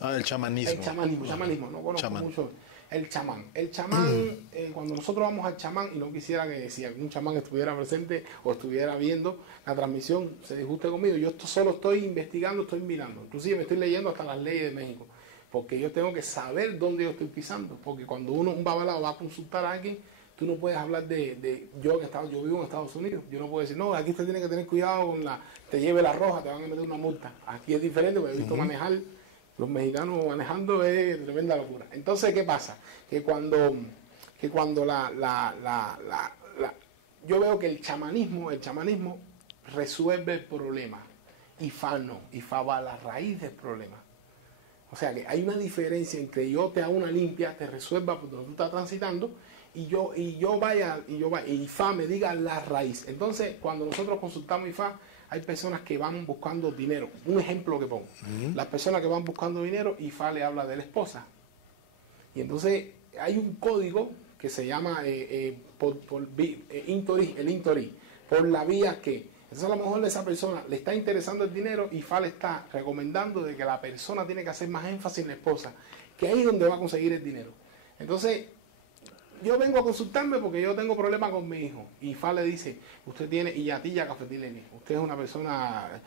El chamanismo. El chamanismo, no conozco mucho. El chamán, cuando nosotros vamos al chamán, y no quisiera que si algún chamán estuviera presente o estuviera viendo la transmisión, se disguste conmigo, yo solo estoy investigando, estoy mirando, inclusive me estoy leyendo hasta las leyes de México, porque yo tengo que saber dónde yo estoy pisando, porque cuando un babalao va a consultar a alguien, tú no puedes hablar yo vivo en Estados Unidos, yo no puedo decir, no, aquí usted tiene que tener cuidado con te lleve la roja, te van a meter una multa. Aquí es diferente, porque he visto manejar, los mexicanos manejando es tremenda locura. Entonces, ¿qué pasa? Que cuando yo veo que el chamanismo resuelve el problema, Ifá no, Ifá va a la raíz del problema. O sea que hay una diferencia entre yo te hago una limpia, te resuelva por donde tú estás transitando, y IFA me diga la raíz. Entonces, cuando nosotros consultamos IFA, hay personas que van buscando dinero. Un ejemplo que pongo. Las personas que van buscando dinero, IFA le habla de la esposa. Y entonces hay un código que se llama el Intori, por la vía que. Entonces a lo mejor a esa persona le está interesando el dinero y IFA le está recomendando de que la persona tiene que hacer más énfasis en la esposa, que ahí es donde va a conseguir el dinero. Entonces, yo vengo a consultarme porque yo tengo problemas con mi hijo. Y IFA le dice, usted tiene, y a ti ya cafetilene, usted es una persona,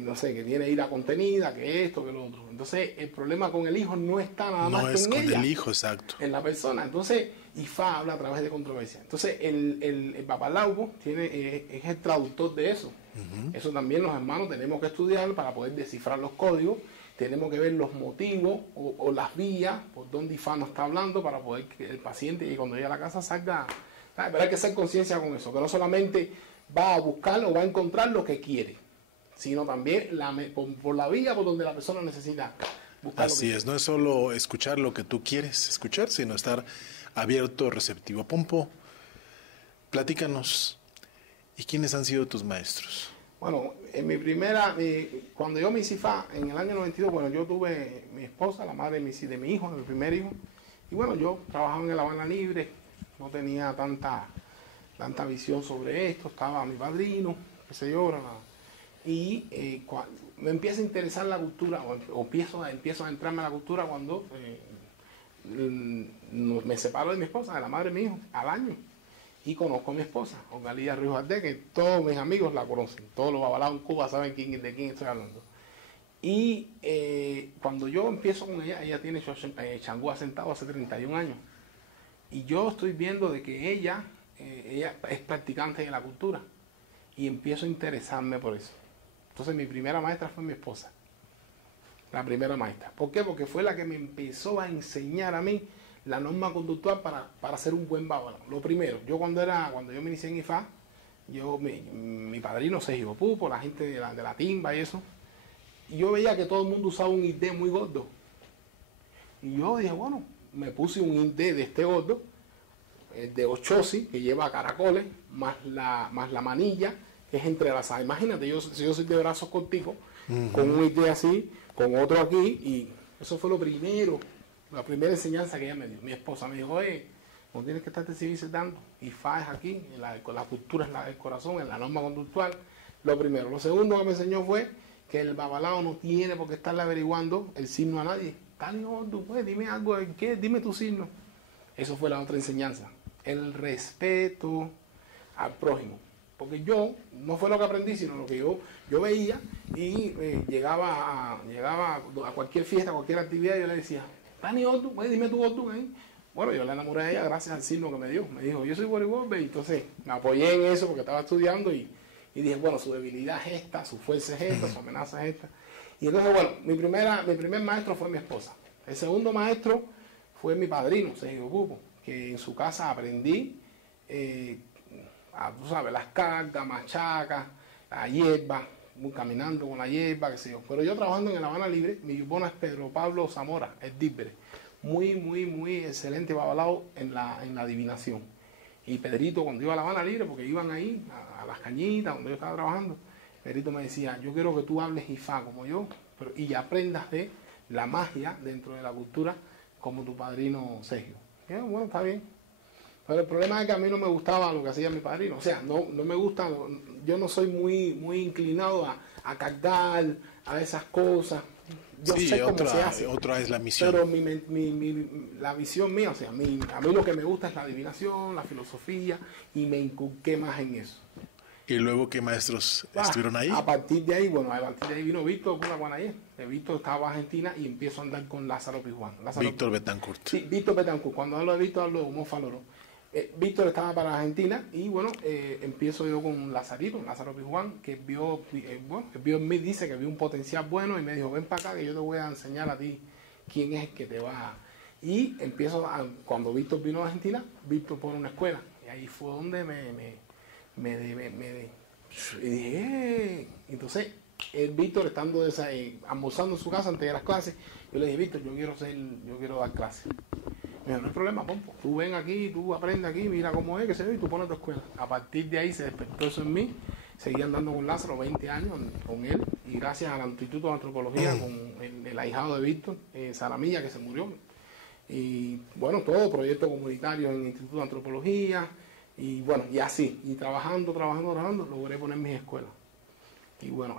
no sé, que tiene ira contenida, que esto, que lo otro. Entonces, el problema con el hijo no está nada más que en ella. No es con el hijo, exacto. En la persona. Entonces, IFA habla a través de controversia. Entonces, el Papalaupo es el traductor de eso. Eso también los hermanos tenemos que estudiar para poder descifrar los códigos. Tenemos que ver los motivos o las vías por donde IFA nos está hablando para poder que el paciente, y cuando llegue a la casa, salga. Pero hay que hacer conciencia con eso, que no solamente va a buscar o va a encontrar lo que quiere, sino también por la vía por donde la persona necesita buscar. Así es, no es solo escuchar lo que tú quieres escuchar, sino estar abierto, receptivo. Pompo, platícanos, ¿y quiénes han sido tus maestros? Bueno, en cuando yo me hice IFA en el año 92, bueno, yo tuve mi esposa, la madre de mi hijo, de mi primer hijo, y bueno, yo trabajaba en La Habana Libre, no tenía tanta visión sobre esto, estaba mi padrino, qué sé yo, y me empieza a interesar la cultura, o empiezo a entrarme a la cultura cuando me separo de mi esposa, de la madre de mi hijo, al año. Y conozco a mi esposa, Ogalía Ríos Valdés, que todos mis amigos la conocen. Todos los babalaos en Cuba saben de quién estoy hablando. Y cuando yo empiezo con ella tiene Changú asentado hace 31 años. Y yo estoy viendo de que ella es practicante de la cultura. Y empiezo a interesarme por eso. Entonces mi primera maestra fue mi esposa. La primera maestra. ¿Por qué? Porque fue la que me empezó a enseñar a mí la norma conductual para ser un buen babalao. Lo primero, yo cuando yo me inicié en IFA, mi padrino Sergio Pupo, la gente de la timba y eso, y yo veía que todo el mundo usaba un ID muy gordo. Y yo dije, bueno, me puse un ID de este gordo, el de Ochosi, que lleva caracoles, más la manilla, que es entrelazada. Imagínate, yo soy de brazos corticos, con un ID así, con otro aquí, y eso fue lo primero. La primera enseñanza que ella me dio. Mi esposa me dijo, no tienes que estarte civilizando. IFA es aquí, la cultura es el corazón, en la norma conductual. Lo primero. Lo segundo que me enseñó fue que el babalao no tiene por qué estarle averiguando el signo a nadie. Pues, dime algo, dime tu signo. Eso fue la otra enseñanza. El respeto al prójimo. Porque yo, no fue lo que aprendí, sino lo que yo veía y llegaba a cualquier fiesta, a cualquier actividad, y yo le decía, Dani Ordu, dime tu Ordu ahí. Bueno, yo la enamoré de ella gracias al signo que me dio. Me dijo, yo soy Boricua, y entonces me apoyé en eso porque estaba estudiando y dije, bueno, su debilidad es esta, su fuerza es esta, su amenaza es esta. Y entonces, bueno, mi primer maestro fue mi esposa. El segundo maestro fue mi padrino, Sergio Pupo, que en su casa aprendí, tú sabes, las cargas, machacas, la hierba, caminando con la hierba, qué sé yo. Pero yo trabajando en La Habana Libre, mi yupona es Pedro Pablo Zamora, el dípere. Muy excelente babalao en la adivinación. Y Pedrito, cuando iba a La Habana Libre, porque iban ahí a las cañitas donde yo estaba trabajando, Pedrito me decía, yo quiero que tú hables IFA como yo, y aprendas de la magia dentro de la cultura como tu padrino Sergio. Y yo, bueno, está bien. Pero el problema es que a mí no me gustaba lo que hacía mi padrino. O sea, no me gusta, yo no soy muy inclinado a cargar a esas cosas. Yo sé cómo se hace. Otra es la misión. Pero la visión mía, o sea, a mí lo que me gusta es la adivinación, la filosofía, y me inculqué más en eso. ¿Y luego qué maestros estuvieron ahí? A partir de ahí vino Víctor Guanayer. Víctor estaba en Argentina y empiezo a andar con Lázaro Pijuán. Víctor Betancourt. Sí, Víctor Betancourt. Cuando hablo de Víctor, hablo de Humo Faloro. Víctor estaba para Argentina y bueno, empiezo yo con Lázaro Pijuán, que vio en mí, dice que vio un potencial bueno y me dijo, ven para acá que yo te voy a enseñar a ti quién es el que te va. Y cuando Víctor vino a Argentina, Víctor pone una escuela y ahí fue donde y dije, entonces El Víctor, estando almorzando en su casa antes de las clases, yo le dije, Víctor, yo quiero dar clases. Me dijo, no hay problema, Pompo, tú ven aquí, tú aprendes aquí, mira cómo es, que se ve, y tú pones tu escuela. A partir de ahí se despertó eso en mí, seguí andando con Lázaro 20 años con él, y gracias al Instituto de Antropología, con el ahijado de Víctor, Saramilla, que se murió. Y bueno, todo, proyecto comunitario en el Instituto de Antropología, y bueno, y así, y trabajando, logré poner mis escuelas. Y bueno,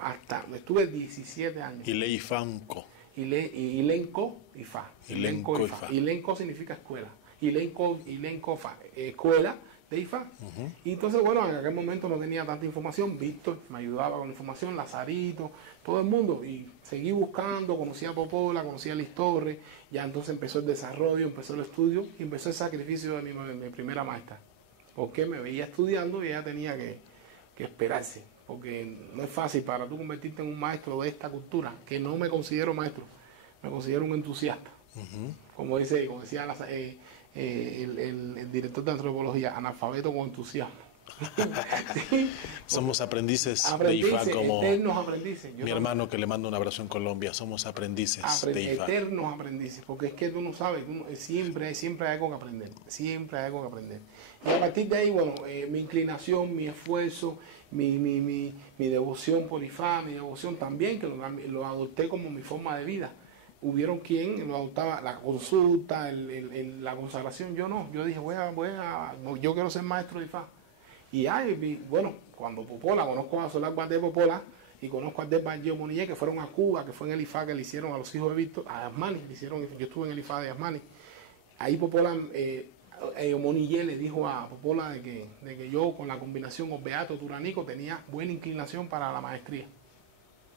estuve 17 años. Ileifanco. Ilenco y Fa. Ilenco y Fa. Ilenco significa escuela. Ilenco Fa, escuela de IFA. Y entonces, bueno, en aquel momento no tenía tanta información. Víctor me ayudaba con la información, Lazarito, todo el mundo. Y seguí buscando, conocí a Popola, conocí a Liz Torres. Ya entonces empezó el desarrollo, empezó el estudio y empezó el sacrificio de mi primera maestra. Porque me veía estudiando y ella tenía que esperarse. Porque no es fácil para tú convertirte en un maestro de esta cultura, que no me considero maestro, me considero un entusiasta. Como decía el director de antropología, analfabeto con entusiasmo. Sí, somos aprendices de IFA, como eternos aprendices. Mi hermano, que le mando un abrazo en Colombia, somos aprendices de IFA. Eternos aprendices, porque es que tú no sabes, siempre hay algo que aprender, siempre hay algo que aprender. Y a partir de ahí, bueno, mi inclinación, mi esfuerzo, mi devoción por IFA, mi devoción también, que lo adopté como mi forma de vida. Hubieron quien lo adoptaba, la consulta, la consagración, yo no. Yo dije, yo quiero ser maestro de IFA. Y bueno, cuando Popola, conozco a Solar Guardé Popola y conozco a Del Barrio Monillé, que fueron a Cuba, que fue en el IFA que le hicieron a los hijos de Víctor, a Asmani, yo estuve en el IFA de Asmani. Ahí Popola, Monillé le dijo a Popola de que yo con la combinación con Beato Turanico tenía buena inclinación para la maestría.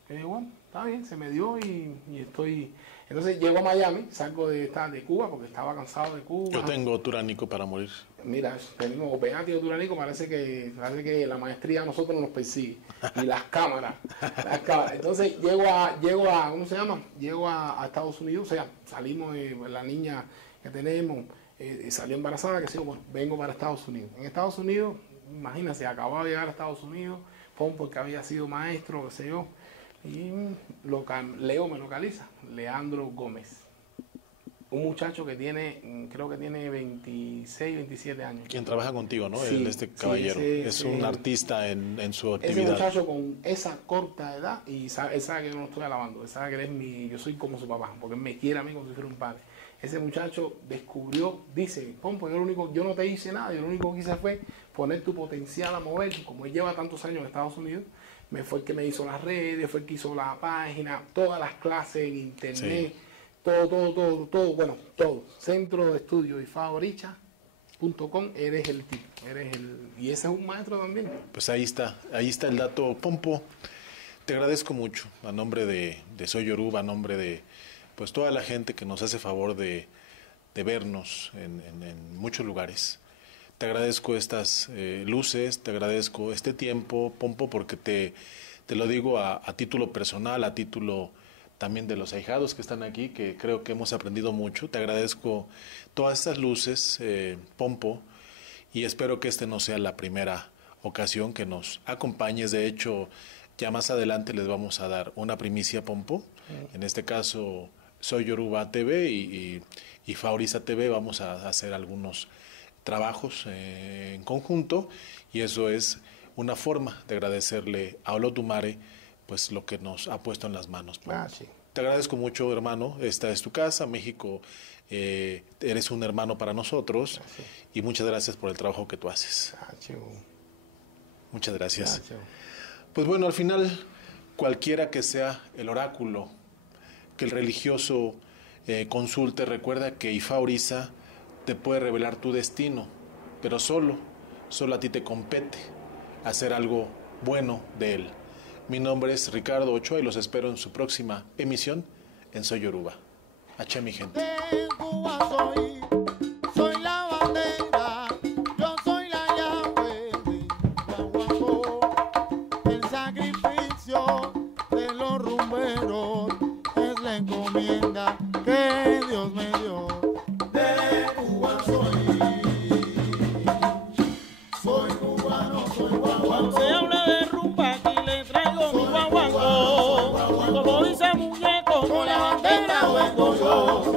Y dije, bueno, está bien, se me dio y estoy... Entonces llego a Miami, salgo de Cuba porque estaba cansado de Cuba. Yo tengo Turánico para morir. Mira, tenemos Beato y Turánico, parece que la maestría a nosotros nos persigue. Y las cámaras. Entonces llego a ¿cómo se llama? Llego a Estados Unidos, o sea, salimos, la niña que tenemos salió embarazada, que sí, bueno, vengo para Estados Unidos. En Estados Unidos, imagínense, acababa de llegar a Estados Unidos, porque había sido maestro, qué sé yo. Y Leo me localiza, Leandro Gómez, un muchacho que creo que tiene 26, 27 años. Quien trabaja contigo, ¿no? Sí, este caballero. Es un artista en su actividad. Ese muchacho con esa corta edad, y él sabe que yo no lo estoy alabando, él sabe que yo soy como su papá, porque él me quiere a mí como si fuera un padre. Ese muchacho dice, Pompo, yo no te hice nada, yo lo único que hice fue poner tu potencial a mover, como él lleva tantos años en Estados Unidos. Fue el que me hizo las redes, fue el que hizo la página, todas las clases en internet, sí. todo. Centro de Estudio ifaoricha.com, eres el tipo, y ese es un maestro también. Pues ahí está el dato, Pompo. Te agradezco mucho, a nombre de Soy Yoruba, a nombre de pues toda la gente que nos hace favor de vernos en muchos lugares. Te agradezco estas luces, te agradezco este tiempo, Pompo, porque te lo digo a título personal, a título también de los ahijados que están aquí, que creo que hemos aprendido mucho. Te agradezco todas estas luces, Pompo, y espero que no sea la primera ocasión que nos acompañes. De hecho, ya más adelante les vamos a dar una primicia, Pompo. En este caso, Soy Yoruba TV y Faoriza TV. Vamos a hacer algunos trabajos en conjunto, y eso es una forma de agradecerle a Olotumare pues lo que nos ha puesto en las manos. Sí. Te agradezco mucho, hermano. Esta es tu casa, México. Eres un hermano para nosotros. Gracias. Y muchas gracias por el trabajo que tú haces. Muchas gracias. Pues bueno, al final, cualquiera que sea el oráculo que el religioso consulte, recuerda que Ifá Orisa te puede revelar tu destino, pero solo a ti te compete hacer algo bueno de él. Mi nombre es Ricardo Ochoa y los espero en su próxima emisión en Soy Yoruba. Haché, mi gente. De Cuba soy la bandera, yo soy la llave de Guaguancó. El sacrificio de los rumberos es la encomienda que Dios me dio. De Cuba soy cubano, soy guaguancó. Se habla de rumba, aquí le traigo mi guaguancó. vengo yo.